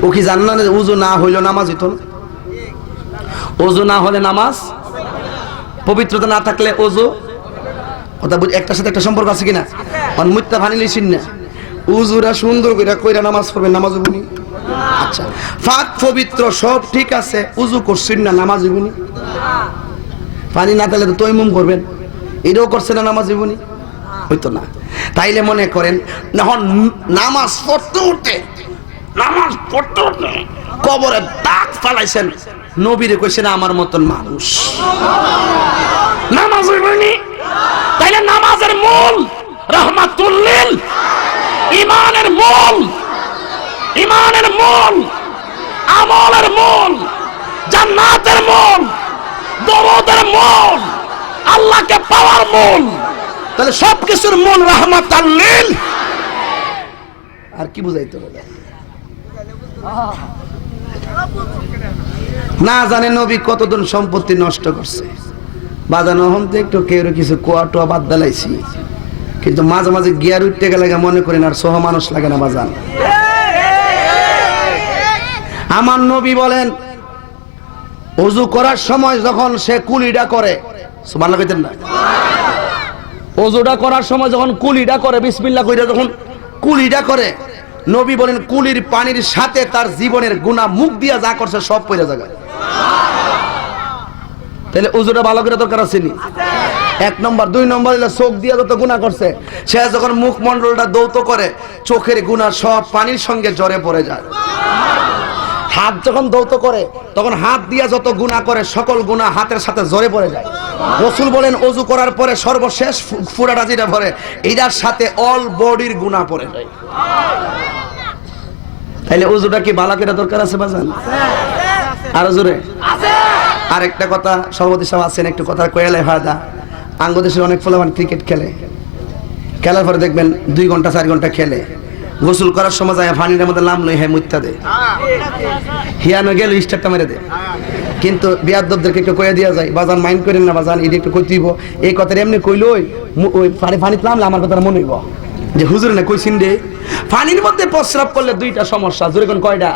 ও কি জান না উজু না হইলো নামাজ হইতো না? ওযু না হলে নামাজ, পবিত্রতা না থাকলে ওযু, কথা বুঝ, একটার সাথে একটা সম্পর্ক আছে কিনা? অনমুত্তা ভানি লিছিন না, উজুরা সুন্দর কইরা কইরা নামাজ পড়বেন, নামাজ হইবনি। আচ্ছা, পাক পবিত্র সব ঠিক আছে, উজু করছেন না, নামাজ হইবনি। পানি না তাহলে তো তৈমুম করবেন, এটাও করছে না, নামাজ হইবনি, হইতো না। তাইলে মনে করেন যখন নামাজ পড়তে উঠতে কবরে দাগ ফালাইছেন, নবীরে কইছেন আমার মতন মানুষ, নামাজ হইবনি। তাইলে নামাজের মূল রাহমাতুল লিল, ইমানের মূল, ইমানের মূল, আমলের মূল, জান্নাতের মূল, দরদের মূল, আল্লাহকে পাওয়ার মূল। তাহলে সবকিছুর মূল রাহমাতুল লিল। আর কি বুঝাইতে হবে? না জানে নবী কতদিন সম্পত্তি নষ্ট করছে, বাজানো হন তো একটু কেউ কিছু কোয়া টোয়া বাদ দালাইছি, কিন্তু মাঝে মাঝে গিয়ার উঠতে গেলে মনে করেন আর সহ মানুষ লাগে না বাজান। আমার নবী বলেন ওযু করার সময় যখন সে কুলিটা করে, সুবহানাল্লাহ কইতেন না? ওযুটা করার সময় যখন কুলিটা করে, বিসমিল্লাহ কইরা যখন কুলিটা করে, নবী বলেন কুলির পানির সাথে তার জীবনের গুনাহ মুখ দিয়া যা করছে সব পড়ে যাবে। তাহলে ওযুটা ভালো করে দরকার আছে নি? এক নম্বর। দুই নম্বর হলো চোখ দিয়া যত গুনাহ করছে, সে যখন মুখ মন্ডলটা দৌত করে, চোখের গুনাহ সব পানির সঙ্গে জড়ে পড়ে যায়। হাত যখন দৌত করে, তখন হাত দিয়া যত গুনাহ করে সকল গুনাহ হাতের সাথে জড়ে পড়ে যায়। রাসূল বলেন ওযু করার পরে সর্বশেষ ফুরাটা যেটা পড়ে, এটার সাথে অল বডির গুনাহ পড়ে যায়। তাইলে ওযুটা কি ভালো করে দরকার আছে বাজান? আর জোরে আছে। আরেকটা কথা, সভাপতি সাহেব আছেন, একটু কথা কইলে ফায়দা। আঙ্গদেশের অনেক ফুলাবান ক্রিকেট খেলে, খেলার পরে দেখবেন 2 ঘন্টা 4 ঘন্টা খেলে, গোসল করার সময় যায় পানির মধ্যে লাম লই হ্যাঁ মুত্তা দে, হিয়ানো গেল স্টারটা মেরে দে। কিন্তু বিয়াদবদেরকে একটু কইয়া দিয়া যায়, বাজান মাইন্ড করেন না বাজান, এটা একটু কইতেইব। এই কথাটা এমনি কইলই ওই পানিতে নামলে আমার কথা মনে হইব যে হুজুর না কইছিন রে, পানির মধ্যে প্রস্রাব করলে 2টা সমস্যা। জোরে কোন কয়টা?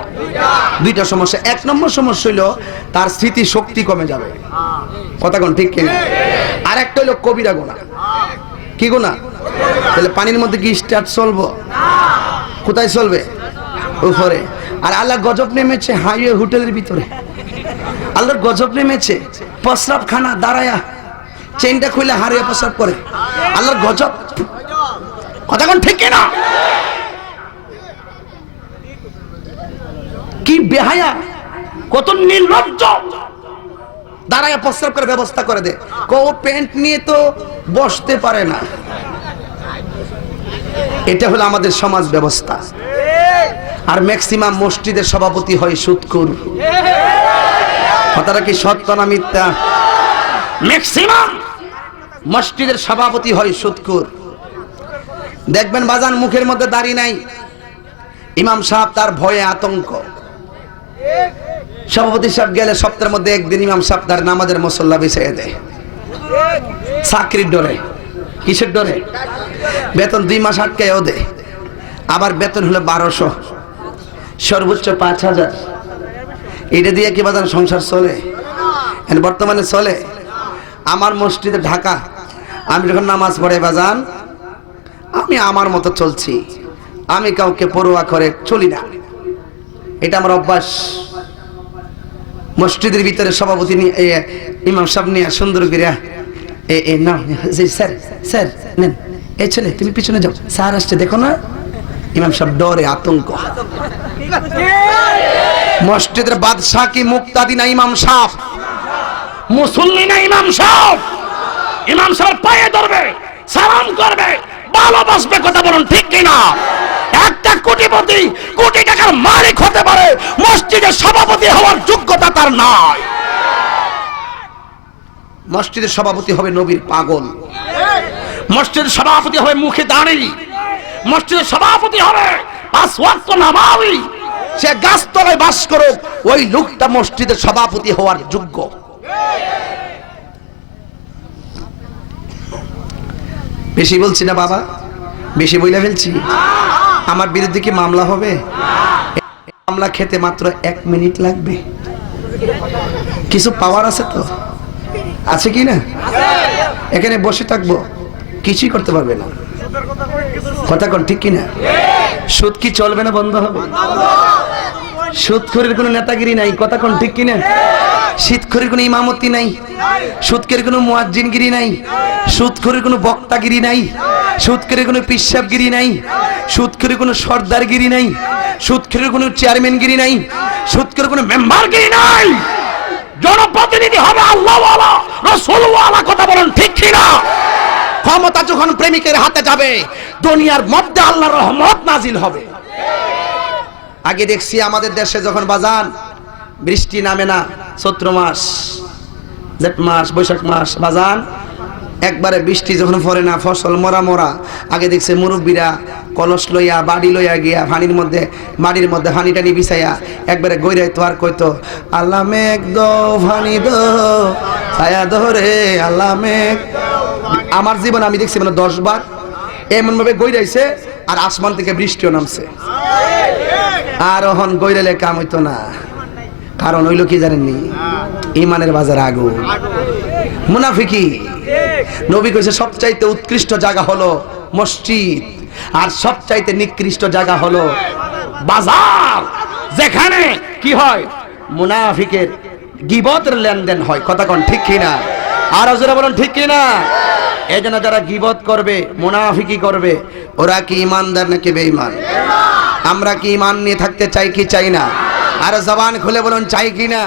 2টা সমস্যা। 1 নম্বর সমস্যা হইলো তার স্মৃতি শক্তি কমে যাবে, কথা কোন ঠিক কিনা? আর একটা হইলো কবিরা গুনাহ। কি গুনাহ? তাহলে পানির মধ্যে কি স্টার্ট চলবো? কোথায় চলবে? উপরে। আর আল্লাহ গজব নেমেছে হাইওয়ে হোটেলের ভিতরে, আল্লাহর গজব নেমেছে প্রস্রাব খানা দাঁড়ায়া, চেনটা খুলে হারিয়ে প্রস্রাব করে, আল্লাহর গজব। কথা কোন ঠিক কিনা? কি বেহায়া, কত নির্লজ্জ, দাঁড়ায় প্রস্রাব করে ব্যবস্থা করে দে। ও প্যান্ট নিয়ে তো বসতে পারে না। এটা হলো আমাদের সমাজ ব্যবস্থা। আর ম্যাক্সিমাম মসজিদের সভাপতি হয় সুদখোর। কথাটা কি সত্য না মিথ্যা? ম্যাক্সিমাম মসজিদের সভাপতি হয় সুদখোর। দেখবেন বাজান মুখের মধ্যে দাড়ি নাই, ইমাম সাহেব তার ভয়ে আতঙ্ক। সভাপতি সাহেব গেলে সপ্তাহের মধ্যে একদিন ইমাম সাহেব তার নামাজের মুসল্লা বিছিয়ে দেয়, চাকরির ডরে। কিসের ডরে? বেতন 2 মাস আটকায়ও দেয়। আবার বেতন হলো 1200, সর্বোচ্চ 5000। এটা দিয়ে কি বাজান সংসার চলে? বর্তমানে চলে। আমার মসজিদে ঢাকা, আমি যখন নামাজ পড়ে বাজান, আমি আমার মতো চলছি, আমি কাউকে পরোয়া করে চলি না, এটা আমার অভ্যাস। মসজিদের ভিতরে সভাপতি নিয়ে ইমাম সাহেব নিয়ে সুন্দর করে না, স্যার স্যার নেন, এই ছেলে তুমি পিছনে যাও, স্যার আসছে দেখো না, ইমাম সাহেব ডরে, আতঙ্ক। মসজিদের বাদশাহ কি মুক্তাদি না ইমাম সাহেব? মুসল্লি না ইমাম সাহেব? ইমাম সাহেব পায়ে ধরবে, সালাম করবে, ভালোবাসবে। কথা বলুন ঠিক কিনা? একটা কোটিপতি, কোটি টাকার মালিক হতে পারে, মসজিদের সভাপতি হওয়ার যোগ্যতা তার নাই। মসজিদের সভাপতি হবে নবীর পাগল, মসজিদের সভাপতি হবে মুখে দাঁড়ি, মসজিদের সভাপতি হবে 5 ওয়াক্ত নামাজি। সে গাছতলায় বাস করুক, ওই লোকটা মসজিদের সভাপতি হওয়ার যোগ্য। বেশি বলছি না বাবা? বেশি বইলা ফেলছি? আমার বিরুদ্ধে কি মামলা হবে? মামলা খেতে মাত্র 1 মিনিট লাগবে। কিছু পাওয়ার আছে তো? আছে কি না? এখানে বসে থাকবো, কিছুই করতে পারবে না। কথা কোন ঠিক কিনা? সুদ কি চলবে না বন্ধ হবে? সুদখোরের কোনো নেতাগিরি নাই। কথা কোন ঠিক কিনা? সুদখোরের কোনো ইমামতি নাই, সুদখোরের কোনো মুয়াজ্জিনগিরি নাই, সুদখোরের কোনো বক্তাগিরি নাই, সুদখোরের কোনো পিশাবগিরি নাই, সুদখোরের কোনো সর্দারগিরি নাই, সুদখোরের কোনো চেয়ারম্যানগিরি নাই, সুদখোরের কোনো মেম্বারগিরি নাই। জনপ্রতিনিধি হবে আল্লাহওয়ালা, রাসূলওয়ালা। কথা বলেন ঠিক কিনা? ক্ষমতা যখন প্রেমিকের হাতে যাবে, দুনিয়ার মধ্যে আল্লাহর রহমত নাজিল হবে। আগে দেখছি আমাদের দেশে যখন বাজান বৃষ্টি নামে না, চৈত্র মাস, জেঠ মাস, বৈশাখ মাস, বাজান একবারে বৃষ্টি যখন পড়ে না, ফসল মরা মরা, আগে দেখছে মুরব্বীরা কলস লইয়া, বাড়ি লইয়া গিয়া পানির মধ্যে, মাটির মধ্যে পানি টানি বিছাইয়া একবারে গৈরাই তো আর কইতো, আল্লাহ মেঘ দো পানি দো ছায়া ধরে, আল্লাহ মেঘ। আমার জীবন আমি দেখছি মানে 10 বার এমন ভাবে গৈরাইছে, আর আসমান থেকে বৃষ্টিও নামছে। আর ওহন গৈরাইলে কাম হইতো না, কারণ হইল কি জানেননি? ইমানের বাজার আগুন, মুনাফিকি। নবী কইছে সবচাইতে উৎকৃষ্ট জায়গা হলো মসজিদ, আর সবচাইতে নিকৃষ্ট জায়গা হলো বাজার, যেখানে কি হয়? মুনাফিকের গীবতের লেনদেন হয়। কথা কোন ঠিক কিনা? আর যারা বলেন ঠিক কিনা? এই জন্য যারা গীবত করবে, মুনাফিকি করবে, ওরা কি ইমানদার নাকি বেঈমান? আমরা কি ইমান নিয়ে থাকতে চাই কি চাই না? আর জবান খুলে বলুন চাই কি না?